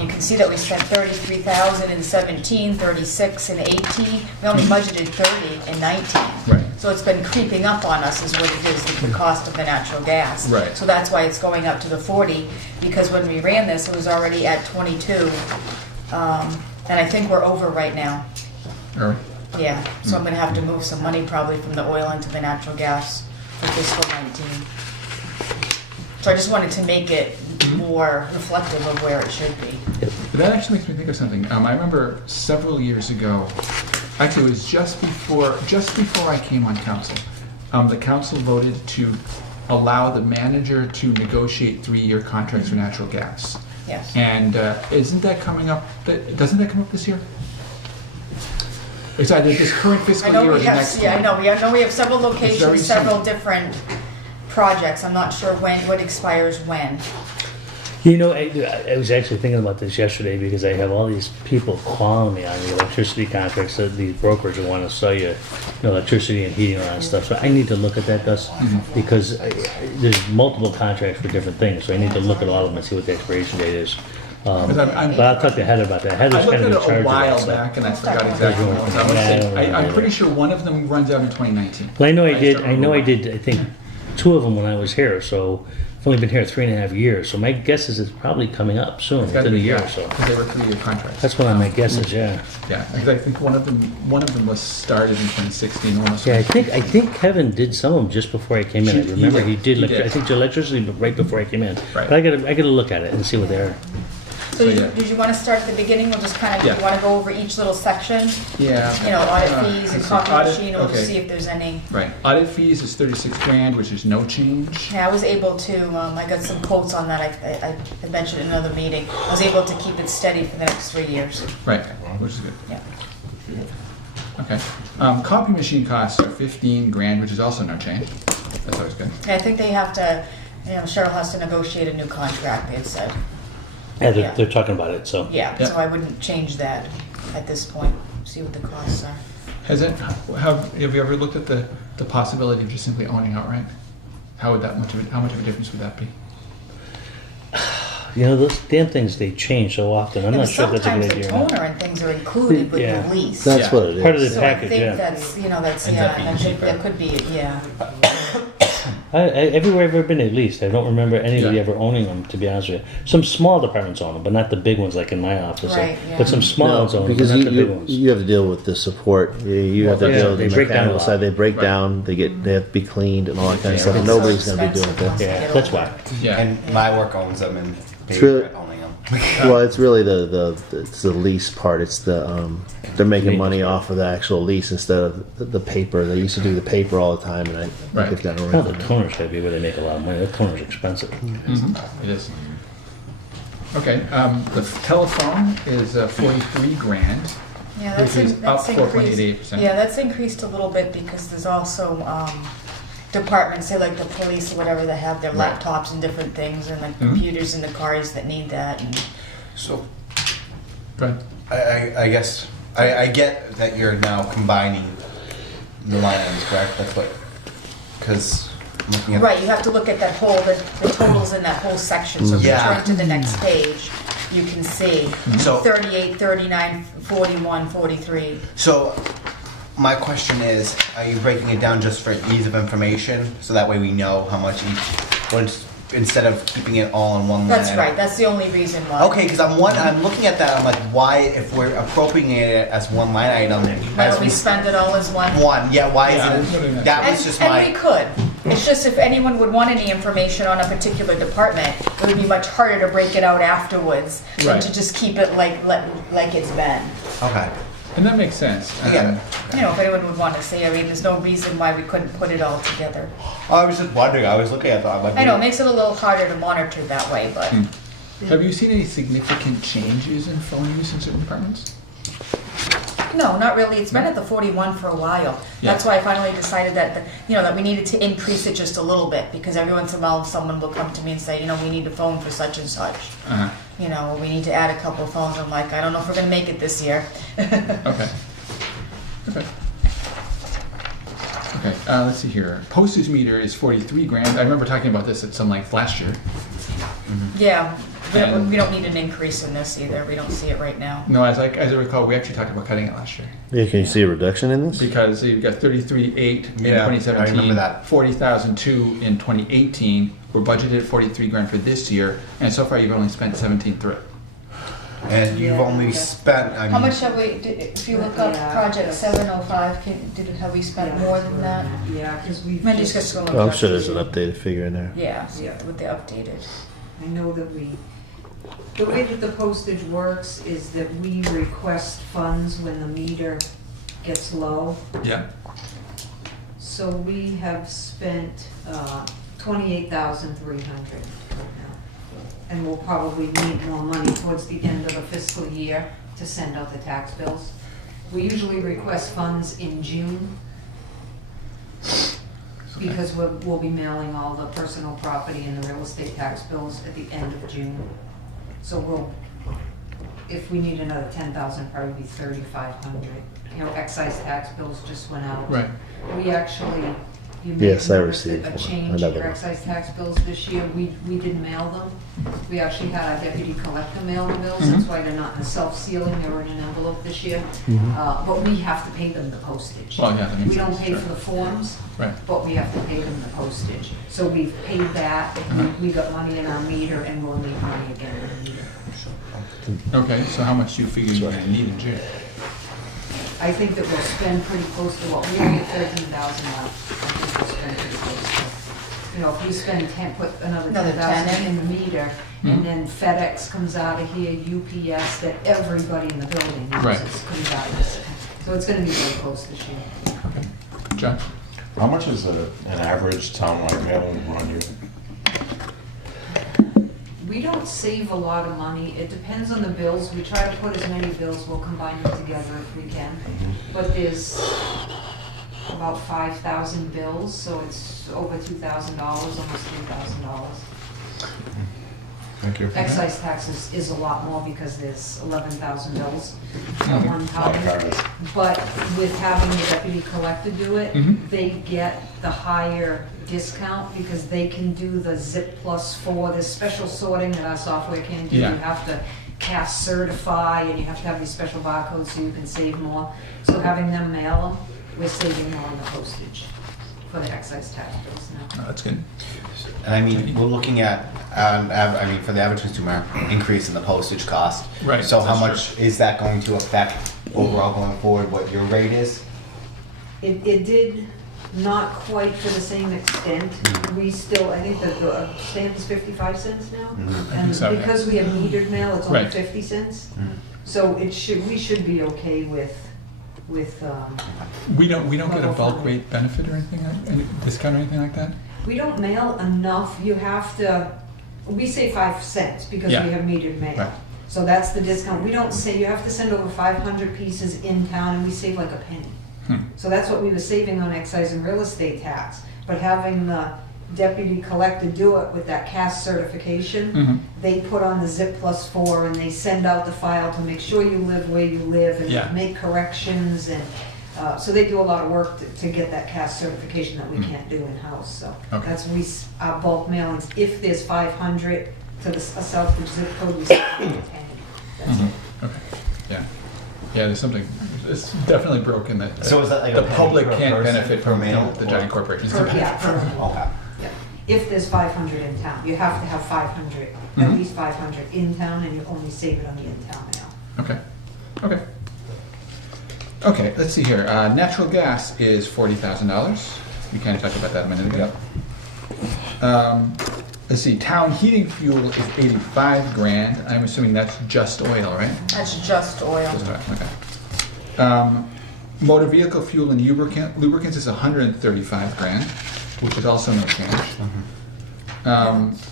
you can see that we spent 33,000 in 17, 36 in 18. We only budgeted 30 in 19. Right. So it's been creeping up on us is what it is, the cost of the natural gas. Right. So that's why it's going up to the 40, because when we ran this, it was already at 22. And I think we're over right now. Or, Yeah, so I'm gonna have to move some money probably from the oil into the natural gas for fiscal 19. So I just wanted to make it more reflective of where it should be. but that actually makes me think of something. I remember several years ago, actually it was just before I came on council, the council voted to allow the manager to negotiate 3-year contracts for natural gas. Yes. And isn't that coming up, doesn't that come up this year? It's either this current I fiscal know year or we the have, next yeah, I one. know, we have several very locations, several different projects. I'm not sure what expires when. I was actually thinking about this yesterday because I have all these people calling me on the electricity contracts, that these brokers who want to sell you, electricity and heating and all that stuff. So I need to look at that, Gus, because there's multiple contracts for different things. So I need to look at all of them and see what the expiration date is. But I'll talk to Heather about that. Heather's I looked kind at of in it a charge of that while stuff. back and I forgot exactly what it was. I wanna say- I'm pretty sure one of them runs out in 2019. Well, I know I don't did, I think, 2 of them when I was here, so I've only been here 3.5 years, so my guess is it's probably coming up soon, It's gotta within a be, year yeah, or so. because they were 3-year contracts. That's what my guess is, yeah. Yeah, because I think one of them was started in 2016, almost. Yeah, I think Kevin did some of them just before I came in. I He remember did. he did, He did. I think electricity right before I came in. Right. But I gotta look at it and see what they are. So yeah. did you want to start at the beginning? We'll just kind of, Yeah. you want to go over each little section? Yeah. Audit Uh, fees and let's see, copy audit- machine, we'll just okay. see if there's any. Right. Audit fees is 36 grand, which is no change. Yeah, I was able to, I got some quotes on that, I mentioned in another meeting. I was able to keep it steady for the next 3 years. Right, which is good. Yeah. Okay. Copy machine costs are 15 grand, which is also no change. That's always good. I think they have to, Cheryl has to negotiate a new contract, they had said. Yeah, Yeah. they're talking about it, so. Yeah, Yeah. so I wouldn't change that at this point, see what the costs are. Have you ever looked at the possibility of just simply owning outright? How much of a difference would that be? Those damn things, they change so often. I'm And not sure if that's a good sometimes idea the or not. toner and things are included with Yeah. the lease. That's Yeah. what it is. Part of the So package, I think yeah. that's, Ends up being cheaper. that could be, yeah. Everywhere I've ever been, at least, I don't remember anybody Yeah. ever owning them, to be honest with you. Some small departments own them, but not the big ones like in my office. Right, yeah. But some small No, ones own them, but because not the big you, ones. you have to deal with the support. You have to Yeah, deal with they the break down a mechanical lot. side. They break Right. down. They have to be cleaned and all that kind of Yeah, stuff. it's Nobody's so going to be doing expensive. that. Yeah, that's why. Yeah. And my work owns them and It's they really- regret owning them. Well, it's really it's the lease part. It's they're making money off of the actual lease instead of the paper. They used to do the paper all the time, and I think Right. they've gotten Well, away the from it. toner's gotta be where they make a lot of money. The toner's expensive. It is. Okay, the telephone is 43 grand. Yeah, that's, Which is that's up increased. 4.88%. Yeah, that's increased a little bit because there's also departments, say like the police or whatever, that have their Right. laptops and different things, and the Mhm. computers in the cars that need that. And So Go ahead. I guess I get that you're now combining the line items, correct? That's what, because I'm looking at right, you have to look at that whole, the totals in that whole section. So if you Yeah. turn to the next page, you can see So- 38, 39, 41, 43. So, my question is, are you breaking it down just for ease of information, so that way we know how much instead of keeping it all in one line? That's item? right, that's the only reason why. Okay, because I'm looking at that, I'm like, why, if we're appropriating it as one line item, Why as don't we spend it all as one? why Yeah, is we're doing it, that. that And, was just and my, we could, It's just if anyone would want any information on a particular department, it would be much harder to break it out afterwards than Right. to just keep it like it's been. Okay. And that makes sense. Yeah. You know, if anyone would want to see, I mean, there's no reason why we couldn't put it all together. I was just wondering. I was looking at that. I know, it makes it a little harder to monitor that way, but. Have you seen any significant changes in phone use in certain departments? No, not really. It's been at the 41 for a while. That's why I finally decided that, that we needed to increase it just a little bit, because every once in a while someone will come to me and say, we need a phone for such and such. Uh-huh. We need to add a couple of phones. I'm like, I don't know if we're gonna make it this year. Okay. Okay. Okay, let's see here. Postage meter is 43 grand. I remember talking about this at some length last year. Yeah, And- we don't need an increase in this either. We don't see it right now. No, as I recall, we actually talked about cutting it last year. Yeah, can you see a reduction in this? Because you've got 33.8 in Yeah, 2017. I remember that. 40,002 in 2018. We're budgeted 43 grand for this year, and so far you've only spent 17.3. And you've only spent. I mean, How much have we, if you look up Yeah. Project 705, have we spent more than that? Yeah, because we've Mandy's just, just gonna look Oh, it I'm up. sure there's an updated figure in there. Yeah, with the updated. I know that the way that the postage works is that we request funds when the meter gets low. Yeah. So we have spent 28,300 right now. And we'll probably need more money towards the end of the fiscal year to send out the tax bills. We usually request funds in June because we'll be mailing all the personal property and the real estate tax bills at the end of June. So if we need another 10,000, probably be 3,500. Excise tax bills just went out. Right. We actually, you may Yes, have I noticed received a one. change I in never- your excise tax bills this year. We didn't mail them. We actually had our deputy collector mail the bills. That's why they're not in a self-sealing, they were in an envelope this year. But we have to pay them the postage. Well, yeah, that makes We don't sense, pay sure. for the forms, Right. but we have to pay them the postage. So we've paid that, we got money in our meter, and we'll need money again in the meter. Okay, so how much do you figure you're gonna need in June? I think that we'll spend pretty close to what, we only have 13,000 left. I think we'll spend pretty close to, if we spend 10, put another Another 10,000 10 in the meter, and then FedEx comes out of here, UPS, that everybody in the building Right. uses, comes out of this. So it's gonna be very close this year. Okay. John? How much is an average townwide mailing run you? We don't save a lot of money. It depends on the bills. We try to put as many bills, we'll combine them together if we can. But there's about 5,000 bills, so it's over $2,000, almost $3,000. Thank you. Excise taxes is a lot more because there's 11,000 bills at one time. But with having the deputy collector do it, they get the higher discount because they can do the zip +4, there's special sorting that our software can do. You Yeah. have to CAS certify and you have to have these special barcodes so you can save more. So having them mail them, we're saving more on the postage for the excise tax bills now. Oh, that's good. And I mean, we're looking at, for the average consumer, increase in the postage cost. Right, So how that's much is that going to affect overall going forward, what your rate is? It did not quite to the same extent. We still, I think that the stamp is 55 cents now. I think so, And yeah. because we have metered mail, it's only Right. 50 cents. So we should be okay with, We don't get a bulk rate benefit or anything, any discount or anything like that? we don't mail enough. You have to, we say 5 cents because we Yeah. have metered mail. Right. So that's the discount. We don't say, you have to send over 500 pieces in town and we save like a penny. So that's what we were saving on excise and real estate tax. But having the deputy collector do it with that CAS certification, they put on the zip +4 and they send out the file to make sure you live where you live and Yeah. make corrections and so they do a lot of work to get that CAS certification that we can't do in-house. So Okay. that's our bulk mailings. If there's 500 to a Southbridge zip code, we send a penny. That's it. Okay, yeah. Yeah, there's something, it's definitely broken that So is that like the a penny public per can't person benefit per from mail, the or- giant corporations. Okay. Okay. If there's 500 in town, you have to have 500, at least 500 in town, and you only save it on the in-town mail. Okay, okay. Okay, let's see here. Natural gas is $40,000. We kind of talked about that a minute ago. Let's see, town heating fuel is 85 grand. I'm assuming that's just oil, right? That's just oil. Just oil, okay. Motor vehicle fuel and lubricants is 135 grand, which is also no change.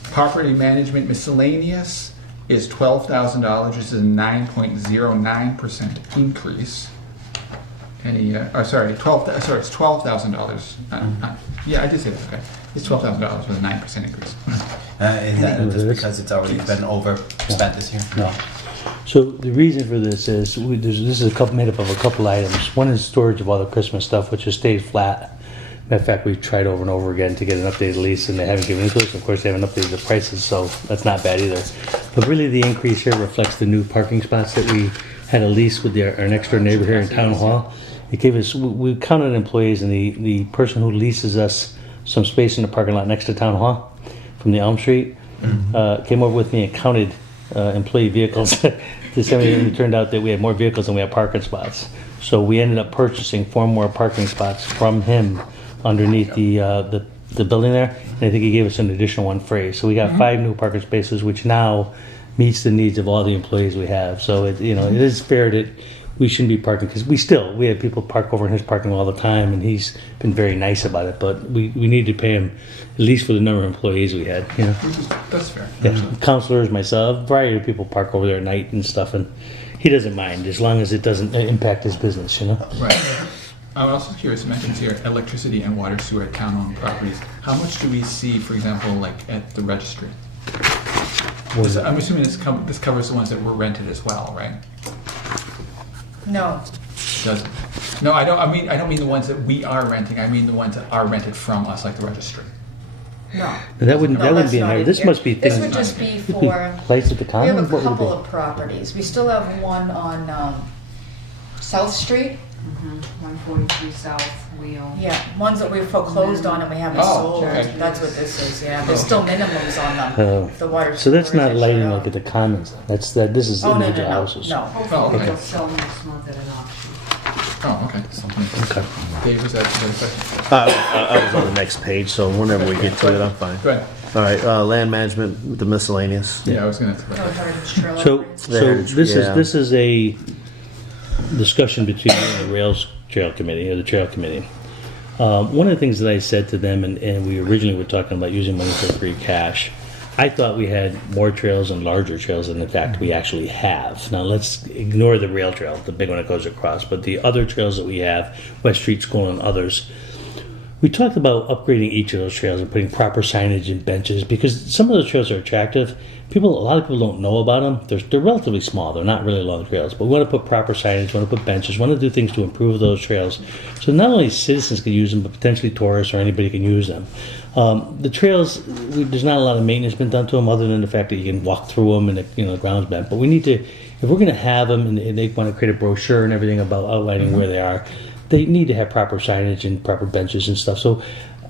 Property management miscellaneous is $12,000, which is a 9.09% increase. It's $12,000. Yeah, I did say that, okay. It's $12,000 with a 9% increase. Is that just because it's already been overspent this year? No. So the reason for this is, this is made up of a couple items. One is storage of all the Christmas stuff, which has stayed flat. Matter of fact, we've tried over and over again to get an updated lease, and they haven't given it to us. Of course, they haven't updated the prices, so that's not bad either. But really, the increase here reflects the new parking spots that we had a lease with our next door neighbor here in Town Hall. It gave us, we counted employees, and the person who leases us some space in the parking lot next to Town Hall from the Elm Street came over with me and counted employee vehicles. It turned out that we had more vehicles than we had parking spots. So we ended up purchasing 4 more parking spots from him underneath the building there, and I think he gave us an additional one free. So we got 5 new parking spaces, which now meets the needs of all the employees we have. So it is fair that we shouldn't be parking, because we have people park over in his parking all the time, and he's been very nice about it. But we need to pay him at least for the number of employees we had. That's fair. Yeah. Counselors, myself, a variety of people park over there at night and stuff, and he doesn't mind as long as it doesn't impact his business. Right. I'm also curious, it mentions here electricity and water sewer at town-owned properties. How much do we see, for example, like at the registry? I'm assuming this covers the ones that were rented as well, right? No. Doesn't. No, I don't mean the ones that we are renting. I mean the ones that are rented from us, like the registry. No. That wouldn't be in not there. in This here. must be This things. would just be for, Lights at the we common? have a What would it couple be? of properties. We still have one on South Street. 143 South, we own. Yeah, ones that we've foreclosed on and we haven't sold. okay. That's what this is, yeah. There's still minimums on them, Oh. the water. So that's not storage, lighting yeah. like at the commons. This is Oh, no, individual no, houses. no. Oh, okay. They'll sell next month at an auction. Oh, okay. Okay. Dave, was that a question? I was on the next page, so whenever we get to it, I'm fine. Go ahead. All right, land management, the miscellaneous. Yeah, I was gonna. Oh, Heritage Trail So upgrades. this is a discussion between me and the Rails Trail Committee, or the Trail Committee. One of the things that I said to them, and we originally were talking about using money for free cash, I thought we had more trails and larger trails than in fact we actually have. Now let's ignore the rail trail, the big one that goes across, but the other trails that we have, West Street School and others, we talked about upgrading each of those trails and putting proper signage and benches, because some of those trails are attractive. A lot of people don't know about them. They're relatively small. They're not really long trails, but we want to put proper signage, we want to put benches, we want to do things to improve those trails. So not only citizens can use them, but potentially tourists or anybody can use them. The trails, there's not a lot of maintenance been done to them, other than the fact that you can walk through them and the ground's bent. But we need to, if we're going to have them and they want to create a brochure and everything about outlining where they are, they need to have proper signage and proper benches and stuff. So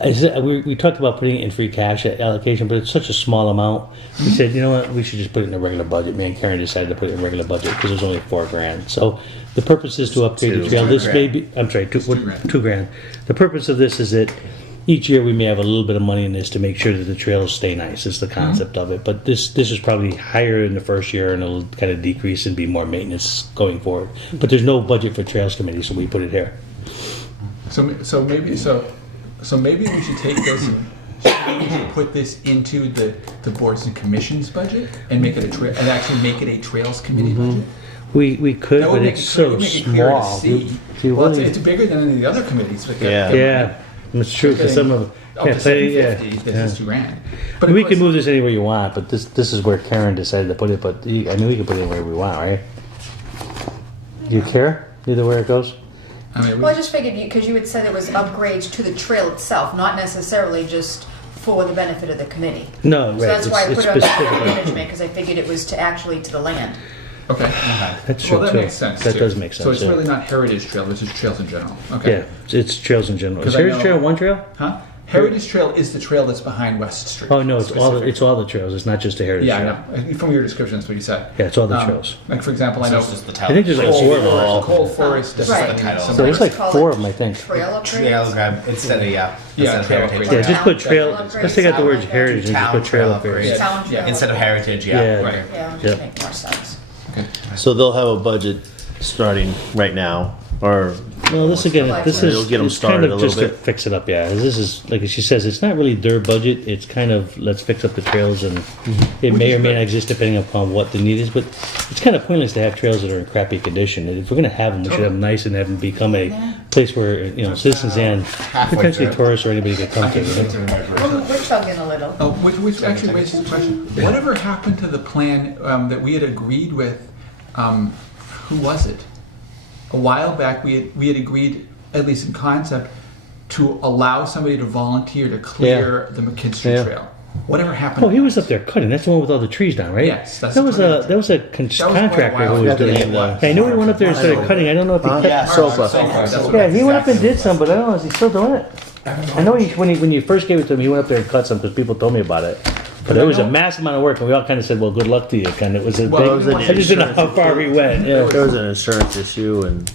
we talked about putting it in free cash allocation, but it's such a small amount. We said, you know what, we should just put it in a regular budget. Me and Karen decided to put it in a regular budget because it was only $4,000. So the purpose is to upgrade the trail. This may be, I'm sorry, $2,000. The purpose of this is that each year we may have a little bit of money in this to make sure that the trails stay nice. Is the concept of it. But this is probably higher in the first year, and it'll kind of decrease and be more maintenance going forward. But there's no budget for Trails Committee, so we put it here. So maybe we should take this and we should put this into the boards and commissions budget and make it actually make it a Trails Committee budget. We could, That would but make it's it so clear to small. see. Well, It's bigger than any of the other committees. But Yeah, it's true. For some of up to 750, this is $2,000. But we of can course- move this anywhere you want, but this is where Karen decided to put it. But I mean, we can put it anywhere we want, right? Do you care either where it goes? Well, I just figured, because you had said it was upgrades to the trail itself, not necessarily just for the benefit of the committee. No, So right. that's why I put it on the specifically. management, because I figured it was to the land. Okay. That's true Well, that too. makes sense. That too. does make sense. So it's yeah. really not Heritage Trail, it's just trails in general. Okay. Yeah, it's trails in general. Is 'Cause I Heritage know- Trail one trail? Huh? Heritage Trail is the trail that's behind West Street. Oh, no, it's specifically. all the trails. It's not just the Heritage Yeah, Trail. I know. From your description, that's what you said. Yeah, it's all the trails. Like, for example, I So know it's just the I think there's like Coal four of them. Forest, Coal Forest, Right. definitely The title. some- So there's like Call it four of them, I think. Trail Trail upgrades? grab instead of Yeah, instead of trail heritage. upgrades. Yeah, just put trail, Upgrades. let's take out the word heritage and just put trail Town up there. trail Town trail. Instead of heritage, Yeah. yeah. Right. Yeah, Yep. make more sense. So they'll have a budget starting right now, or Well, this again, this It'll is get 'em it's started kind a of little just to bit. fix it up. Yeah, this is like she says, it's not really their budget. It's kind of let's fix up the trails, and it may or may not exist depending upon what the need is. But it's kind of pointless to have trails that are in crappy condition. And if we're going to have them, we should have them nice and have them become a place where citizens and potentially tourists or anybody could come to. You know? We're chugging a little. Oh, which actually raises the question, whatever happened to the plan that we had agreed with, who was it? A while back, we had agreed, at least in concept, to allow somebody to volunteer to clear the McKinstry Yeah. Trail. Whatever happened? Oh, he was up there cutting. That's the one with all the trees down, right? Yes, that's that was the a one. contractor who was while doing ago. it. I know he went up there and started cutting. I don't know if he cut. Yeah, Sofa. Yeah, he went up and did some, but I don't know. Is he still doing it? I know when you first gave it to him, he went up there and cut some because people told me about it. But it was a massive amount of work, and we all kind of said, "Well, good luck to you." Kind of, it was a Well, big. it was I just didn't know how far he went. Yeah. there was an insurance issue, and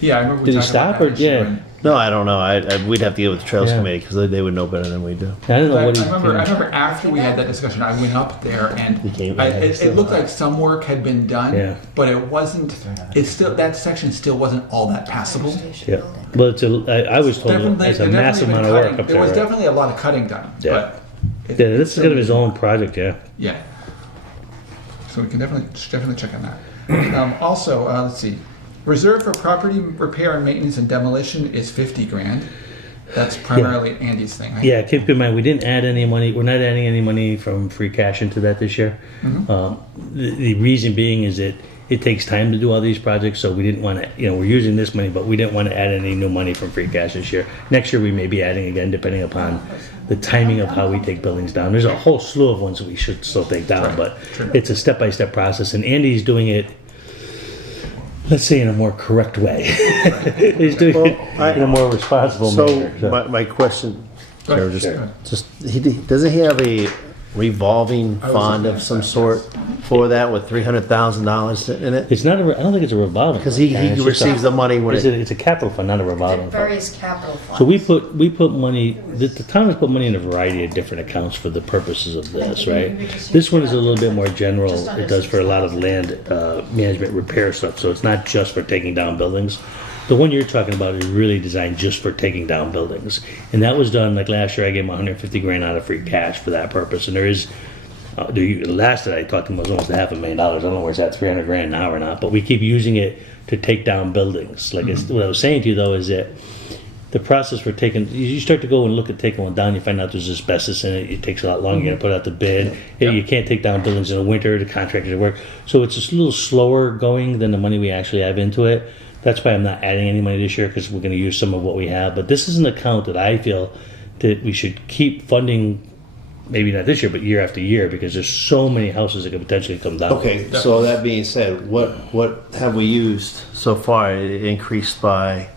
Yeah, I remember we Did he talked about stop or that issue, yeah? and- no, I don't know. We'd have to get with the Trails Yeah. Committee because they would know better than we do. I don't know I what he. remember after we had that discussion, I went up there and it looked like some work had been done, Yeah. but it wasn't. It's still that section still wasn't all that passable. Yeah. Well, I was told Definitely, it's a there massive definitely amount been of work cutting. up There there. was right? definitely a lot of cutting done. Yeah. But Yeah, this is kind of his own project. Yeah. Yeah. So we can definitely check on that. Also, let's see. Reserve for property repair and maintenance and demolition is 50 grand. That's primarily Andy's thing, right? Yeah, keep in mind, we didn't add any money, we're not adding any money from free cash into that this year. The reason being is that it takes time to do all these projects, so we didn't want to, we're using this money, but we didn't want to add any new money from free cash this year. Next year, we may be adding again, depending upon the timing of how we take buildings down. There's a whole slew of ones that we should still take down, but it's a step-by-step process, and Andy's doing it, let's say, in a more correct way. He's doing it in a more responsible manner. So my question, Right, Sarah, sure. doesn't he have a revolving fund of some sort for that with $300,000 in it? It's not I don't think it's a revolving. Because he fund. It's just receives the money when it's a capital fund, not a revolving fund. Various capital funds. So we put money, the town has put money in a variety of different accounts for the purposes of this, right? This one is a little bit more general. It does for a lot of land management repair stuff, so it's not just for taking down buildings. The one you're talking about is really designed just for taking down buildings. And that was done, like last year, I gave him 150 grand out of free cash for that purpose. And there is, the last that I talked to him was almost $500,000. I don't know where it's at, 300 grand now or not, but we keep using it to take down buildings. Like what I was saying to you though is that the process for taking, you start to go and look at taking one down, you find out there's asbestos in it, it takes a lot longer, you gotta put out the bid. You can't take down buildings in the winter, the contractors work. So it's just a little slower going than the money we actually have into it. That's why I'm not adding any money this year, because we're gonna use some of what we have. But this is an account that I feel that we should keep funding, maybe not this year, but year after year, because there's so many houses that could potentially come down. Okay, so that being said, what have we used so far? It increased by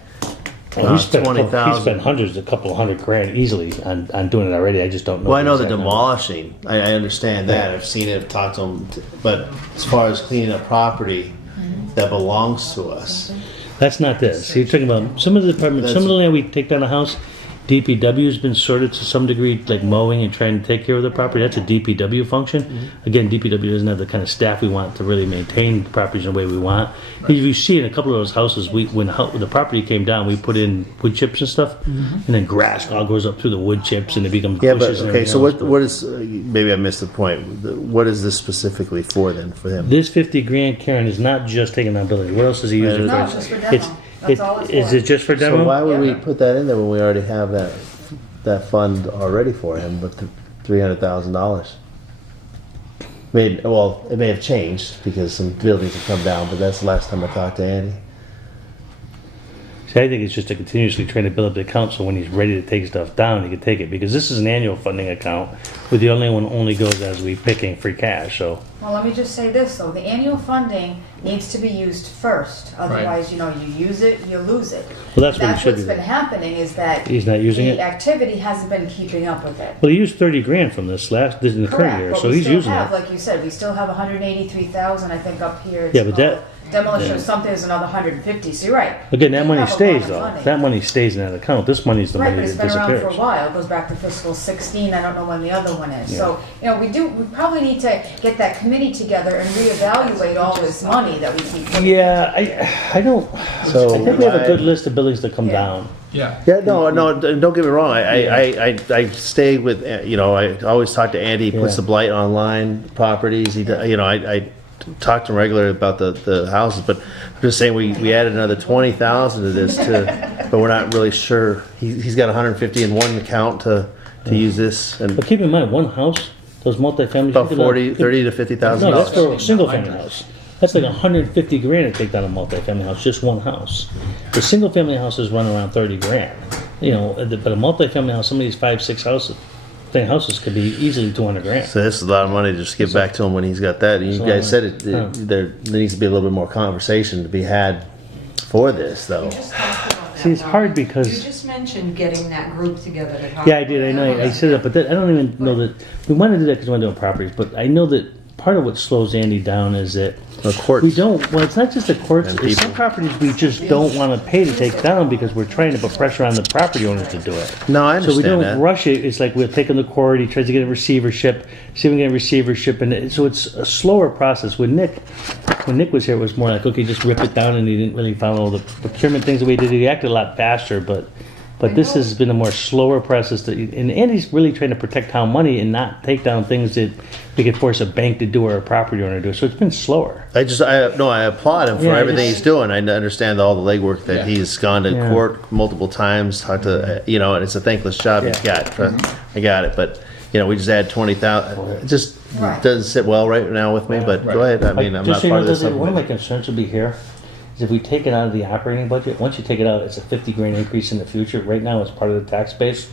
Well, he spent $20,000. hundreds, a couple hundred grand easily on doing it already. I just don't know. Well, I know the exact number. demolishing. I understand that. I've seen it, talked to them. But as far as cleaning up property that belongs to us, That's not this. You're talking about some of the departments, some of the land we take down a house, DPW has been sorted to some degree, like mowing and trying to take care of the property. That's a DPW function. Again, DPW doesn't have the kind of staff we want to really maintain properties in the way we want. If you see in a couple of those houses, when the property came down, we put in wood chips and stuff, and then grass all goes up through the wood chips and it becomes yeah. But bushes and okay, everything so else. what is? Maybe I missed the point. What is this specifically for then? For him? This 50 grand, Karen, is not just taking down buildings. What else is he using? No, it's just for demo. That's all it's Is for. it just for demo? So why would we put that in there when we already have that fund already for him with $300,000? Well, it may have changed because some buildings have come down, but that's the last time I talked to Andy. See, I think it's just to continuously trying to build up the account so when he's ready to take stuff down, he can take it. Because this is an annual funding account, where the only one only goes as we picking free cash, so. Well, let me just say this, though. The annual funding needs to be used first. Otherwise, you use it, you lose it. Well, that's what he should what's be been doing. happening is that He's not using the it? activity hasn't been keeping up with it. Well, he used 30 grand from this in the current Correct, year, but so we he's still using have, it. like you said, we still have 183,000, I think, up here. It's Yeah, but that- demolition yeah. of something is another 150, so you're right. Again, that We money have a lot stays of though. money. That money stays in that account. This money's the Right, money but it's that been around for a disappears. while. It goes back to fiscal 16. I don't know when the other one is. Yeah. So, we probably need to get that committee together and reevaluate all this money that we keep. Yeah, I don't, So I think we have a I- good list of buildings to come down. Yeah. Yeah, no, don't get me wrong. I stay with, I always talk to Andy. He puts Yeah. the blight online properties. I talk to him regularly about the houses, but I'm just saying we added another 20,000 to this but we're not really sure. He's got 150 in one account to use this, and But keep in mind, one house, those multifamilies. about 30 to 50,000 No, that's for a dollars. single family house. That's like 150 grand to take down a multifamily house, just one house. The single family houses run around 30 grand. But a multifamily house, some of these 5-6 houses could be easily 200 grand. So this is a lot of money to just give back to him when he's got that. And you So, guys said it. huh. There needs to be a little bit more conversation to be had for this, though. We just talked about that, See, it's though. hard because- You just mentioned getting that group together to talk. Yeah, I did. I know. I said that, but I don't even know that we want to do that because we want to do it on properties. But I know that part of what slows Andy down is that The courts. we don't. Well, it's not just the courts. And It's some people. properties we just don't want to pay to take down because we're trying to put pressure on the property owners to do it. No, I So we understand don't that. rush it. It's like we're taking the court. He tries to get a receivership. See if we can get a receivership, and so it's a slower process. When Nick was here, it was more like, okay, just rip it down, and he didn't really follow the procurement things the way he did. He acted a lot faster, but this has been a more slower process. And Andy's really trying to protect town money and not take down things that we could force a bank to do or a property owner to do. So it's been slower. I applaud him for Yeah, everything it's- he's doing. I understand all the legwork that Yeah. he's gone to Yeah. court multiple times, talked to, and it's a thankless job he's Yeah. got. I got it, but we just add 20,000. It just Right. doesn't sit well right now with me. But go ahead. I mean, I'm not Just so you part know, of this. one of my subcommittee. concerns will be here is if we take it out of the operating budget. Once you take it out, it's a 50 grand increase in the future. Right now, it's part of the tax base,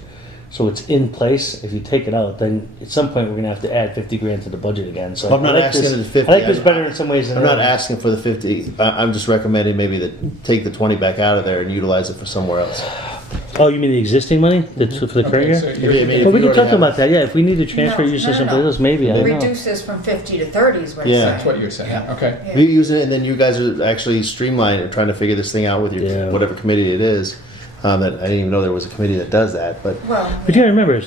so it's in place. If you take it out, then at some point we're gonna have to add 50 grand to the budget again. So I'm not I like asking this, for the 50. I like this better in some ways than I'm not others. asking for the 50. I'm just recommending maybe that take the 20 back out of there and utilize it for somewhere else. Oh, you mean the existing money that's for the current Okay, year? so Yeah, I mean, Well, if we you can already talk have- about that. Yeah, if we need to transfer No, use no, to no, something else, maybe. I don't know. Reduce this from 50 to 30 is what Yeah. it's That's saying. what you're saying. Okay. We use it, and then you guys are actually streamlining and trying to figure this thing out with your Yeah. whatever committee it is. That I didn't even know there was a committee that does that, but Well, But you gotta remember, it's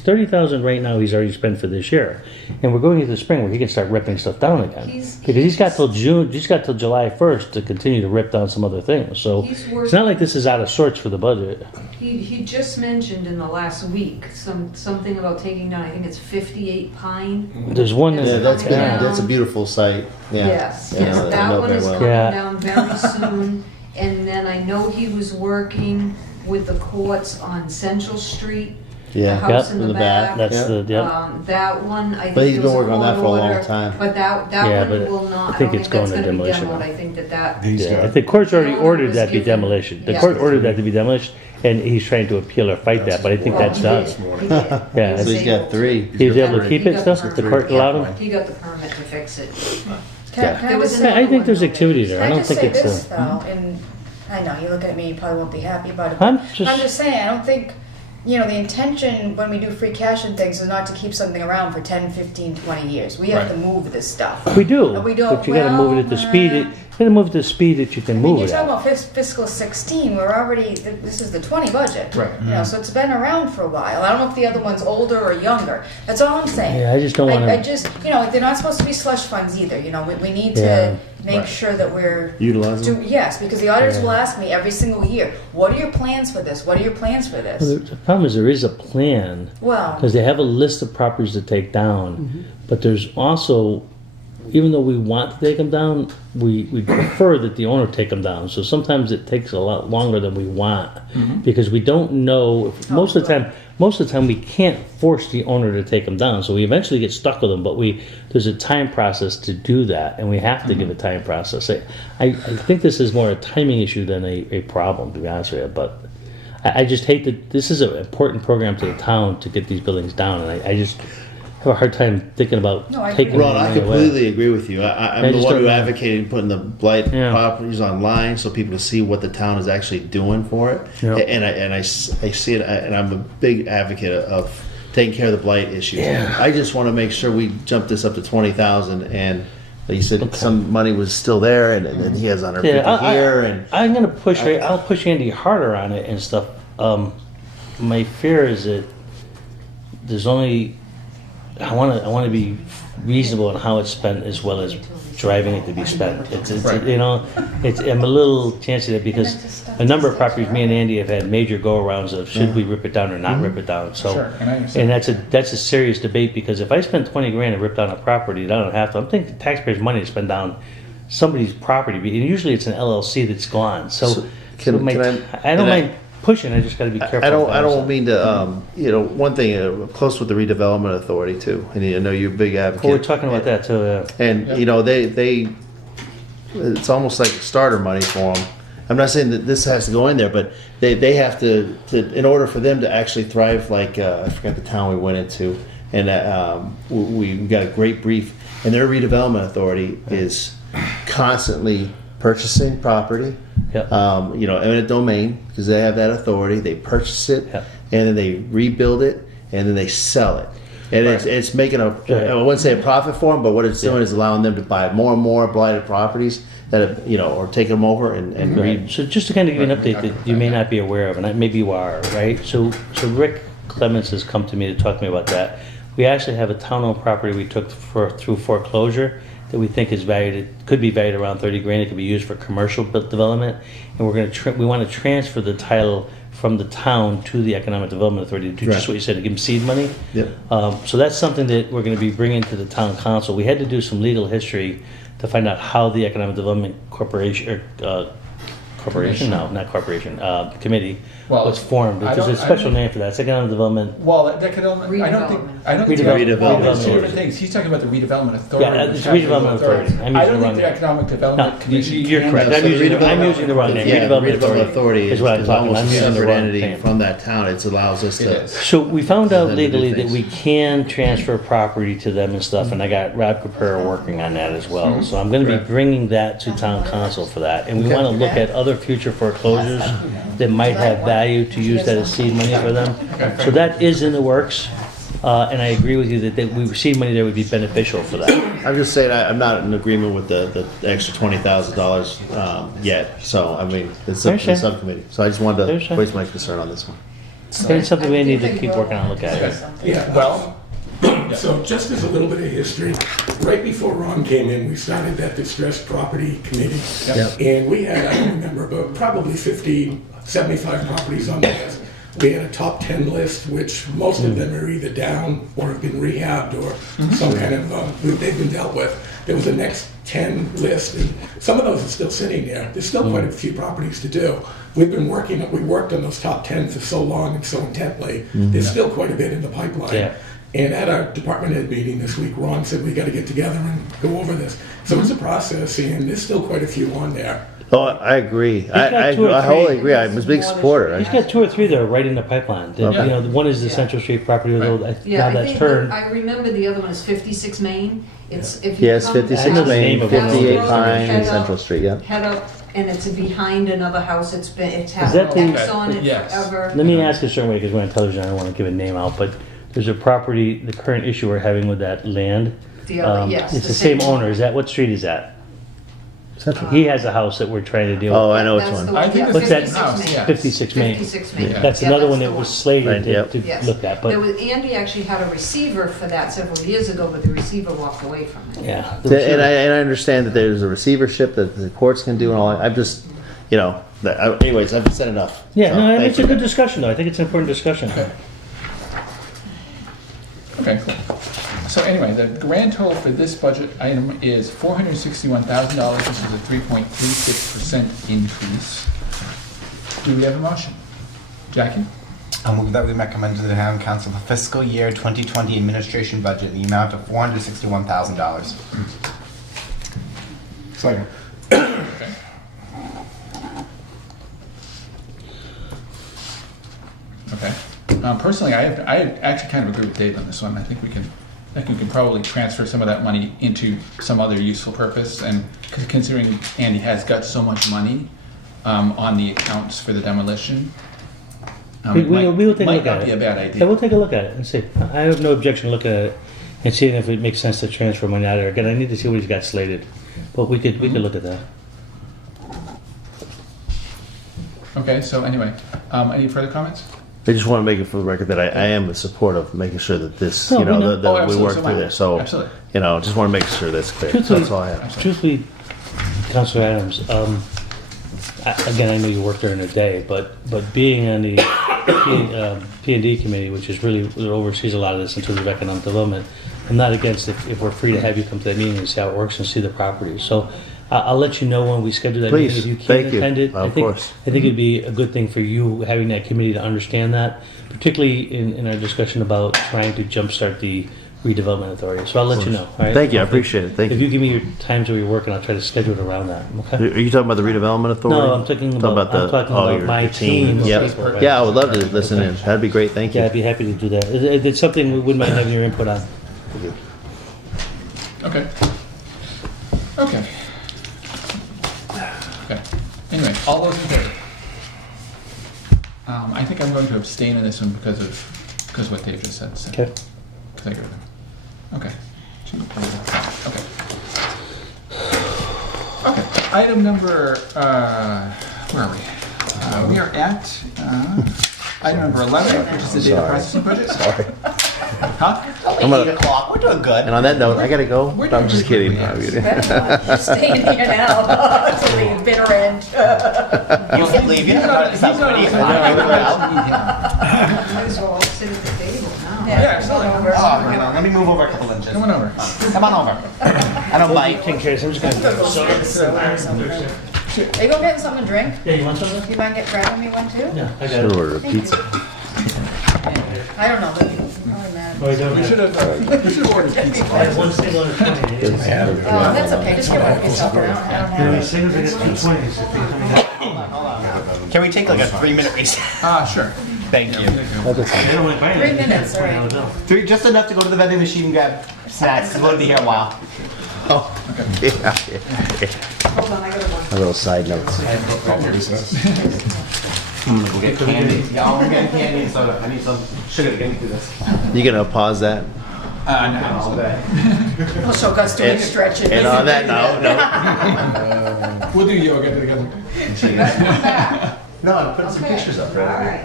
30,000 right now he's already spent for this year. And we're going into the spring where he can start ripping stuff down again. Because he's got till July 1st to continue to rip down some other things. So He's it's not like this is out of sorts for the budget. He just mentioned in the last week, something about taking down, I think it's 58 Pine. There's one yeah, that's, that's a beautiful site. Yeah. Yes, Yeah, yes, I that know one very is well. coming Yeah. down very soon. And then I know he was working with the courts on Central Street, the Yeah. house Yep, in the back. That's Yeah. That one, I think But he's there been was working on that for a long order, time. But that Yeah, one but will not, I think it's going that's to gonna be demolition. demoed. I think that. He's yeah, got- the court's already The owner ordered was that to be given- demolition. The yeah. court ordered that to be demolished, and he's trying to appeal or fight that, but I think Well, that's he done. did. He did. Yeah, So he's got 3. He was able to keep He it got still? the The permit. court allowed him? He got the permit to fix it. Can I There was just another say, I think one there's though. activity there. I can I don't just think say it's this though, and I know, you look at me, you probably won't be happy about it, I'm but just- I'm just saying, I don't think, the intention when we do free cash and things is not to keep something around for 10, 15, 20 years. We have Right. to move this stuff. We do, We don't- but you gotta move it at the speed, you gotta move it at the speed that you can I mean, move you're it talking at. about fiscal 16, we're already, this is the 20 budget. Right. So it's been around for a while. I don't know if the other one's older or younger. That's all I'm saying. Yeah, I just don't I wanna, just, they're not supposed to be slush funds either, we need Yeah. to make Right. sure that we're. Utilize them? Yes, because the auditors Yeah. will ask me every single year, what are your plans for this? What are your plans for Well, this? the problem is there is a plan, Well, because they have a list of properties to take down, but there's also, even though we want to take them down, we prefer that the owner take them down. So sometimes it takes a lot longer than we want because we don't know. Most of the time we can't force the owner to take them down. So we eventually get stuck with them, but there's a time process to do that, and we have to give a time process. I think this is more a timing issue than a problem, to be honest with you. But I just hate that this is an important program to the town to get these buildings down, and I just have a hard time thinking about No, I agree. taking Ron, them I away. completely agree with you. I'm I the just one don't who know. advocated putting the blight Yeah. properties online so people can see what the town is actually doing for it. Yeah. And I see it, and I'm a big advocate of taking care of the blight issues. Yeah. I just want to make sure we jump this up to 20,000, and like you said, some money was still there, and then he has 150 here, and I'm gonna push. I'll push Andy harder on it and stuff. My fear is that there's only. I want to be reasonable in how it's spent as well as driving it to be spent. It's you know, I'm a little chancy that because a number of properties, me and Andy have had major go-arounds of should we rip it down or not rip it down. So, Sure, and I understand. and that's a serious debate because if I spend 20 grand to rip down a property, I don't have to. I'm thinking taxpayers' money to spend down somebody's property, and usually it's an LLC that's gone. So, can I don't mind pushing. I just got to be careful. I don't mean to, one thing, close with the redevelopment authority too, and I know you're a big advocate. Well, we're talking about that too. And they it's almost like starter money for them. I'm not saying that this has to go in there, but they have to in order for them to actually thrive. Like I forgot the town we went into, and we got a great brief, and their redevelopment authority is constantly purchasing property, eminent domain, because they have that authority. They purchase it, and then they rebuild it, and then they sell it. And it's making I wouldn't say a profit for them, but what it's doing is allowing them to buy more and more blighted properties that or take them over and Right. So just to kind of give you an update that you may not be aware of, and maybe you are, right? So Rick Clements has come to me to talk to me about that. We actually have a town-owned property we took through foreclosure that we think is valued. It could be valued around 30 grand. It could be used for commercial development, and we want to transfer the title from the town to the Economic Development Authority to do just what you said, to give them seed money. Yep. So that's something that we're going to be bringing to the town council. We had to do some legal history to find out how the Economic Development Committee was formed. There's a special name for that. It's Economic Development. Well, I don't think Redevelopment. there's two different things. He's talking about the redevelopment authority. Yeah, it's redevelopment authority. I don't think the economic development commission. You're correct. I'm using the wrong name. Yeah, Redevelopment authority is what I'm is talking about. almost I'm a using the separate wrong entity name. from that town. It allows us to. So we found out Then we do legally that things. we can transfer property to them and stuff, and I got Rob Capera working on that as well. So I'm going to be bringing that to town council for that, and we want to look at other future foreclosures that might have value to use that as seed money for them. So that is in the works, and I agree with you that seed money there would be beneficial for that. I'm just saying I'm not in agreement with the extra $20,000 yet. So I mean, it's up to the subcommittee. So I just wanted to voice my concern on this one. And it's something we need to keep working on, look at it. Yeah, Well, so just as a little bit of history, right before Ron came in, we started that distressed property committee. Yep. And we had, I don't remember, but probably 50, 75 properties on the list. We had a top 10 list, which most of them are either down or have been rehabbed or some kind of, they've been dealt with. There was a next 10 list, and some of those are still sitting there. There's still quite a few properties to do. We worked on those top 10 for so long and so intently. There's still quite a bit in the pipeline. Yeah. And at our department head meeting this week, Ron said we got to get together and go over this. So it's a process, and there's still quite a few on there. Oh, I agree. got I two or wholly three. agree. I'm a big supporter. He's got 2 or 3 that are right in the pipeline. One is the Central Street property, now that's turned. I remember the other one is 56 Main. It's if you Yes, come 56 I know the Main, name of it. 58 Road, Pine, head and up- Central Street. Yeah. Head up, and it's behind another house. It's had that the- X on it Yes. forever. Let me ask a certain way, because we're on television, I don't want to give a name out, but there's a property, the current issue we're having with that land. The other, yes. It's the same owner. Is that, what street is that? Central. He has a house that we're trying to deal with. Oh, I know which That's the one. I think yeah, it's What's that? 56 house, Main. yeah. 56 Main. 56 Main. Yeah. That's Yeah, another that's one the that was slated Right, yep. to Yes. look at, There but was, Andy actually had a receiver for that several years ago, but the receiver walked away from it. yeah. And I understand that there's a receivership that the courts can do and all that. I'm just, anyways, I've said enough. Yeah, So, no, thank it's a you. good discussion though. I think it's an important discussion. Okay, cool. So anyway, the grand total for this budget item is $461,000. This is a 3.36% increase. Do we have a motion? Jackie? I'll move that we recommend to the town council the fiscal year 2020 administration budget in the amount of $461,000. Second. Okay. Okay. Personally, I actually kind of agree with Dave on this one. I think we can probably transfer some of that money into some other useful purpose, and considering Andy has got so much money on the accounts for the demolition, We'll take a might look not at be it. a bad idea. Yeah, we'll take a look at it and see. I have no objection looking at it and seeing if it makes sense to transfer money out of there. Again, I need to see what he's got slated, but we could look at that. Okay, so anyway, any further comments? I just want to make it for the record that I am in support of making sure that this, No, you know, we know. that we absolutely, work so through am I. this. So, Absolutely. you know, just want to make sure that's clear. That's all I have. Truthfully, Councilor Adams, again, I know you work during the day, but being on the P&D committee, which is really that oversees a lot of this in terms of economic development, I'm not against if we're free to have you come to that meeting and see how it works and see the properties. So I'll let you know when we schedule that Please. meeting. If you Thank can't you. attend it, Of course. I think it'd be a good thing for you having that committee to understand that, particularly in our discussion about trying to jumpstart the redevelopment authority. So I'll let you know. All right? Thank you. I appreciate it. Thank If you. you give me your times where you're working, I'll try to schedule it around that. Okay. Are you talking about the redevelopment authority? No, I'm talking about your my team of Yep. people, right? Yeah, I would love to listen in. That'd be great. Thank you. Yeah, I'd be happy to do that. It's something we wouldn't mind having your input on. Okay. Okay. Okay. Anyway, all those in favor? I think I'm going to abstain on this one because of what Dave just said. So. Okay. Because I agree with him. Okay. Okay. Okay. Item number, where are we? We are at item number 11, which is the data processing budget. Sorry. Huh? I'm gonna- 8 o'clock. We're doing good. And on that note, I gotta go. We're I'm just doing kidding. pretty good. You're staying here now until the bitter end. You can leave. You don't go to the subcommittee. Might as well sit at the table now. Yeah, absolutely. Oh, you know, let me move over a couple inches. Come on over. Come on over. I don't bite. Take care. I'm just gonna. Are you going getting something to drink? Yeah, you want something? You mind grabbing me one too? Yeah, I got Should it. order a Thank you. pizza. I don't know, but you're probably mad. Oh, you don't We have- should have ordered pizza. I have one single under 20. Oh, that's okay, just get rid of yourself, I don't have How many it. singles? I got 2 20s. If you're coming down. Can we take like a 3-minute recess? Sure. Thank you. They don't want to buy 3 anything. minutes, all right. $20 bill. 3, just enough to go to the vending machine and grab snacks. We're going to be here a while. Oh, yeah. Hold on, I got one. A little side note. I'm gonna go get candy. Yeah, I'm getting candy and soda. I need some sugar to get me through this. You gonna pause that? All day. We'll show Gus doing stretching. And on that note, no. We'll do yoga together. No, I'm putting some pictures up, right? All right.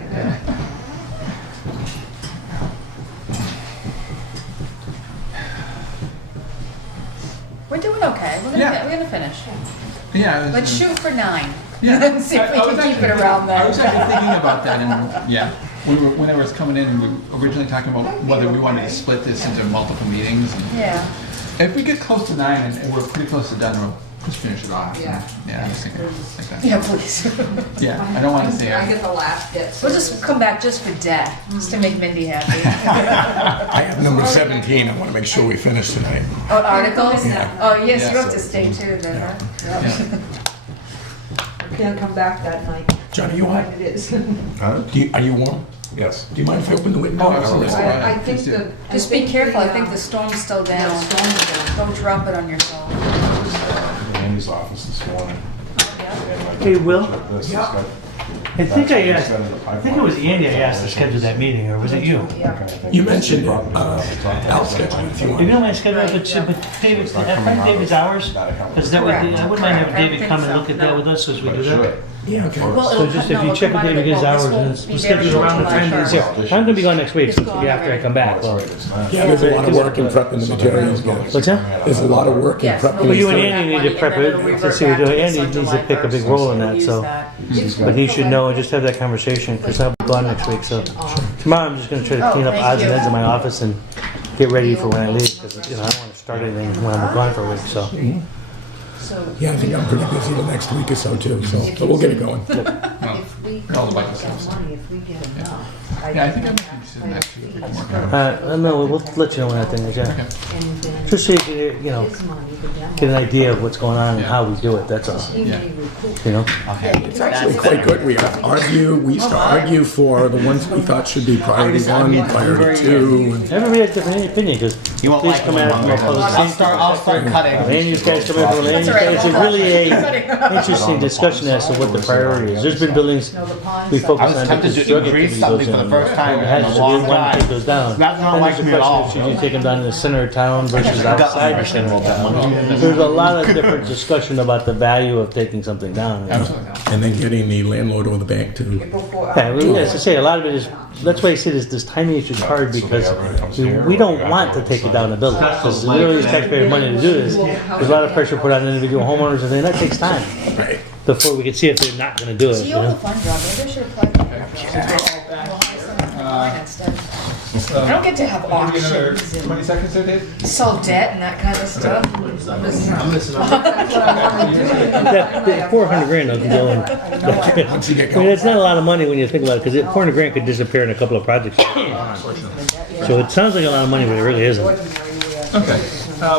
We're doing okay, we're gonna finish. Yeah. Let's shoot for 9. Yeah. See if we I was can keep it actually- around that. I was actually thinking about that, and yeah, when I was coming in, we were originally talking about whether we wanted to split this into multiple meetings. And Yeah. if we get close to 9 and we're pretty close to done, we'll just finish it off. Yeah. Yeah, I was thinking like that. Yeah, please. Yeah, I don't want to say. I get the last bit. We'll just come back just for debt, just to make Mindy happy. I have number 17. I want to make sure we finish tonight. Oh, articles? Yeah. Oh, yes, Yeah. you have to stay too then, huh? Yeah. Can't come back that night. Johnny, you hot? It is. Are you warm? Yes. Do you mind if I open the window? Oh, absolutely. I think Please do. the. Just be careful, I think the storm's still down. Yeah, storm is down. Don't drop it on yourself. Andy's office this morning. Hey, Will? This has Yeah. got- I think I that's asked, what he said in the I think it was Andy I asked to schedule that meeting, or was it you? You mentioned it. I'll schedule it if you If you want. don't mind scheduling, but David, I find David's hours, because that would, I wouldn't mind having David come and look at that with us as we do that. Yeah, okay. So just if you check with David his hours, and we'll schedule it around the time he's here. I'm gonna be gone next week, so it'll be after I come back. Well, Yeah, there's a lot of work in prepping the materials, guys. what's that? There's a lot of work in Yes, prepping. Well, you and the- Andy need to prep it, to see what we're doing. Andy needs to pick a big role in that, so. But he should know and just have that conversation, because I'll be gone next week, so. Tomorrow I'm just gonna try to clean up thank odds and you. ends in my office and get ready for when I leave, because, you know, I don't want to start anything when I'm gone for a week, so. Yeah, I think I'm pretty busy the next week or so too, so, but we'll get it going. If we All the get budget stuff. money, if we get enough. Yeah, I think I'm interested in that too. No, we'll let you know when that thing is, yeah. And then Just so you can, you know, his money, the demo. get an idea of what's going on and how we do it, that's all, He may recoup. you know? Okay. It's actually quite good. We used to argue for the ones we thought should be priority one, priority two. and- Everybody has different opinion, because You won't these like come it out when from a I'm public I'll safety. start cutting. These guys come in from land use guys, it's really a interesting discussion as to what the priority is. There's been buildings we I focus was on tempted because to drug increase activity goes something for in. the first time It in has a to be long one to take time. those down. That's not Then like there's me the at question all. of should you take them down in the center of town versus outside the center of town. There's a lot of different discussion about the value of taking something down. you know? And then getting the landlord or the bank to, Yeah, well, as I say, a lot of it is, that's why I say this timing issue is hard, because we don't want to take it down the building. Because it really is taxpayer money to do this. There's a lot of pressure put on individual homeowners, and then that takes time right. before we can see if they're not gonna do it, So you you own the know? fund job, maybe I should apply for that job. We'll hire someone from mine instead. I don't get to have Maybe another auctions and 20 seconds there, Dave? sell debt and that kind of stuff. That 400 grand doesn't go in. Once you get I mean, going. it's not a lot of money when you think about it, because 400 grand could disappear in a couple of projects. So it sounds like a lot of money, but it really isn't. Okay,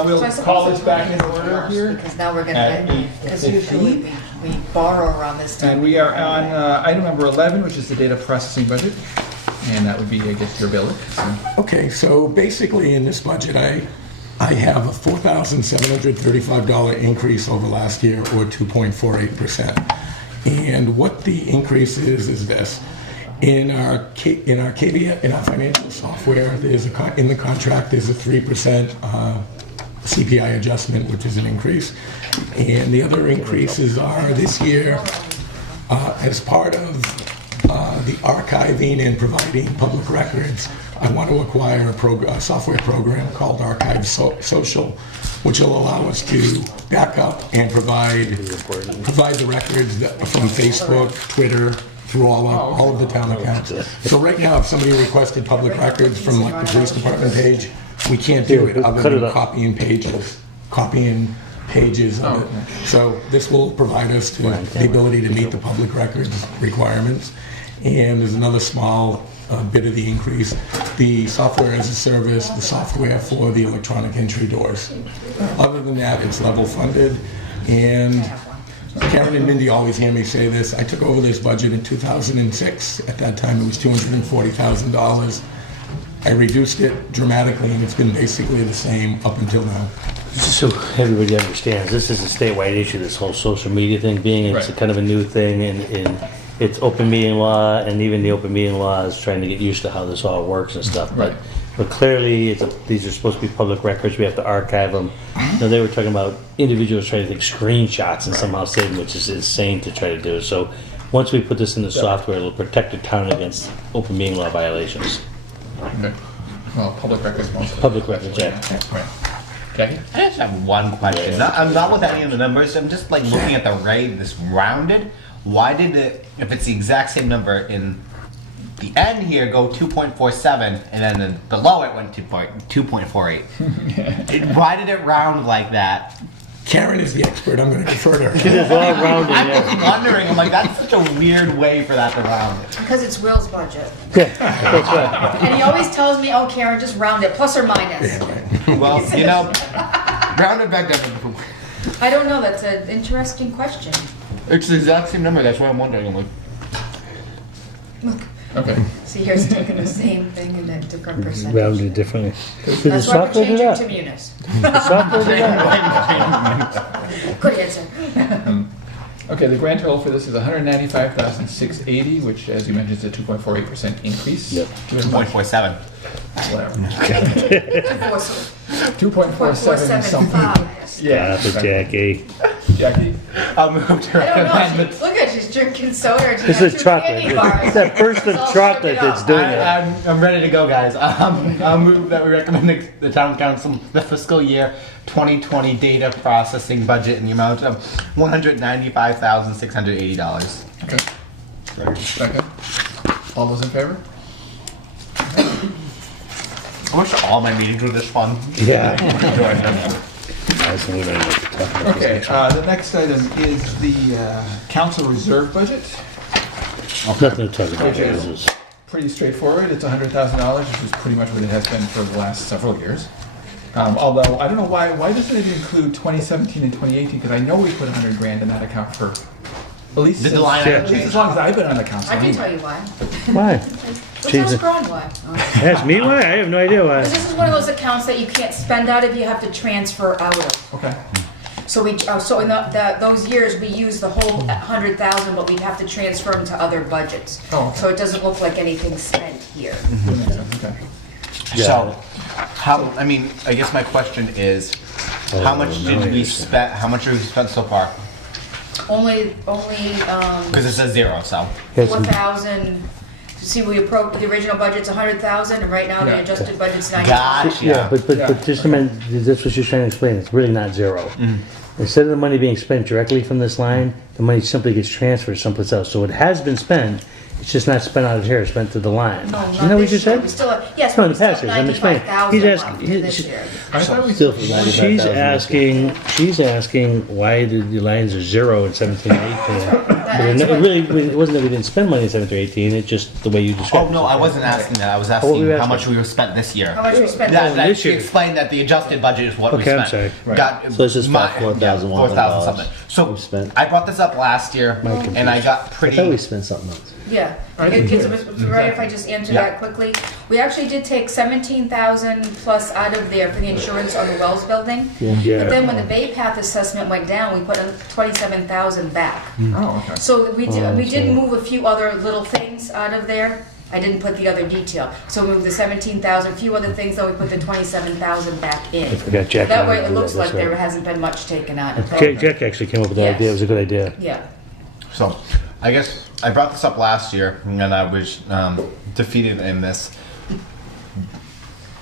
we'll call this back in order here. Because now we're At gonna, because usually we borrow around this time. And we are on item number 11, which is the data processing budget. And that would be, I guess, your bill. So, Okay, so basically in this budget, I have a $4,735 increase over last year, or 2.48%. And what the increase is this. In our KVA, in our financial software, in the contract, there's a 3% CPI adjustment, which is an increase. And the other increases are this year, as part of the archiving and providing public records, I want to acquire a software program called Archive Social, which will allow us to back up and provide the records from Facebook, Twitter, through all of the town accounts. So right now, if somebody requested public records from like the police department page, we can't do it other than copying pages of it. So this will provide us to the ability to meet the public records requirements. And there's another small bit of the increase, the software as a service, the software for the electronic entry doors. Other than that, it's level funded. And Karen and Mindy always hear me say this. I took over this budget in 2006. At that time, it was $240,000. I reduced it dramatically, and it's been basically the same up until now. Just so everybody understands, this is a statewide issue, this whole social media thing being, it's a kind of a new thing, and it's open meeting law, and even the open meeting law is trying to get used to how this all works and stuff, but clearly, these are supposed to be public records, we have to archive them. You know, they were talking about individuals trying to take screenshots and somehow save them, which is insane to try to do. So, once we put this in the software, it'll protect the town against open meeting law violations. okay. Well, public records mostly. Public records, yeah. Right. Jackie? I just have one question. I'm not with any of the numbers. I'm just like looking at the rate, this rounded. Why did it, if it's the exact same number in the end here, go 2.47, and then below it went 2.48? Why did it round like that? Karen is the expert. I'm going to defer to her. It is all rounded, I'm yeah. just wondering. I'm like, that's such a weird way for that to round. Because it's Will's budget. Yeah, that's right. And he always tells me, oh, Karen, just round it, plus or minus. Well, you know, round it back down. I don't know, that's an interesting question. It's the exact same number. That's why I'm wondering. I'm like, Look, Okay. see, here's taking the same thing and a different percentage. Rounded differently. Did the That's why we're software do changing that? to Munis. The software do that? Good answer. Okay, the grand total for this is $195,680, which, as you mentioned, is a 2.48% increase. Yep. 2.47. Whatever. 4.75. Yeah. Stop it, Jackie. Jackie? I'll move to I don't recommend know, look at, she's drinking soda and she This has is two chocolate. candy bars. It's that burst of It's all chocolate shaken that's up. doing it. I'm ready to go, guys. I'll move that we recommend the town council the fiscal year 2020 data processing budget in the amount of $195,680. Okay. Second. All those in favor? I wish all my meetings were this fun. Yeah. Enjoying them. Okay, the next item is the council reserve budget. Nothing to talk about. Which is pretty straightforward. It's $100,000, which is pretty much what it has been for the last several years. Although, I don't know why doesn't it include 2017 and 2018? Because I know we put 100 grand in that account for, at least, Did the line item at least change? as long as I've been on the council. I can anyway. tell you why. Why? Let's Change ask it. Ron why. Ask me why? I have no idea why. Because this is one of those accounts that you can't spend out of, you have to transfer out of. Okay. So so in those years, we used the whole 100,000, but we'd have to transfer them to other budgets. Oh, okay. So it doesn't look like anything's spent here. That makes sense, okay. So, I mean, I guess my question is, how much did we spend? How much have we spent so far? Only, Because it says 0, so. 4,000. See, the original budget's 100,000, and right now the Yeah. adjusted budget's 90,000. Gotcha. Yeah, but Yeah. just a minute, that's what she's trying to explain, it's really not zero. Instead of the money being spent directly from this line, the money simply gets transferred someplace else. So it has been spent, it's just not spent out of here, it's spent to the line. No, Isn't not that what this you year. said? We still have, yes, No, but in we the still past have years, I'm explaining. 95,000 He's left asking, for this year. I thought we Still for 95,000. she's asking why the lines are zero in 17 and 18. But That's it what- really, it wasn't that we didn't spend money in 17 or 18, it's just the way you Oh, described it. no, I wasn't asking that. I was what were asking you how asking? much we spent this year. How much we spent? That, this she year. explained that the adjusted budget is what we Okay, I'm spent. sorry. Got, So it's just about my- 4,000 yeah, 4,000 something. So we spent. I brought this up last year, and I got I pretty. thought we spent something else. Yeah, it's right if I just answer Yeah. that quickly. We actually did take 17,000 plus out of there for the insurance on the Wells building. Yeah. But then when the Bay Path assessment went down, we put 27,000 back. Oh, okay. So we did move a few other little things out of there. I didn't put the other detail. So we moved the 17,000, a few other things, then we put the 27,000 back in. I forgot Jack. That way wanted to it do looks that, like that's there right. hasn't been much taken out of Jack actually came up with that Yes. idea, it was a good idea. Yeah. So, I guess I brought this up last year, and I was defeated in this.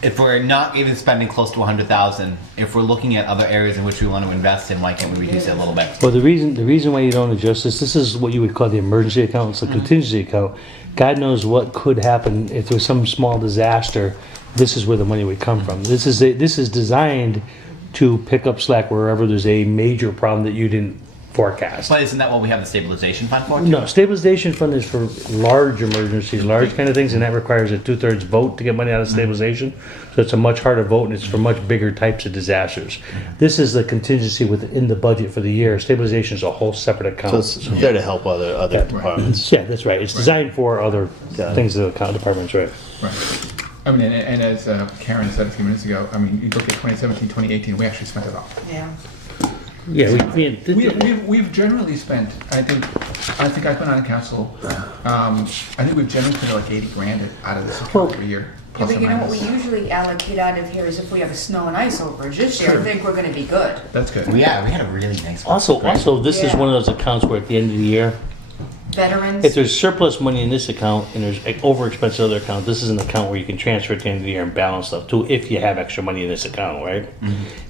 If we're not even spending close to 100,000, if we're looking at other areas in which we want to invest in, why can't we reduce it a little bit? Well, the reason why you don't adjust this is what you would call the emergency account, it's a contingency account. God knows what could happen if there was some small disaster, this is where the money would come from. This is designed to pick up slack wherever there's a major problem that you didn't forecast. But isn't that what we have the stabilization fund for? No, stabilization fund is for large emergencies, large kind of things, and that requires a 2/3 vote to get money out of stabilization. So it's a much harder vote, and it's for much bigger types of disasters. This is the contingency within the budget for the year. Stabilization is a whole separate account. So it's there to help other departments. Yeah, that's right. It's designed for other things that the account department's right. Right. I mean, and as Karen said a few minutes ago, I mean, you look at 2017, 2018, we actually spent it all. Yeah. Yeah, We've generally spent, I think I've been on council, I think we've generally spent like 80 grand out of this account every year. Yeah, plus but or you know what we minus. usually allocate out of here is if we have a snow and ice overage. This year, I think we're gonna be good. That's good. Well, yeah, we had a really nice one. Also, this is Yeah. one of those accounts where at the end of the year, Veterans. if there's surplus money in this account and there's overexpense in other account, this is an account where you can transfer at the end of the year and balance stuff too, if you have extra money in this account, right?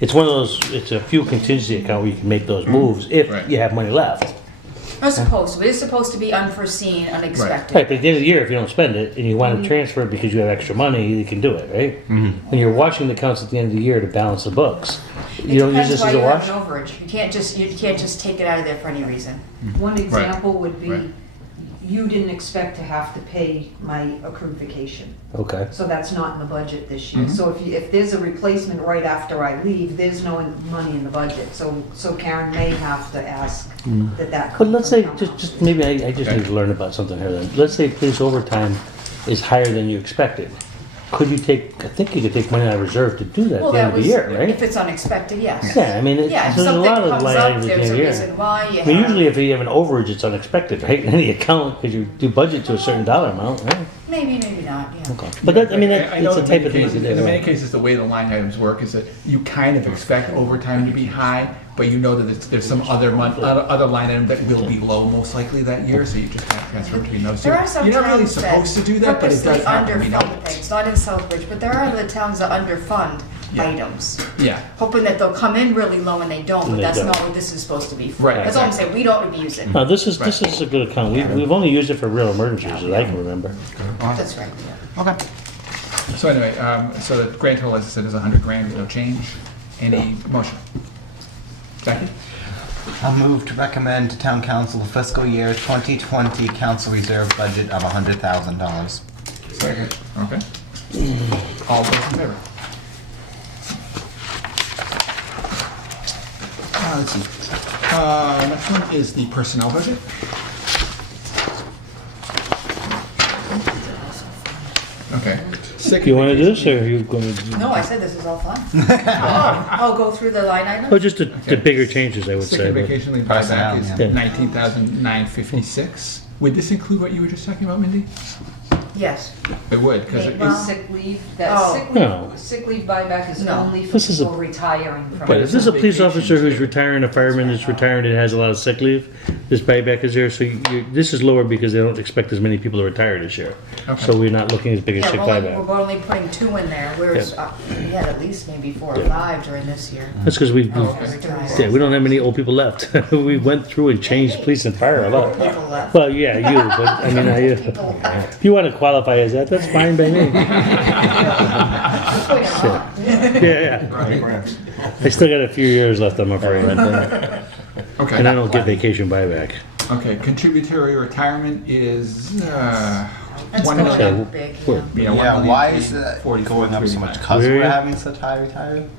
It's one of those, it's a few contingency account where you can make those moves if Right. you have money left. Not supposed to, but it's supposed to be unforeseen, unexpected. Right, but at the end of the year, if you don't spend it and you want to transfer it because you have extra money, you can do it, right? When you're washing the accounts at the end of the year to balance the books, you don't use Depends this why as a you have wash? an overage. You can't just take it out of there for any reason. One example would be, Right. you didn't expect to have to pay my accrued vacation. Okay. So that's not in the budget this year. So if there's a replacement right after I leave, there's no money in the budget. So Karen may have to ask that But comes let's from say, council. just maybe I just need to learn about something here then. Let's say police overtime is higher than you expected. Could you take, I think you could take money out of reserve to do that at Well, the end that of the was, year, right? if it's unexpected, yes. Yeah, I mean, Yeah, if there's a something lot of comes line up, items at the there's end a of the year. reason why you I mean, have. usually if you have an overage, it's unexpected, right, in any account, because you do budget to a certain dollar amount, right? Maybe, maybe not, yeah. Okay. But that, I mean, I know it's the in type many of thing cases- to do. In many right? cases, the way the line items work is that you kind of expect overtime to be high, but you know that there's some other line item that will be low most likely that year, so you just kind of transfer between those two. There are some You're not really towns that supposed to do that, but it purposely does happen. We know underfund things, not in Southbridge, but there are other towns that underfund Yeah. items. Yeah. Hoping that they'll come in really low and they don't, And but they that's don't. not what this is supposed to be for. Right, That's all I'm exactly. saying, we don't abuse it. No, this is a good account. We've only used it for real emergencies, that I can remember. That's right, yeah. Okay. So anyway, so the grand total, as I said, is 100 grand, no change. Any motion? Jackie? I'll move to recommend to town council the fiscal year 2020 council reserve budget of $100,000. Second. Okay. All those in favor? Let's see. Next one is the personnel budget. Okay. Sick You want to do vacation this, or are you going to? No, I said this is all fun. I'll go through the line items. Oh, just the bigger changes, I would Sick say. and but- vacation leave Personnel, buyback yeah. is 19,956. Would this include what you were just talking about, Mindy? Yes. It would, because it Well, is. Sick leave, that Oh. No. sick leave buyback is No. only for This is a- people retiring from. But if this is a police Vacation officer who's too. retiring, a fireman that's retiring and has a lot of sick leave, this buyback is there, so this is lower because they don't expect as many people to retire this year. Okay. So we're not looking as big a Yeah, sick we're buyback. only putting 2 in there, whereas we had at least maybe 4 or Yeah. 5 during this year. That's because we Retired. yeah, we don't have many old people left. We went through and changed police and fire a lot. People left. Well, yeah, you, but I mean, if you want to qualify as that, that's fine by me. Yeah, I still got a few years left, I'm afraid. Okay. And I don't get vacation buyback. Okay, contributory retirement is, That's 1 going million. up big, What? yeah. Yeah, why is that 44, going up so much? 39. Because Where- we're having such high retirement?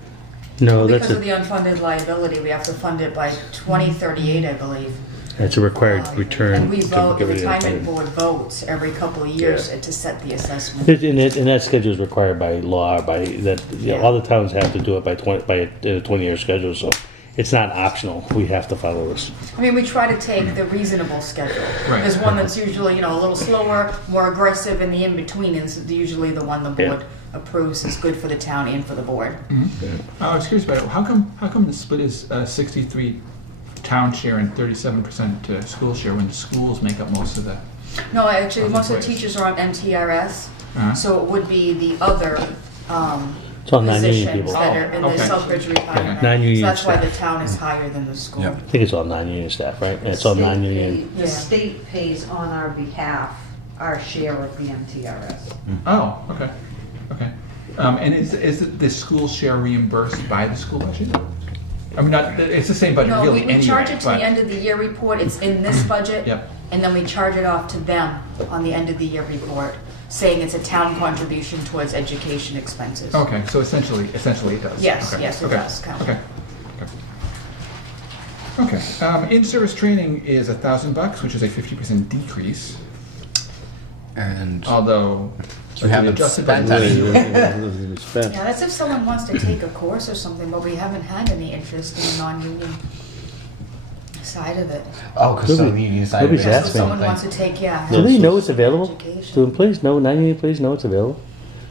No, that's Because of a, the unfunded liability, we have to fund it by 2038, I believe. that's a required return. And we vote, the certificate of retirement employment. board votes every couple of years to set the assessment. And that schedule is required by law, by that, you know, all the towns have to do it by a 20-year schedule, so it's not optional. We have to follow this. I mean, we try to take the reasonable schedule. Right. There's one that's usually, a little slower, more aggressive, and the in-between is usually the one the board approves is good for the town and for the board. I was curious about it. How come the split is 63 town share and 37% school share when the schools make up most of the? No, actually, Of most of the employees. teachers are on MTRS, Uh-huh. so it would be the other It's all non-union positions people. that are in the Oh, okay. Southbridge retirement. Non-union So that's why staff. the town is higher than the school. Yeah. I think it's all non-union staff, right? Yeah, it's all non-union. The state pays on our behalf our share of the MTRS. Oh, okay, okay. And is the school share reimbursed by the school budget? I mean, not, it's the same budget No, really we anyway, charge it to but- the end of the year report, it's in this budget. Yep. And then we charge it off to them on the end of the year report, saying it's a town contribution towards education expenses. Okay, so essentially it does. Yes, Okay, yes, it okay, does count. Okay. Okay. In-service training is $1,000, which is a 50% decrease. And Although you haven't adjusted spent budget- any. Yeah, that's if someone wants to take a course or something, but we haven't had any interest in the non-union side of it. Oh, because the union side of it Nobody's is So asked if me. someone wants to take, Do they know it's available? Education. Do employees know, non-union employees know it's available?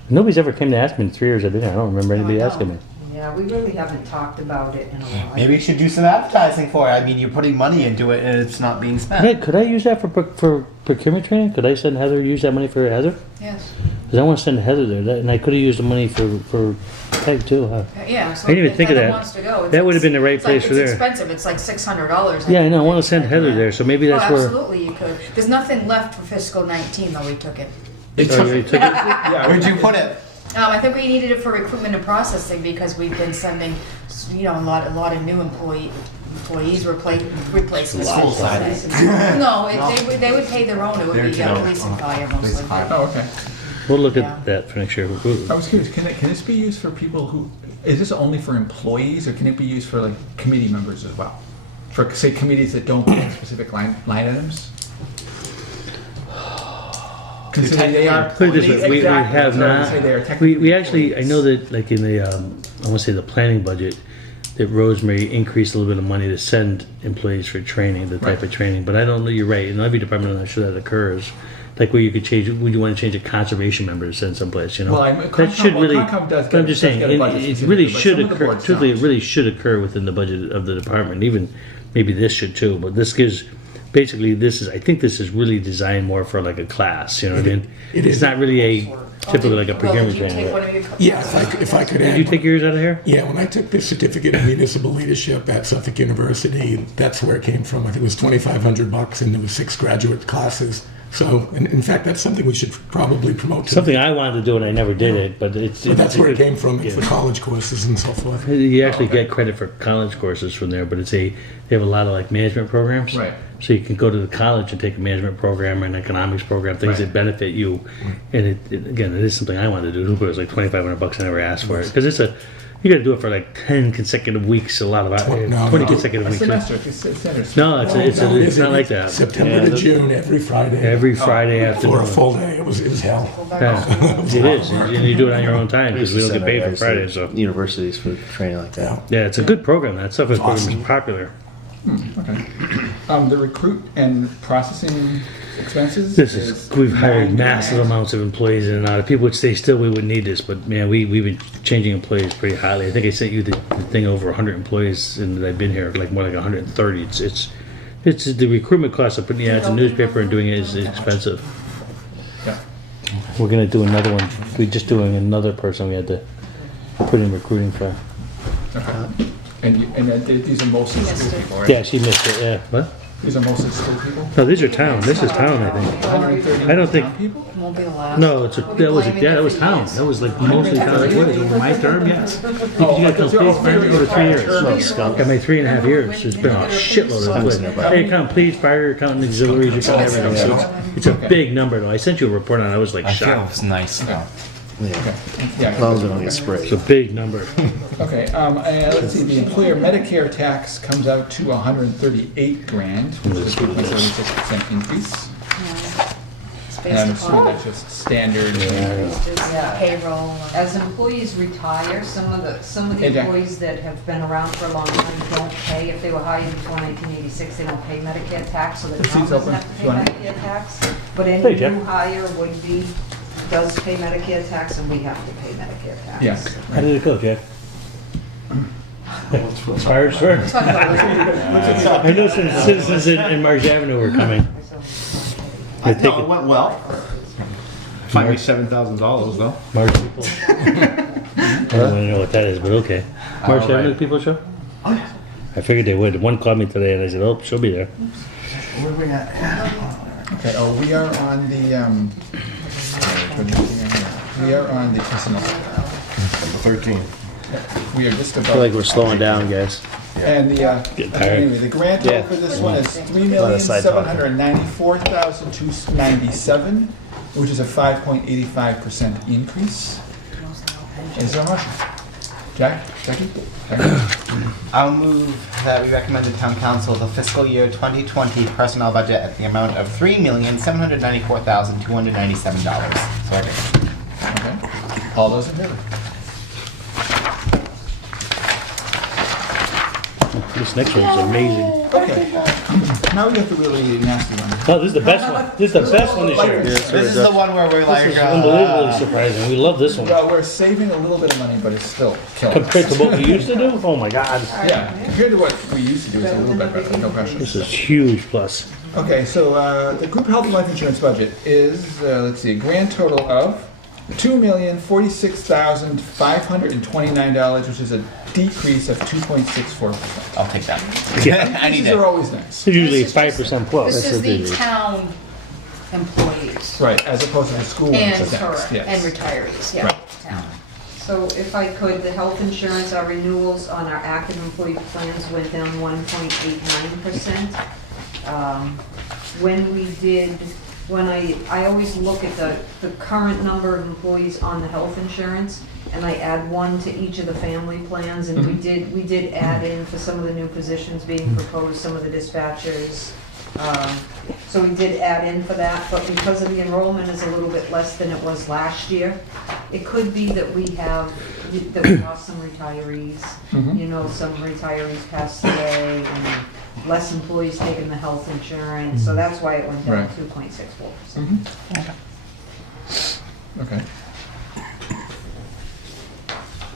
Nobody's ever came to ask me in 3 years I've been here. I don't remember anybody No, I asking know. me. Yeah, we really haven't talked about it in a while. Maybe you should do some advertising for it. I mean, you're putting money into it and it's not being spent. Hey, could I use that for procurement training? Could I send Heather, use that money for Heather? Yes. Because I want to send Heather there, and I could have used the money for Peg too, huh? Yeah, so I didn't even if think of Heather that. wants to go, That would have been the right it's like- place for It's there. expensive, it's like $600. Yeah, I know, I want to send Heather there, so maybe that's Oh, where. absolutely you could. There's nothing left for fiscal 19, though we took it. Oh, you took it? Where'd you put it? I think we needed it for recruitment and processing because we've been sending, a lot of new employees replacing School side. No, they would pay their own. It would be They're police and fire mostly. Oh, okay. We'll look Yeah. at that for next year. I was curious, can this be used for people who, is this only for employees or can it be used for like committee members as well? For, say, committees that don't get specific line items? Considering they are. Put it this way, we Exactly, have that's what I would not, say, they are technically we actually, I employees. know that like in the, I want to say the planning budget, that Rosemary increased a little bit of money to send employees for training, the type Right. of training, but I don't know, you're right, in every department, I'm not sure that occurs. Like where you could change, would you want to change a conservation member to send someplace, you know? Well, That should really, Concom does but I'm get- just does saying, get a budget it specifically, really but should some of the occur, boards truthfully, it don't. really should occur within the budget of the department, even, maybe this should too, but this gives, basically, I think this is really designed more for like a class, you know what I mean? It It's is. not really a, typically like a Well, procurement did you training. take one of your? Yeah, if I could Did you add, take yours out of here? yeah, when I took the certificate of municipal leadership at Suffolk University, that's where it came from. I think it was $2,500 and there was 6 graduate classes. So, in fact, that's something we should probably promote. To Something I wanted to do and I never did it, but it's. But that's where it came from, Yeah. for college courses and so forth. You actually get credit for college courses from there, but they have a lot of like management programs. Right. So you can go to the college and take a management program or an economics program, things Right. that benefit you. And again, it is something I wanted to do, but it was like $2,500. I never asked for it because you got to do it for like 10 consecutive weeks. A lot of 20 consecutive A weeks. semester, if it's a semester. No, it's not like that. September to June, every Friday. Every Friday afternoon. For a full day, it was hell. Yeah, it is, and you do it on your own time because we don't get paid for Friday. So Universities for training like that. yeah, it's a good program. That stuff is Awesome. popular. Okay. The recruit and processing expenses? We've hired $9,000. massive amounts of employees in and out. If people would stay still, we wouldn't need this. But man, we've been changing employees pretty highly. I think I sent you the thing over 100 employees, and I've been here like more like 130. It's the recruitment cost of putting the ads in the newspaper and doing it is expensive. Yeah. We're gonna do another one. We're just doing another person we had to put in recruiting for. Okay. And these are mostly school people, right? Yeah, she missed it. Yeah, what? These are mostly school people? No, these are town. This is town, I think. 130 I don't think. town people? Won't be the last. No, that was town. That was like mostly town. Like, what is it, over my term? Yes. You got till please fire me over 3 years. Got my 3.5 years. It's been a shitload of employees. Hey, account, please fire your accountant, auxiliaries, your accountant, everything. So it's a big number though. I sent you a report on it. I was like I feel shocked. it's nice though. Yeah. As long as we don't get sprayed. It's a big number. Okay, let's see, the employer Medicare tax comes out to 138 grand, which is a 2.76% increase. And I'm assuming that's just standard. Payroll. As employees retire, some of the Hey, Jack. employees that have been around for a long time don't pay. If they were hired before 1986, they don't pay Medicare tax, so the The town seat's doesn't open. have to If pay you want- Medicare tax. But Hey, any Jack. new hire does pay Medicare tax, and we have to pay Medicare tax. Yes. How did it go, Jack? Fires first. I know some citizens in Marsh Avenue were coming. I think No, it went well. Fined me $7,000 though. Marsh people. I don't really know what that is, but okay. Marsh All right. Avenue people show? Oh yeah. I figured they would. One called me today and I said, oh, she'll be there. Where are we at? Okay, we are on the, we are on the personnel. Number 13. We are just I about. feel like we're slowing down, guys. And the, Getting tired. anyway, the grant total for this one is $3,794,297, which is a 5.85% increase. Is there a motion? Jackie? I'll move that we recommend to town council the fiscal year 2020 personnel budget at the amount of $3,794,297. Second. Okay. All those in favor? This next one's amazing. Okay. Now we get the really nasty one. Oh, this is the best one. This is the best one this year. This is the one where we're This like, is unbelievably surprising. We love this one. Well, we're saving a little bit of money, but it's still killing us. Compared to what we used to do? Oh my God. Yeah, compared to what we used to do, it's a little bit better, no question. This is huge plus. Okay, so the group health and life insurance budget is, let's see, a grand total of $2,046,529, which is a decrease of 2.64%. I'll take that. Yeah. I need These it. are always nice. It's usually 5% plus. This That's is what they the do. town employees Right, as opposed to the school ones. and that's next, correct, and yes. retirees, yeah, Right. town. So if I could, the health insurance, our renewals on our active employee plans went down 1.89%. I always look at the current number of employees on the health insurance, and I add one to each of the family plans, and we did add in for some of the new positions being proposed, some of the dispatchers. So we did add in for that, but because of the enrollment is a little bit less than it was last year, it could be that we lost some retirees. Mhm. You know, some retirees passed away, and less employees taking the health insurance, so that's why it went down Right. 2.64%. Mhm. Okay.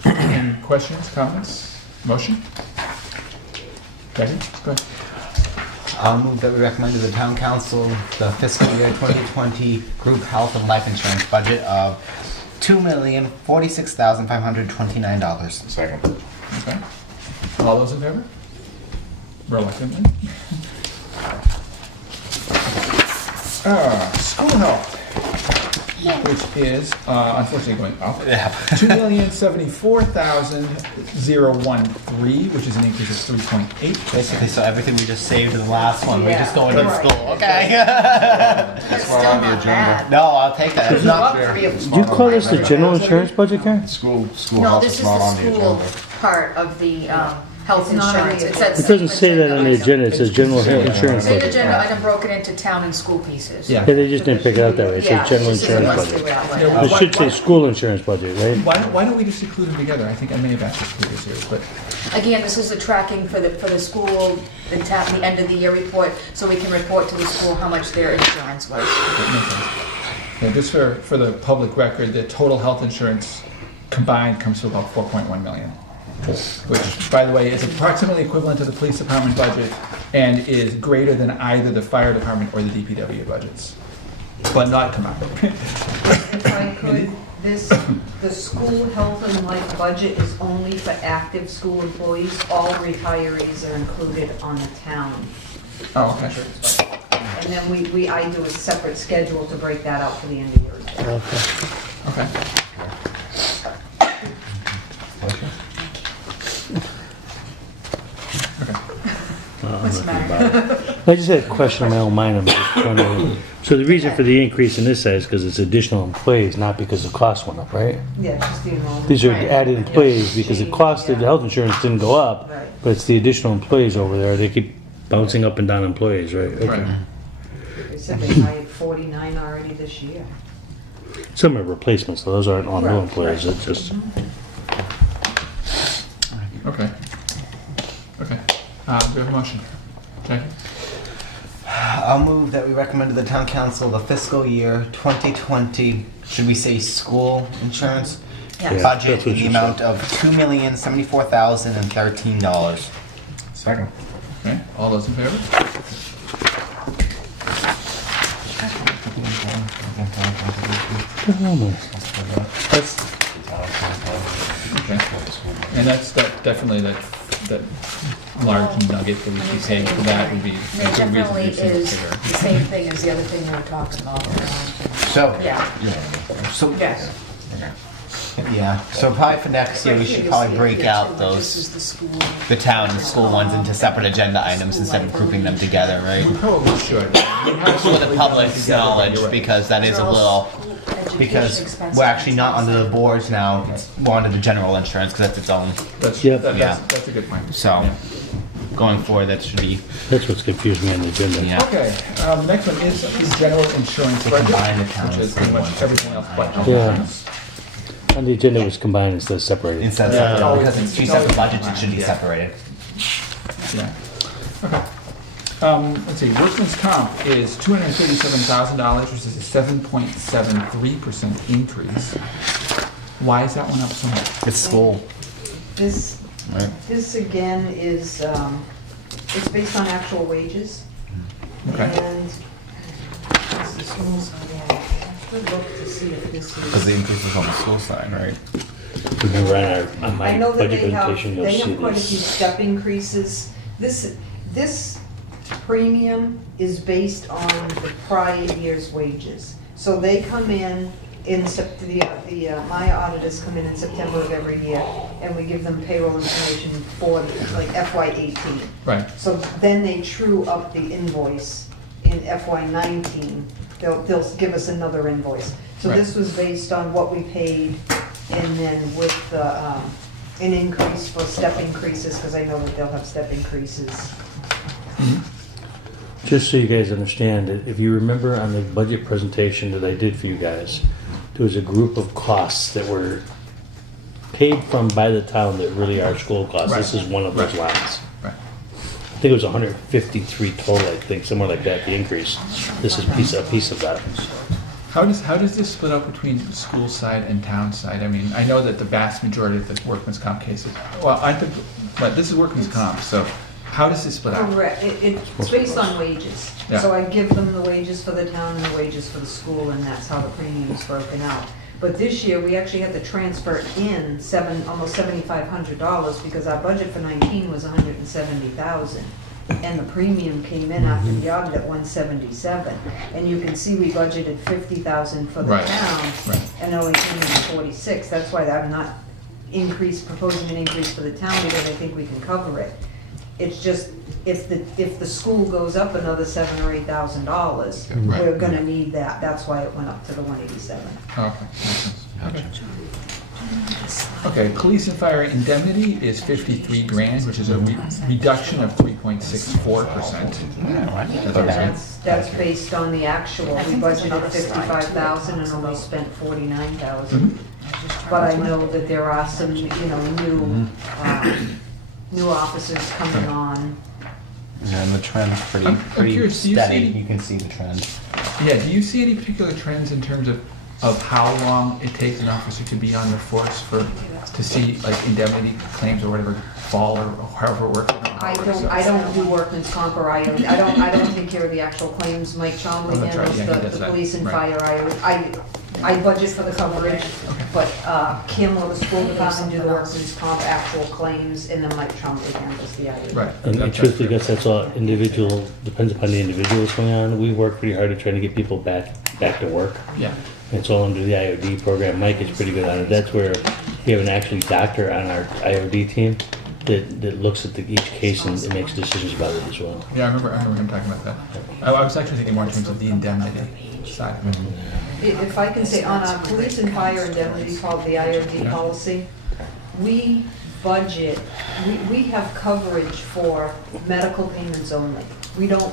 Any questions, comments, motion? Jackie, go ahead. I'll move that we recommend to the town council the fiscal year 2020 group health and life insurance budget of $2,046,529. Second. Okay. All those in favor? Reluctantly. School health, which is unfortunately going up. $2,074,013, which is an increase of 3.8%. Basically, so everything we just saved in the last one, we just go into Right. school. Okay. That's why on the agenda. No, I'll take that. It's not. Did you call this the general insurance budget, Karen? School No, health this is is not the on the school agenda. part of the health It's not on insurance. the It says It doesn't say that on the agenda, it says general insurance Same budget. agenda item broken into town and school pieces. Yeah. Yeah, they just didn't pick it out that way, it Yeah, says general this isn't insurance listed budget. that way. Yeah, It should say school insurance budget, right? Why don't we just include them together? I think I may have asked this previous years, but Again, this is the tracking for the school, the end of the year report, so we can report to the school how much their insurance was. it makes sense. Yeah, just for the public record, the total health insurance combined comes to about 4.1 million. Which, by the way, is approximately equivalent to the police department budget and is greater than either the fire department or the DPW budgets, but not combined. If I could, the school health and life budget is only for active school employees. All retirees are included on the town. Oh, okay. insurance budget. And then I do a separate schedule to break that out for the end of year report. Okay. What's the matter? I just had a question in my own mind, I'm just trying to, so the reason for the increase in this side is because it's additional employees, not because the cost went up, right? Yeah, just the enrollment. These are Right. added employees, because the cost of the health insurance didn't go up, Right. but it's the additional employees over there, they keep bouncing up and down employees, right? Okay. Right. They said they hired 49 already this year. Some are replacements, so those aren't all new Right, employees, right. it's just, Okay. Okay. Do we have a motion? Jackie? I'll move that we recommend to the town council the fiscal year 2020, should we say school insurance? Yeah. Yeah. Budget that's what in the you amount of $2,074,013. Second. Okay, all those in favor? that's, Okay. And that's definitely that large nugget that we should be paying for that would be It a good reason definitely to consider. is the same thing as the other thing we were talking about. So, Yeah, so, yes. yeah, so probably for next year, we should probably break out This is those, the school. the town and school ones into separate agenda items instead of grouping them together, right? We probably should. For the public's knowledge, because that is a little, because we're actually not under the boards now, we're under the general insurance, because that's its own. That's, Yep. that's a good point. So, going forward, that should be, that's what's confused me on the agenda. yeah. Okay, the next one is the general insurance They budget, combine the town which and is pretty school much ones. everything else but health Yeah. insurance. On the agenda it was combined instead of separated. Instead of, Yeah. because it's two separate budgets, it should be separated. Yeah. Okay. Let's see, workman's comp is $237,000, which is a 7.73% increase. Why is that one up so much? It's school. This, Right. this again is, it's based on actual wages. Okay. And this is almost, I could look to see if this Because the is. increase is on the school side, right? Remember on I my know that budget they have, presentation, you'll they see have quite a few this. step increases. This premium is based on the prior year's wages. So they come in my auditors come in September of every year, and we give them payroll information for like FY18. Right. So then they true up the invoice in FY19. They'll give us another invoice. So Right. this was based on what we paid, and then with an increase for step increases, because I know that they'll have step increases. Just so you guys understand, if you remember on the budget presentation that I did for you guys, there was a group of costs that were paid from by the town that really are school costs. This is one of those Right. lines. Right. I think it was 153 total, I think, somewhere like that, the increase. This is a piece of that. How does this split up between school side and town side? I mean, I know that the vast majority of the workman's comp cases, well, I think, but this is workman's comp, so how does this split out? Correct, it's based on wages. Yeah. So I give them the wages for the town and the wages for the school, and that's how the premium's broken out. But this year, we actually had to transfer in almost $7,500, because our budget for 19 was $170,000. and the premium came in after the audit at 177. And you can see we budgeted 50,000 for the Right, town, right. and it only came in at 46. That's why I'm not proposing an increase for the town, because I think we can cover it. It's just, if the school goes up another $7,000 or $8,000, Right. we're gonna need that. That's why it went up to the 187. Okay, makes sense. Okay, police and fire indemnity is 53 grand, which is a reduction of 3.64%. That's based on the actual. We budgeted 55,000 and only spent 49,000. But I know that there are some, new officers coming on. And the trend's I'm curious, do you steady. see- You can see the trend. Yeah, do you see any particular trends in terms of how long it takes an officer to be on the force to see like indemnity claims or whatever fall or however it works? I don't do workman's comp or IOD. I don't take care of the actual claims. Mike Chomley Oh, that's right. handles Yeah, he does the that. police and Right. fire. I budget for the coverage, but Kim or the school department do the workman's comp actual claims, and then Mike Chomley handles the IOD. Right. And truthfully, I guess that's all individual, depends upon the individual what's going on. We work pretty hard to try to get people back to work. Yeah. It's all under the IOD program. Mike is pretty good on it. That's where we have an actually doctor on our IOD team that looks at each case and makes decisions about it as well. Yeah, I remember him talking about that. I was actually thinking more in terms of the indemnity side of it. If I can say, on our police and fire indemnity called the IOD policy, we budget, we have coverage for medical payments only. We don't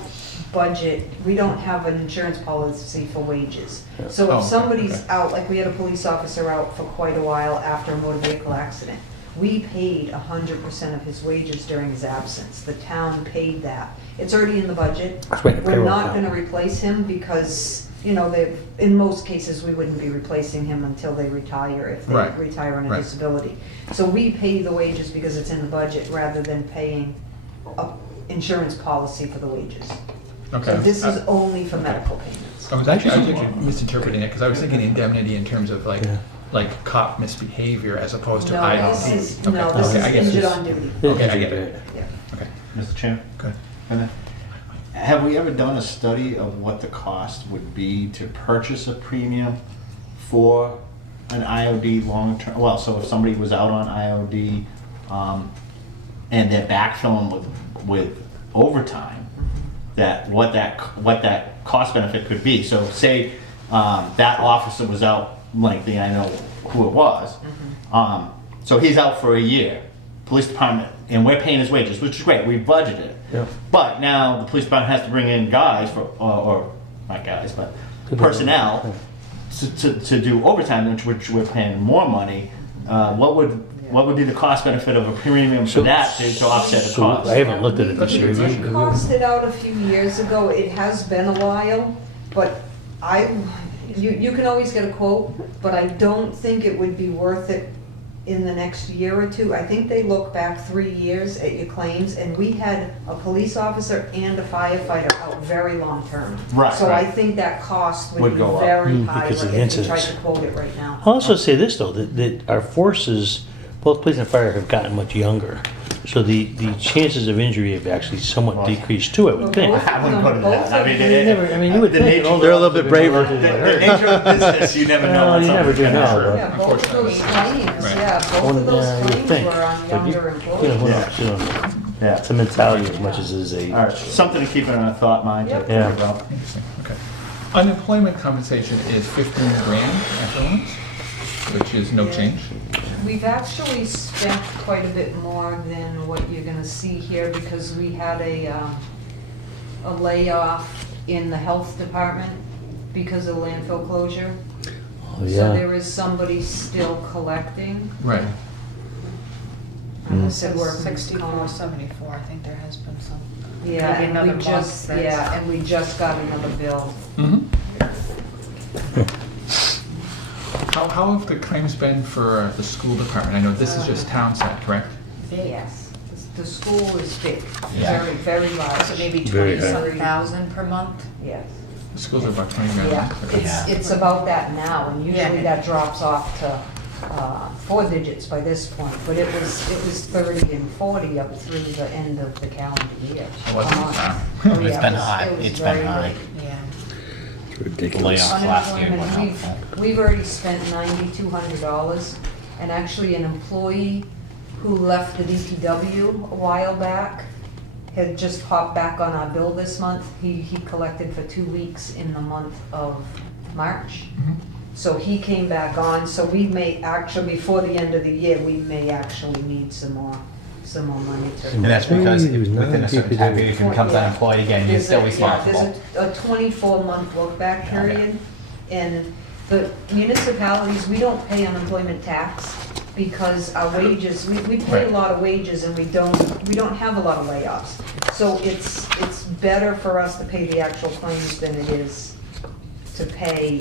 budget, we don't have an insurance policy for wages. So if somebody's out, like we had a police officer out for quite a while after a motor vehicle accident, we paid 100% of his wages during his absence. The town paid that. It's already in the budget. We're not gonna replace him because, in most cases, we wouldn't be replacing him until they retire, if they retire on a disability. So we pay the wages because it's in the budget rather than paying a insurance policy for the wages. Okay. So this is only for medical payments. I was actually misinterpreting it because I was thinking indemnity in terms of like cop misbehavior as opposed to IOD. This is injured on duty. Okay, I get it. Yeah. Okay. Mr. Chairman? Good. And then, have we ever done a study of what the cost would be to purchase a premium for an IOD long-term? Well, so if somebody was out on IOD and they're backfilling with overtime, what that cost benefit could be. So say that officer was out lengthy, I know who it was. So he's out for a year, police department, and we're paying his wages, which is great, we budgeted. Yeah. But now the police department has to bring in guys or not guys, but personnel to do overtime, which we're paying more money. What would be the cost benefit of a premium for that to offset the cost? I haven't looked at it this year. We cost it out a few years ago. It has been a while, but you can always get a quote, but I don't think it would be worth it in the next year or two. I think they look back 3 years at your claims, and we had a police officer and a firefighter out very long term. Right, So right. I think that cost would be go up. very high, Because of like if you tried incidents. to quote it right now. I'll also say this, though, that our forces, both police and fire, have gotten much younger. So the chances of injury have actually somewhat decreased too, I would think. I wouldn't put it that. I mean, you would the think. nature- They're a little bit braver. The nature of business, you never know. No, when you never something's do gonna know, hurt. Yeah, both of those claims, both of those you'd claims think. were on But you- younger who employees. knows, Yeah. It's a mentality as much as it is a. All right, something to keep in our thought mind. Yep. Yeah. Interesting. Okay. Unemployment compensation is 15 grand after once, which is no change. We've actually spent quite a bit more than what you're gonna see here because we had a layoff in the health department because of landfill closure. Oh, So yeah. there is somebody still collecting. Right. Said we're 64.74, I think there has been some. Yeah, Maybe and another we month just, that's- yeah, and we just got another bill. How have the claims been for the school department? I know this is just town side, correct? Yes, the school is big, Yeah. very, very large. So maybe Very high. 27,000 per month? Yes. The schools are about 20 grand. Yeah, it's about that now, and usually that drops off to 4 digits by this point, but it was 30 and 40 up through the end of the calendar year. It wasn't, Oh, It's yeah, been it was- high. it was It's been very high. late, yeah. Ridiculous. Layoffs last year went Unemployment, up. we've already spent $9,200, and actually an employee who left the DPW a while back had just popped back on our bill this month. He collected for 2 weeks in the month of March. So he came back on, so we may actually, before the end of the year, we may actually need some more money to. And that's because within a certain time period, if he becomes Yeah. unemployed again, you're still responsible. There's a 24-month look-back period, and the municipalities, we don't pay unemployment tax because our wages, we pay a lot of wages and we don't have a lot of layoffs. So it's better for us to pay the actual claims than it is to pay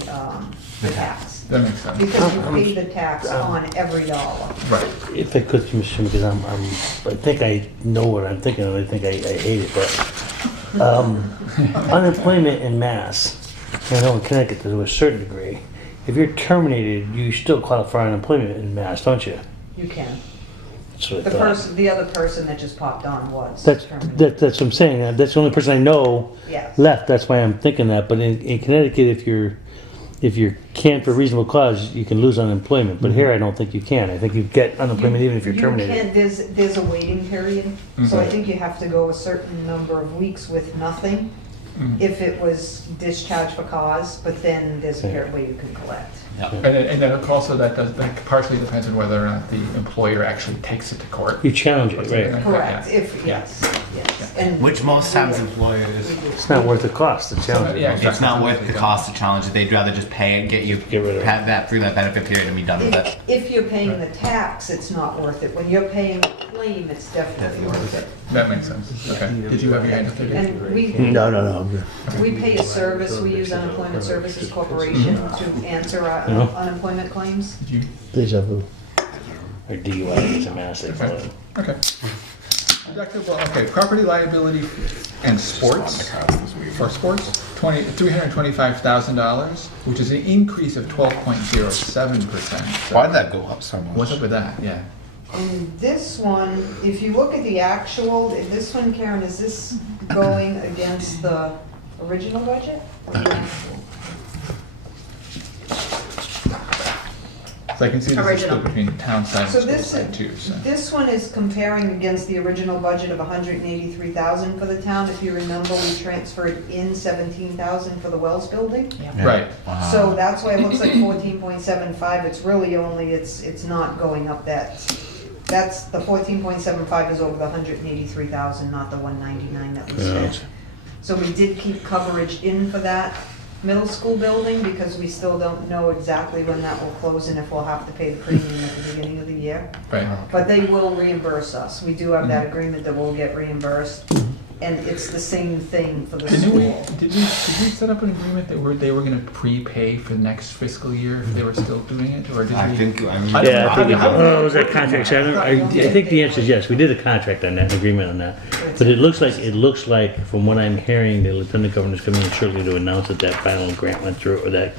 the tax. That makes sense. Because you pay the tax on every dollar. Right. If I could, Commissioner, because I think I know what I'm thinking, and I think I hate it, but unemployment in Mass, I know in Connecticut to a certain degree, if you're terminated, you still qualify for unemployment in Mass, don't you? You can. That's what I thought. The other person that just popped on was That's terminated. what I'm saying. That's the only person I know Yes. left. That's why I'm thinking that. But in Connecticut, if you're canned for reasonable cause, you can lose unemployment. But here, I don't think you can. I think you get unemployment even if you're terminated. You can, there's a waiting period, so I think you have to go a certain number of weeks with nothing if it was discharged for cause, but then there's a period where you can collect. And then also that partially depends on whether or not the employer actually takes it to court. You challenge it, right? Correct, Yeah. yes. And Which most times employers, It's not worth the cost to challenge it. Yeah, it's not worth the cost to challenge it. They'd rather just pay it, Get rid of it. have that through that benefit period and be done with it. If you're paying the tax, it's not worth it. When you're paying the claim, it's definitely worth it. That makes sense. Okay. Did you have your hand up there? And we, No, I'm good. we pay a service, we use Unemployment Services Corporation to answer our Yeah. unemployment claims. Did you? Deja vu. Or DUI, it's a Mass, they call it. Okay. Deductible, okay, property liability and sports, for sports, $325,000, which is an increase of 12.07%. Why did that go up so much? What's up with that? Yeah. And this one, if you look at the actual, this one, Karen, is this going against the original budget? Or the actual? So I can see this is Original. split between town side and So school this, side too, so. this one is comparing against the original budget of $183,000 for the town. If you remember, we transferred in $17,000 for the Wells building. Right. So that's why it looks like 14.75. It's really only, it's not going up that. That's, the 14.75 is over the 183,000, not the 199 that we spent. So we did keep coverage in for that middle school building because we still don't know exactly when that will close and if we'll have to pay the premium at the beginning of the year. Right. But they will reimburse us. We do have that agreement that we'll get reimbursed. And it's the same thing for the Did we school. set up an agreement that they were gonna prepay for next fiscal year if they were still doing it, or did we? I think, I mean. Yeah, I think was that contract? I think the answer is yes. We did a contract on that, an agreement on that. But it looks like, from what I'm hearing, the lieutenant governor's coming in shortly to announce that that final grant went through, or that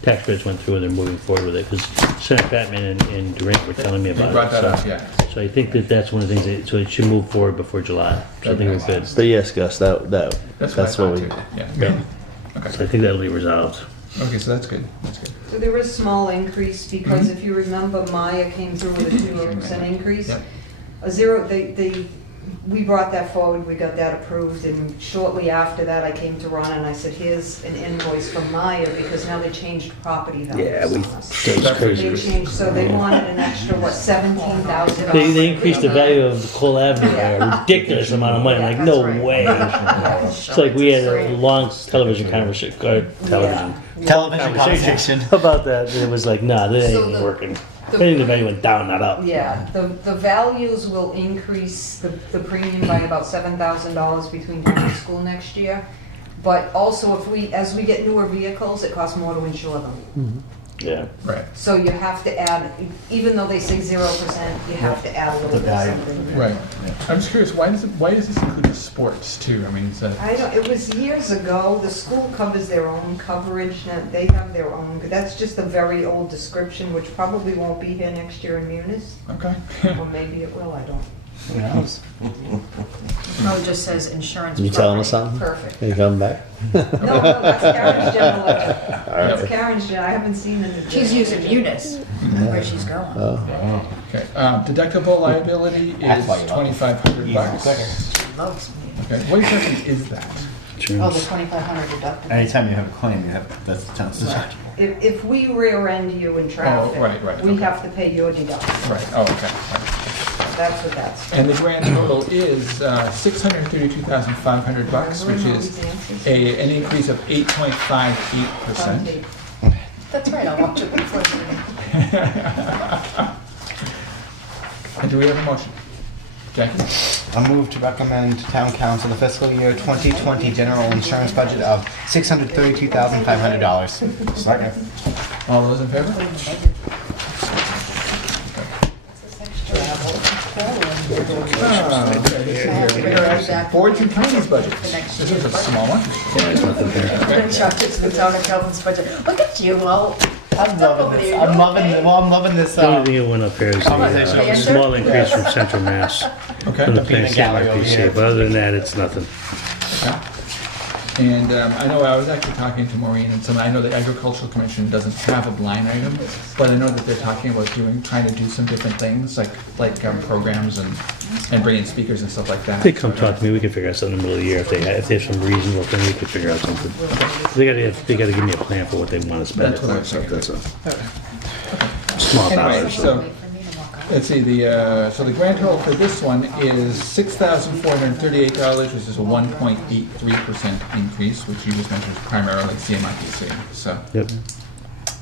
tax credits went through, and they're moving forward with it. Because Senator Batman and Durant were telling me They about brought it. that up, So, yeah. so I think that's one of the things. So it should move forward before July. So I think we're good. But yes, Gus, That's what I that's thought what we. too, yeah. Yeah. Okay. So I think that'll be resolved. Okay, so that's good, that's good. So there is small increase because if you remember, Maya came through with a 2% increase. Yep. A zero, we brought that forward, we got that approved, and shortly after that, I came to Ron and I said, here's an invoice from Maya, because now they changed property values Yeah, we on us. changed They crazy. changed, so they wanted an extra, $17,000. They increased the value of Cole Avenue by a ridiculous amount of money. I'm like, no way. It's like we had a long television conversation about that. And it was like, nah, that ain't even working. I think the value went down, not up. Yeah, the values will increase the premium by about $7,000 between town and school next year. But also, as we get newer vehicles, it costs more to insure them. Yeah. Right. So you have to add, even though they say 0%, you have to add a little bit of something. Right. I'm just curious, why does this include the sports too? I mean, is that? I don't, it was years ago, the school covers their own coverage, and they have their own, that's just a very old description, which probably won't be here next year in Munis. Okay. Or maybe it will, I don't. Who knows? No, it just says insurance. You telling us property. something? Perfect. Are you coming back? No, that's Karen's general ledger. All right. That's Karen's, I haven't seen it. She's using Munis, where she's going. Oh. Okay. Deductible liability That's is why you love it. $2,500. Loves me. Okay. What exactly is that? Oh, the Insurance. 2,500 deductible. Anytime you have a claim, that's the town's deductible. If we rear end you in traffic, right, we okay. have to pay your deductible. Right. Oh, okay. Right. That's what that's. And the grand total is $632,500, which is an increase of 8.58%. That's right, I'll watch it before the meeting. And do we have a motion? Jackie? I move to recommend to town council the fiscal year 2020 general insurance budget of $632,500. Second. All those in favor? Boards and committees budget. This is a small one. Chuck it to the town accountant's budget. Look at you, well, I'm loving this. I'm loving this. The only thing that went up here is the small increase from Central Mass, Okay. from the peanut gallery over CMRPC, here. but other than that, it's nothing. And I know I was actually talking to Maureen and I know the Agricultural Commission doesn't have a line item, but I know that they're talking about trying to do some different things, like programs and bringing speakers and stuff like that. They come talk to me, we can figure out something in the middle of the year, if they have some reasonable thing, we can figure out something. They gotta give me a plan for what they wanna spend it That's what for, I'm so saying. that's a small Anyway, dollars. so, let's see, so the grand total for this one is $6,438, which is a 1.83% increase, which you just mentioned is primarily CMRPC, so. Yep.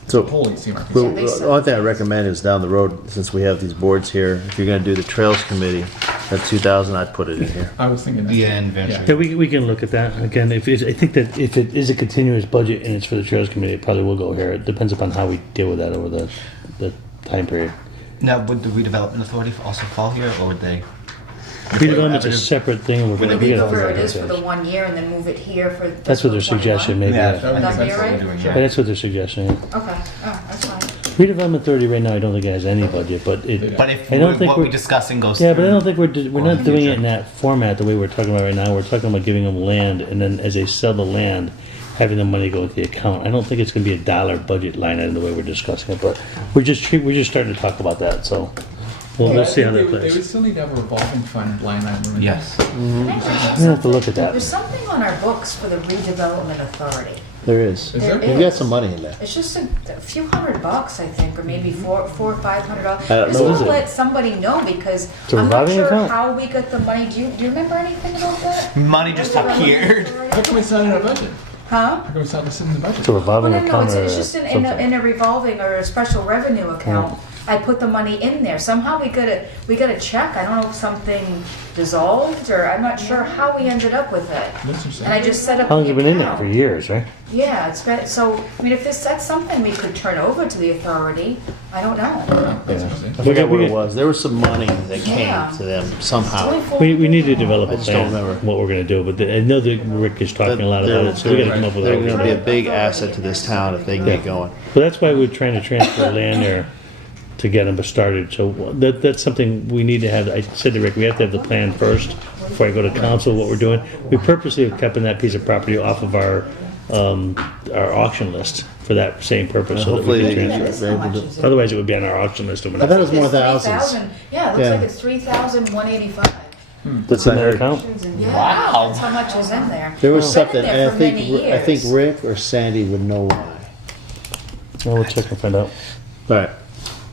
So, Holy CMRPC. well, the only thing I recommend is down the road, since we have these boards here, if you're gonna do the Trails Committee, that 2,000, I'd put it in here. I was thinking that. Yeah, and eventually. Yeah, we can look at that. Again, I think that if it is a continuous budget and it's for the Trails Committee, it probably will go here. It depends upon how we deal with that over the time period. Now, would the redevelopment authority also fall here, or would they? Redevelopment's a separate thing. Would We they gotta Leave it figure where out it is for details. the 1 year and then move it here for. That's what they're suggesting, maybe. Yeah, Yeah. I think That'd be that's what alright? we're doing But here. that's what they're suggesting. Yeah. Okay, oh, that's fine. Redevelopment Authority right now, I don't think it has any budget, but it. But if I don't think what we're we're discussing goes Yeah, through. but I don't think we're or not in doing future. it in that format the way we're talking about right now. We're talking about giving them land, and then as they sell the land, having the money go into the account. I don't think it's going to be a dollar budget line item the way we're discussing it, but we're just starting to talk about that. So we'll see how that They plays. would still need to have a revolving fund line item. Yes. We have to look at There's that. something on our books for the redevelopment authority. There is. Is there? We've got some money in there. It's just a few $100, I think, or maybe $400 or $500. I don't Just know, want is to it? let somebody know because It's a I'm not revolving sure account? how we got the money. Do you remember anything about that? Money just appeared. How come it's not in our budget? Huh? How come it's not listed in the budget? It's a revolving Well, no, account or it's just in something. a revolving or a special revenue account. I put the money in there. Somehow we got a check. I don't know if something dissolved or I'm not sure how we ended up with it. Interesting. And I just set up How long the has it been in there? For account. years, right? Yeah, it's been, so, I mean, if that's something we could turn over to the authority, I don't know. That's interesting. I forget what it was. There was some money that Yeah. came to them It's somehow. only $400. We need to develop I a just don't plan, remember. what we're going to do, but I know that Rick is talking a lot about it, so we got to come up with They're our gonna be a plan. big asset to this town if they can get going. So that's why we're trying to transfer land there to get them started. So that's something we need to have. I said to Rick, we have to have the plan first before I go to council, what we're doing. We purposely have kept that piece of property off of our auction list for that same purpose. So that we Hopefully can they- transfer. they're able to. Otherwise, it would be on our auction list. I thought it was more It's thousands. 3,000. Yeah, it looks Yeah. like it's 3,185. That's In not that heard. account? Yeah, Wow. that's how much is in there. There was It's been in something, there and for many I think years. Rick or Sandy would know why. Well, we'll check and find out. Right.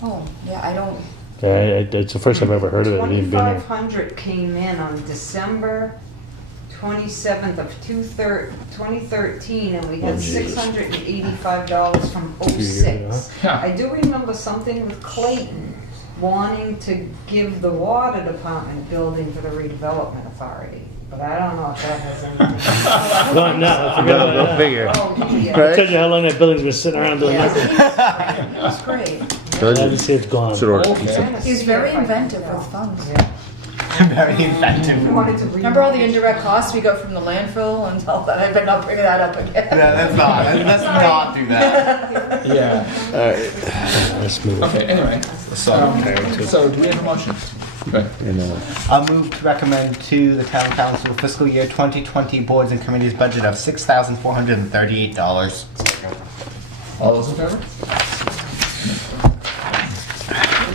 Oh, yeah, I don't, It's the first I've ever heard of it. It ain't been there. 2,500 came in on December 27th of 2013, and we Oh, had Jesus. $685 from Few years ago, '06. huh? I do remember something with Clayton wanting to give the water department building for the redevelopment authority. but I don't know if that has anything. Gone now, forget about Go that. figure. Oh, yeah. I told you how long that building's been sitting around doing nothing. It was great. Obviously, it's gone. He's very inventive with funds. Very effective. Remember all the indirect costs we got from the landfill and all that? I better not bring that up again. Let's not do that. Yeah. All right. Let's move on. Okay, anyway. So do we have a motion? Good. I'll move to recommend to the town council fiscal year 2020 boards and committees budget of $6,438. All those in favor?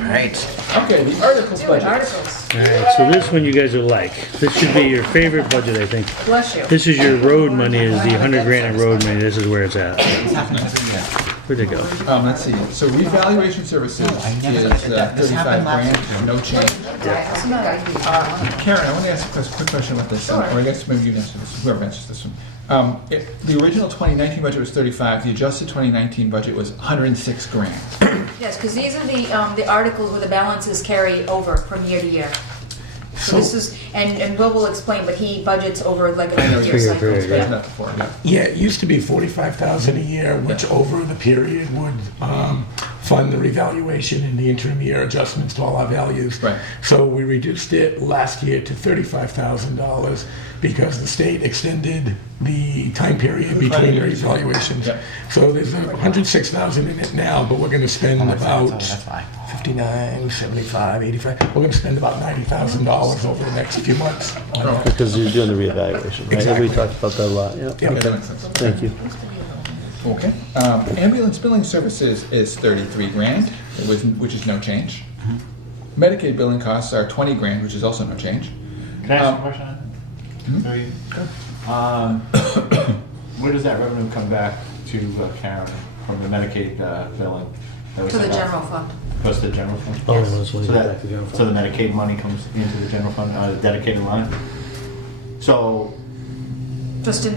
Right. Okay, the articles Do it, budget. articles. All right, so this one you guys will like. This should be your favorite budget, I think. Bless you. This is your road money, is the 100 grand in road money. This is where it's at. Where'd it go? Let's see. So revaluation services is 35 grand, no change. Karen, I want to ask a quick question about this, or I guess maybe you can answer this, whoever answers this one. The original 2019 budget was 35, the adjusted 2019 budget was 106 grand. Yes, because these are the articles where the balances carry over from year to year. So this is, and Will will explain, but he budgets over like a 3-year cycle. period, Not before, yeah. Yeah, it used to be 45,000 a year, which over the period would fund the revaluation and the interim year adjustments to all our values. Right. So we reduced it last year to $35,000 because the state extended the time period between the revaluations. Yeah. So there's 106,000 in it now, but we're going to spend about That's fine. 59, 75, 85. We're going to spend about $90,000 over the next few months. Because you're doing the reevaluation, right? Exactly. We talked about that a lot, yeah. Yeah, that makes sense. Thank you. Okay. Ambulance billing services is 33 grand, which is no change. Medicaid billing costs are 20 grand, which is also no change. Can I ask a question on that? Where does that revenue come back to Karen from the Medicaid billing? That was To the sent out? general fund. Goes to the general fund? Oh, that's when you So go that, back to general so fund. the Medicaid money comes into the general fund, the dedicated line? So, Just in,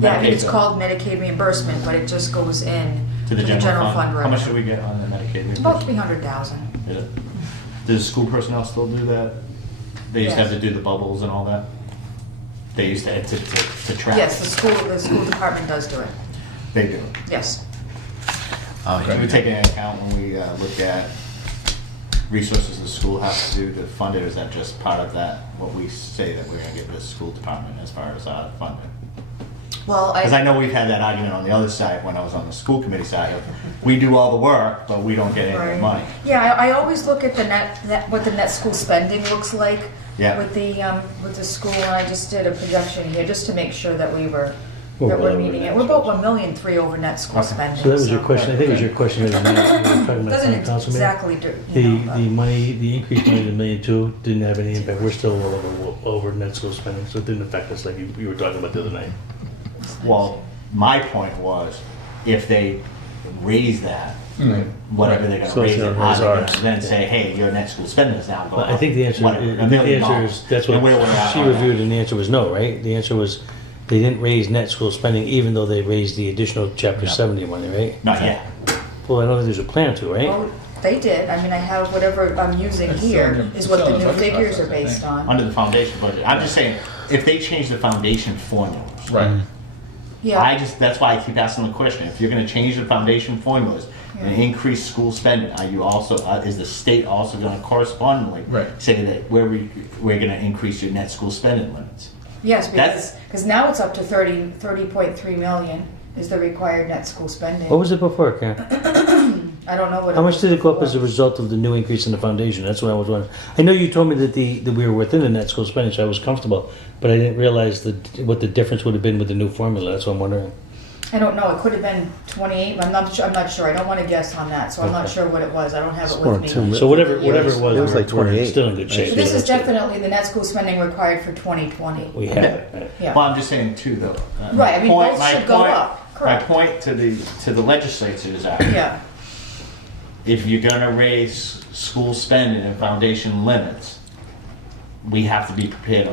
yeah, I mean, it's Medicaid. called Medicaid reimbursement, but it just goes in to the general fund? How much revenue. do we get on the Medicaid About reimbursement? 300,000. Is it? Does school personnel still do that? They used to have Yes. to do the bubbles and all that? They used to track? Yes, the school department does do it. They do. Yes. Do we take into account when we look at resources the school has to do to fund it, or is that just part of that, what we say that we're gonna give the school department as far as funding? Well, Because I know we've had that argument on the other side, when I was on the school committee side, of we do all the work, but we don't get any of the Right. money. Yeah, I always look at the what the net school spending looks like Yeah. with the school, and I just did a projection here, just to make sure that we were, Well, that we're whatever meeting it it. is. We're about 1.3 million over net school spending. So that was your question, I think it was your question, the other night, when we were talking about Doesn't town council meeting. exactly, do- The money, the increased money to $1.2 million didn't have any impact. We're still over net school spending, so it didn't affect us like you were talking about the other night. Well, my point was, if they raise that, whatever they're So gonna it's raise it, gonna are raise they ours. gonna then say, hey, your net school spending is now going Well, up? I think the answer, whatever, I $1 think the million answer is, that's and where we're what at she on that. reviewed, and the answer was no, right? The answer was, they didn't raise net school spending even though they raised the additional chapter 70 money, right? Not yet. Well, I don't think there's a plan to, right? Well, they did, I mean, I have whatever I'm using It's here still in the- is what it's the still new in the budget figures are process, I based think. on. Under the foundation budget. I'm just saying, if they change the foundation formulas. Right. Yeah, That's why I keep asking the question. If you're gonna change the foundation formulas and increase school spending, are you also, is the state also gonna correspondingly Right. say that we're gonna increase your net school spending limits? yes, That's- because now it's up to 30.3 million is the required net school spending. What was it before, Karen? I don't know what. How much did it go up as a before. result of the new increase in the foundation? That's what I was wondering. I know you told me that that we were within the net school spending, so I was comfortable, but I didn't realize what the difference would have been with the new formula. That's what I'm wondering. I don't know, it could have been 28, I'm not sure, I don't want to guess on that, so I'm not Okay. sure what it was, I don't have it More with me. too. So whatever it was, It was like we're 28. still in good shape. So this is definitely the net school spending required for 2020. We have it. Right. Yeah. Well, I'm just saying too, though. Right, I mean, both should go up, My correct. point to the legislatures are, Yeah, if you're gonna raise school spending and foundation limits, we have to be prepared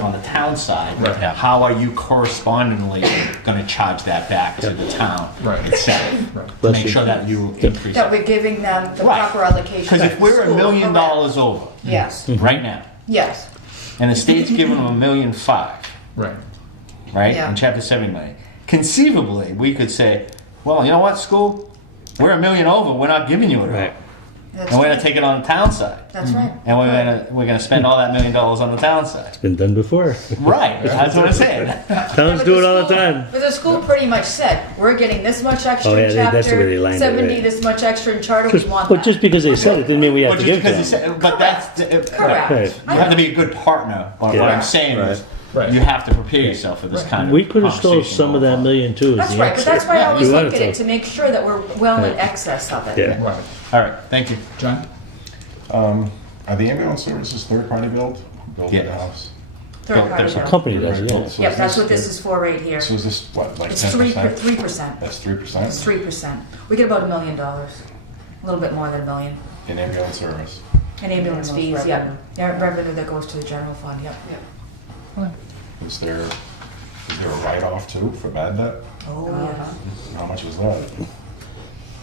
on the town side. Right. Yeah. How are you correspondingly gonna charge that back to the town Right. itself? Right. To make sure that you increase that it. we're giving them the Right. proper allocation. Because if to we're school, $1 million correct. over, Yes, right now, yes, and the state's giving them $1.5 million, Right. right? Yeah. In Chapter 70 money. Conceivably, we could say, well, you know what, school? We're $1 million over. We're not giving you it all. Right. That's And we're gonna right. take it on the town side. That's right. And we're gonna spend all that $1 million on the town side. Been done before. Right, that's what I'm saying. Towns do it all the time. But the school pretty much said, we're getting this much extra Oh, yeah, in that's the way they chapter lined it, 70, right. this much extra in charter, we want But that. just because they said it didn't mean we have Well, to just give to because you them. said, but that's, Correct. Right. you have to be a good partner. But Yeah. what I'm saying is, Right. you have to prepare yourself for this kind of We could have stole conversation some of going that on. million too. as That's the right, but extra. that's why I always We look wanted at it to. to make sure that we're well in Yeah. excess of it. Yeah. Right. All right, thank you. John? Are the ambulance services third-party billed by the Yes. house? Third party bill. Company does, yeah. So Yep, is that's what this is for right here. So is this, what, like It's 10%? 3%. That's 3%? It's 3%. We get about $1 million, a little bit more than $1 million. In ambulance service? And ambulance fees, yep. Yeah, revenue that goes to the general fund, yep. Is there a write-off too for bad debt? Oh, yeah. How much was that?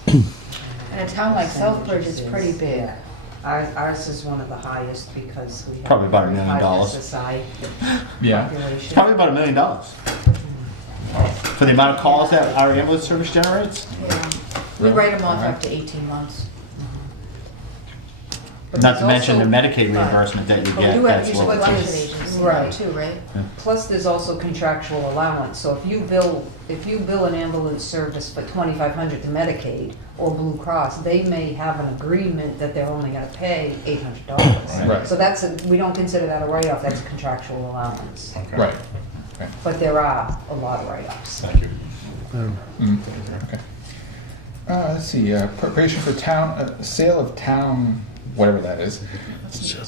And a town like Southbridge is pretty big. Ours is one of the highest because we have. Probably about $1 million. high SSI Yeah. It's population. probably about $1 million. For the amount of calls that our ambulance service generates? Yeah. We write them off after 18 months. But Not to there's mention the also- Medicaid reimbursement that you But we get, do have that's use low. collection Right. agencies now too, right? Plus, there's also contractual allowance, so if you bill an ambulance service for $2,500 to Medicaid or Blue Cross, they may have an agreement that they're only gonna pay $800. Right. So we don't consider that a write-off, that's a contractual allowance. Okay. Right. But there are a lot of write-offs. Thank you. Okay. Let's see, preparation for town, sale of town, whatever that is.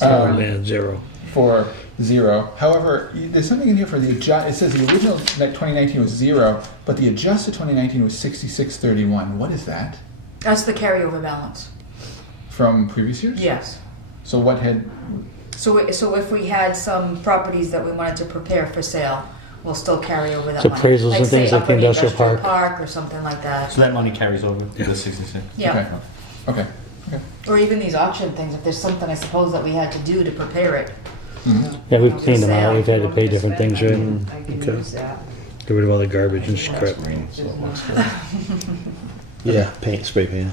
Oh man, zero. For zero. However, there's something in here for the it says the original 2019 was zero, but the adjusted 2019 was 6631. What is that? That's the carryover balance. From previous years? Yes. So what had, So if we had some properties that we wanted to prepare for sale, we'll still carry over that So money. appraisals and say things like up in the industrial park. or something like that. So that money carries over to the 66. Yeah. okay. Or even these auction things, if there's something I suppose that we had to do to prepare it. Yeah, we've Just cleaned them out. sale. We've had to pay different things, right? I can Okay. use that. Get rid of all the garbage and crap. Green, so it looks good. Yeah, paint, spray paint.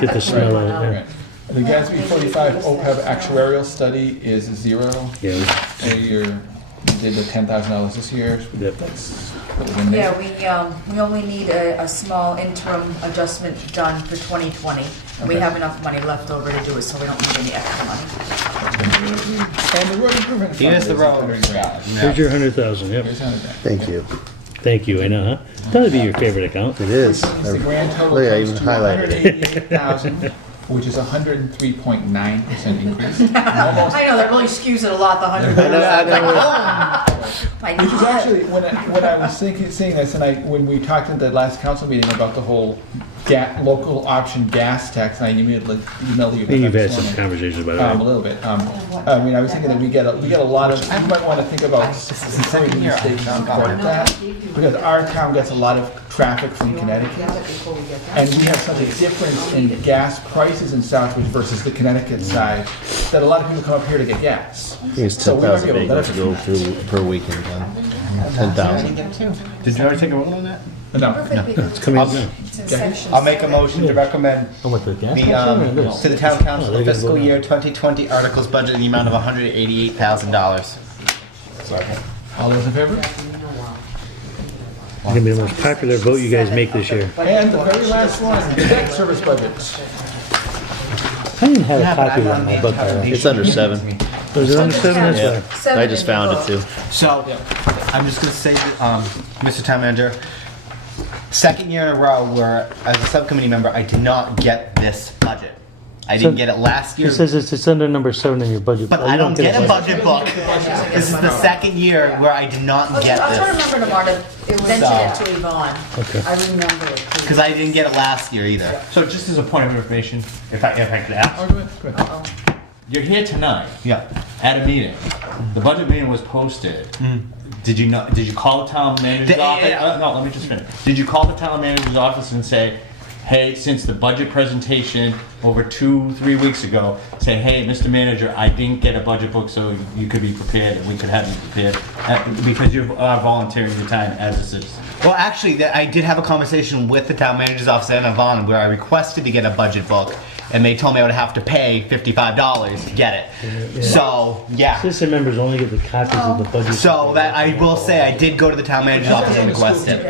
Get the smell out of it. Right. The GASB 45 OPEB actuarial study is zero. Yeah. You did the $10,000 this year. Yep. That's what was in there. Yeah, we only need a small interim adjustment done for 2020. And we Okay. have enough money left over to do it, so we don't need any extra money. And the road improvement fund Here's the is road. 100 grand. Here's your 100,000. Yep. Here's 100 grand. Thank you. Thank you. I know, huh? That'd be your favorite account. It is. The grand total Look, I comes even to highlighted it. 188,000, which is a 103.9% increase. Almost. I know, that really skews it a lot, the 100. I know. My Which is God. actually, when I was seeing this, and when we talked at the last council meeting about the whole local option gas tax, and I immediately emailed you about You've that had this some morning. conversations about A it. little bit. I mean, I was thinking that we get a lot of, you might want to think about considering the state support that, because our town gets a lot of traffic from Connecticut, and we have something different in gas prices in Southbridge versus the Connecticut side, that a lot of people come up here to get gas. I think it's So we might 10,000 be able to vehicles to go benefit through per weekend. 10,000. Did you already take a vote on that? No. It's coming up now. It's in sections. I'll make a motion to recommend Oh, what the gas the, station or this? to the town council Oh, they're gonna fiscal vote year now. 2020 articles budget in the amount of $188,000. Second. All those in favor? It's gonna be the most popular vote you guys make this year. And the very last one, debt service budget. I didn't have a copy of my book. It's under 7. Was it under 7? That's Yeah. why. Seven I in just your found it book. too. So, I'm just gonna say that, Mr. Town Manager, second year in a row where, as a subcommittee member, I did not get this budget. I didn't get it last year, It says it's under number 7 in your budget. but You I don't get a it. budget book. This is the second year where I did not get I'll try to this, remember tomorrow to mention it to Yvonne. Okay. I remember it. please. because I didn't get it last year either. So just as a point of information, if I could ask, Oh, go ahead. you're here tonight Yeah. at a meeting. The budget meeting was posted. Did you call the town manager's The- office? yeah. No, let me just finish. Did you call the town manager's office and say, hey, since the budget presentation over 2-3 weeks ago, say, hey, Mr. Manager, I didn't get a budget book, so you could be prepared, and we could have you prepared, because you are volunteering your time as a citizen. Well, actually, I did have a conversation with the town manager's office in Avon where I requested to get a budget book, and they told me I would have to pay $55 to get it. Yeah. So, yeah. Citizen members only get the copies of the budget. So that I will say, I did go to the town manager's office and request it.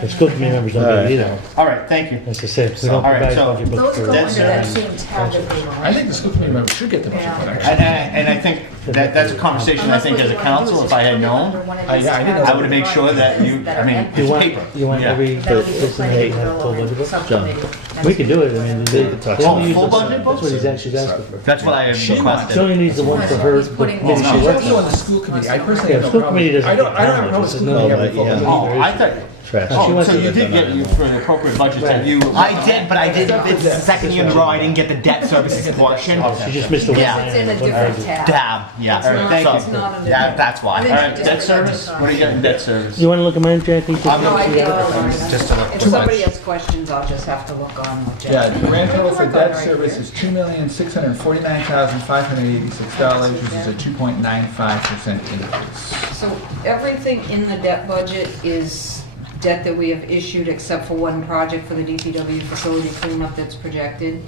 The school committee members don't get it either. All right, thank you. That's the same. We don't All right, provide so budget books Those for go that. under that same tab that they were. I think the school committee members should get the budget book, actually. And I think that's a conversation, I think, as a council, if I had known, Yeah, I didn't know. I would have made sure that you, I mean, You it's want, paper. you want Yeah. every citizen to have a full budget book? We can do it, I mean, they Oh, only use full the- budget books? That's what she's asking for. That's what I have She requested. only needs the one for her, the committee she She's works also on on. the school committee. I personally Yeah, have no school problem. committee doesn't I don't get have a comments. problem with It's school no- committee having full yeah. budget. Oh, I thought, Trash. She oh, wants so to you get did get you for the appropriate budgets that you. I did, but I didn't, it's the second year in a row, I didn't get the debt services portion. She just missed the one. Yeah. It's in a different tab. Damn, yeah. All right, thank So, you. yeah, that's why. I All think- right, debt service? What do you got in debt service? You wanna look at mine, Jackie? Just I'm to gonna see I that? think Just to look if too somebody much. has questions, I'll just have to look on what Yeah, Jack. the grand total for Work on debt it right service here. is $2,649,586, which is a 2.95% increase. So everything in the debt budget is debt that we have issued except for one project for the DPW facility cleanup that's projected.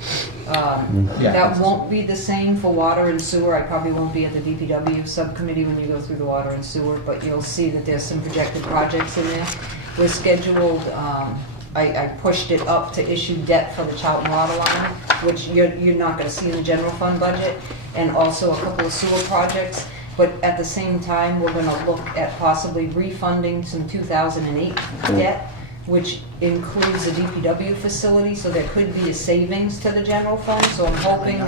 Yeah. That won't be the same for water and sewer. I probably won't be at the DPW subcommittee when you go through the water and sewer, but you'll see that there's some projected projects in there. We're scheduled, I pushed it up to issue debt for the Charlton water line, which you're not gonna see in the general fund budget, and also a couple of sewer projects. But at the same time, we're gonna look at possibly refunding some 2008 debt, which includes the DPW facility, so there could be a savings to the general fund. So I'm hoping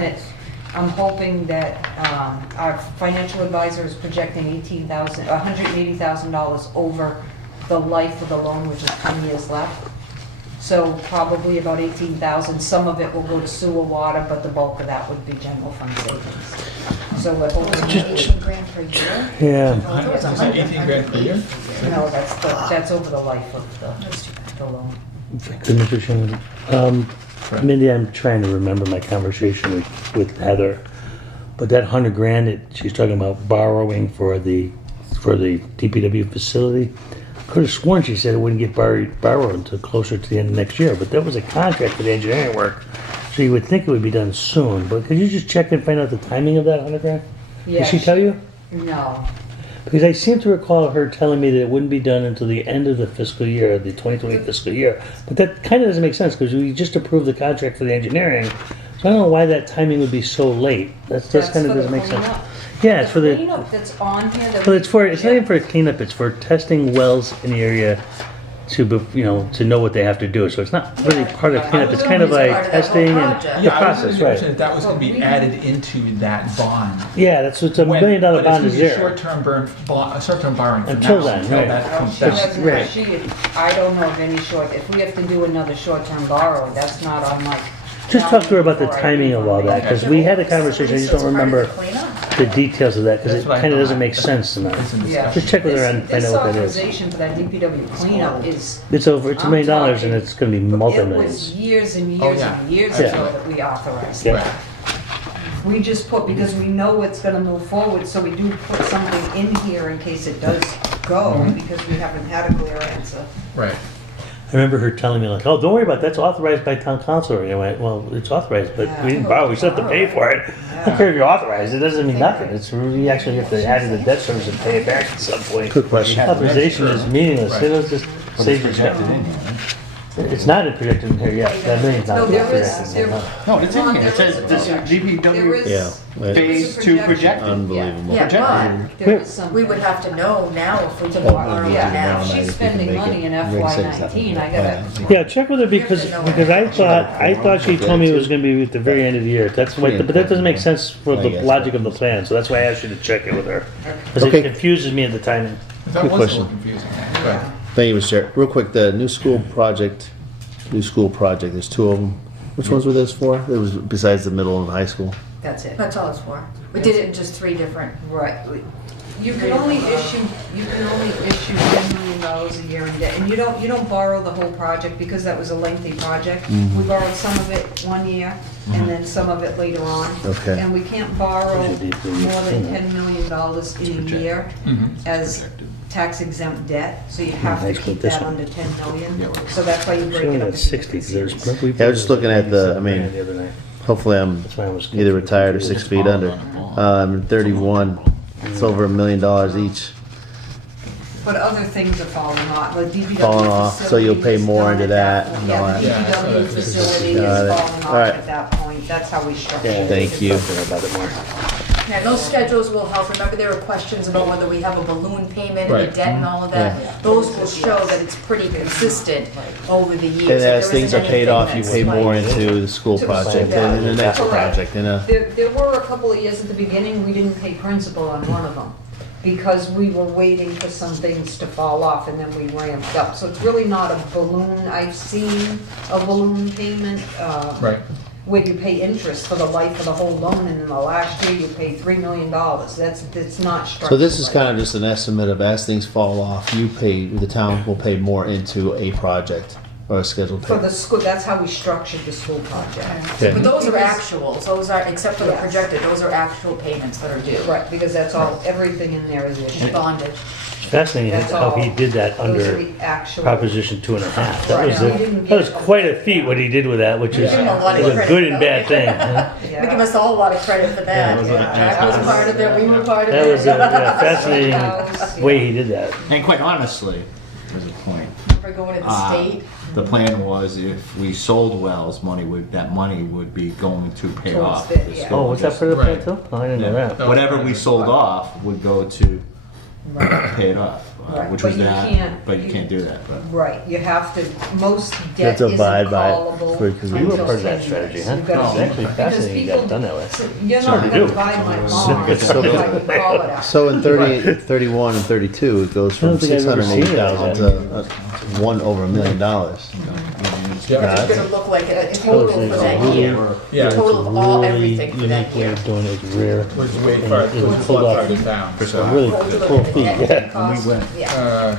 that our financial advisor is projecting $180,000 over the life of the loan, which is 10 years left. So probably about 18,000. Some of it will go to sewer water, but the bulk of that would be general fund savings. So we're hoping. 18 grand per year? Yeah. Is that 18 grand per year? No, that's over the life of the loan. Mr. Chairman, Mindy, I'm trying to remember my conversation with Heather, but that 100 grand that she's talking about borrowing for the DPW facility, I could have sworn she said it wouldn't get borrowed until closer to the end of next year, but that was a contract for the engineering work, so you would think it would be done soon. But could you just check and find out the timing of that 100 grand? Yeah, Did she tell you? No. Because I seem to recall her telling me that it wouldn't be done until the end of the fiscal year, the 2020 fiscal year. But that kind of doesn't make sense because we just approved the contract for the engineering. So I don't know why that timing would be so late. That's kind of doesn't make sense. Yeah, it's for the. cleanup that's on here. That Well, it's not even for a cleanup. It's for testing wells in the area to know what they have to do. So it's not really part of cleanup. It's kind of like testing and the Yeah, I was process, under the impression right? that was going to be added into that bond. Yeah, that's what's $1 million bond is But it's there. going to be short-term borrowing for Until now, then, until right. that comes She down. hasn't- Right. I don't know of any if we have to do another short-term borrowing, that's not on my. Just talk to her about the timing of all that, because we had a conversation, I just don't remember the details of that, because That's it what I kind of thought. doesn't make sense to me. Yeah. Just check with her and find out what that is. This authorization for that DPW cleanup is. It's $1 million and it's gonna be It multi-millions. was years and Oh, years yeah. and years Yeah. ago that we authorized Yeah. that. We just put, because we know it's gonna move forward, so we do put something in here in case it does go, Mm-hmm. because we haven't had a clear answer. Right. I remember her telling me like, oh, don't worry about it, that's authorized by town council. And I went, well, it's authorized, but we didn't borrow, we still have to pay for it. I don't care if you're authorized, it doesn't mean nothing. It's, we actually have to add to the debt service and pay it back at some point. Good question. Authorization is meaningless, Right. it'll just But save it's your projected debt. in here, right? It's not projected in here yet, that million's No, not there projected is, in here. no. No, it's in Ron, here. It there says is a this projection. There DPW is- Yeah. there is a phase 2 projection. projected. Unbelievable. Yeah, Projected. but There is something. we would have to know now if we To can borrow, borrow it yeah, now. if she's spending money in FY19, I gotta. Yeah, check with her because I thought she told me it was gonna be at the very end of the year. That's why, but that doesn't make sense for the logic of the plan, so that's why I asked you to check it with her. Because it Okay. confuses me at the timing. That Good was a question. little confusing. Go ahead. Thank you, Mr. Chair. Real quick, the new school project, there's 2 of them. Which ones were those for? It was besides the middle and high school? That's it. That's all it's for. We did it in just 3 different. Right. You can only issue generally million a year in debt. And you don't borrow the whole project because that was a lengthy project. Mhm. We borrowed some of it one year and then some of it later on. Okay. And we can't borrow more than $10 million in a year as tax exempt debt, so you have to Let's keep put this that one. under 10 million. So that's why you break Showing it up. at into 60, different because series. Yeah, I was just looking at the, I mean, The other night. hopefully I'm That's why I was either retired or 6 feet under. 31, it's over $1 million each But other things are falling off, like DPW falling off, so you'll pay facility is more done into at that point. and all Yeah, that. the Yeah, so DPW that's- facility Got is it. falling off Alright. at that point, that's how we structure Yeah, it. Thank you. Talking about it more. Yeah, those schedules will help. Remember, there were questions about whether we have a balloon payment and Right. the debt and all of that. Those will show that it's pretty consistent over the years. And There as isn't things are paid anything off, you that's pay like- more into the school To the project school, and the next Correct. project, and There were a couple of years at the beginning, we didn't pay principal on one of them, because we were waiting for some things to fall off, and then we ramped up. So it's really not a balloon, I've seen a balloon payment, Right. where you pay interest for the life of the whole loan, and in the last year you pay $3 million. That's not structured. so this is like kind of just an estimate of as things fall off, the town will pay more into a project or a scheduled For the payment. school, that's how we structured the school project. Okay. But those are actuals, those are, except for the projected, those are actual payments that are due. Right, because that's all, everything in there is issued. Bonded. Fascinating That's how he all. did that Those are under the actual. Proposition 2.5. That was, Right. He didn't that was get- quite a feat what he did with that, which We is give him a lot of is a credit, good and though. bad thing. huh? We give us all a lot of credit for Yeah, it that. was Jack was part of it, we were part of it. That was a That fascinating was- way he did that. And quite honestly, there's a point. We're going to the state. The plan was if we sold wells, that money would be going to pay Towards off. the- the yeah. school. Oh, was that part of the plan Right. too? Oh, I didn't know Yeah. that. Whatever we sold off would go to pay it off, Right. which But was you that, can't- but you can't do that. But Right, you have to, most You have debt to isn't abide by it callable. because You were until part of that 10 strategy, years. huh? You've gotta- It's actually because fascinating you got people- it done that way. You're Sorry not to gonna do. buy my So- barn, if I could call it out. So in 31 and 32, it goes I from don't think I've ever seen it 680,000 like to one over $1 million. Yeah. It's gonna look like a total for that year. Yeah. A total of all, everything for that Unique way year. of doing it. It's rare. Which is way far, It was which is a pulled lot off. farther down. Really full feet, yeah. Cost, yeah.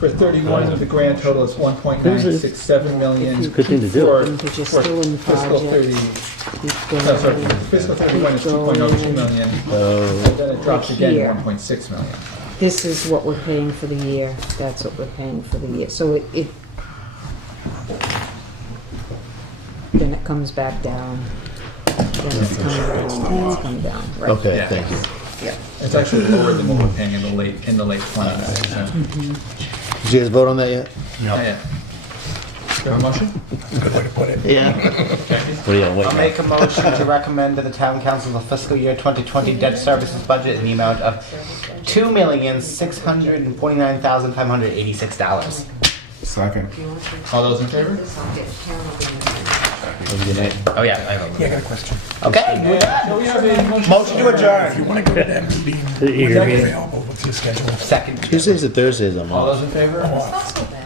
For 31, the grand total is 1.967 million. It's a good thing to do. For Because you're for still in the fiscal project. 30, Keep going. no, sorry, fiscal 31 is 2.02 million. And then it drops again to Here. 1.6 million. This is what we're paying for the year, that's what we're paying for the year, so then it comes back down, then it's coming down, it's coming down, right? Okay, Yeah. thank you. Yeah. It's actually lower than what we're paying in the late 20s. Did you guys vote on that yet? Not yet. Do you have a motion? Good way to put it. Yeah. What do you I'll wait? make a motion to recommend to the town council the fiscal year 2020 debt services budget in the amount of $2,649,586. Second. All those in favor? Oh yeah, I have Yeah, I got a question. Okay, we're done. So we have a motion. Motion to If adjourn. you want to go to that meeting, The when eager you're meeting. available, what's your schedule? Second. Tuesdays and Thursdays I'm All off. those in favor? It's not so bad.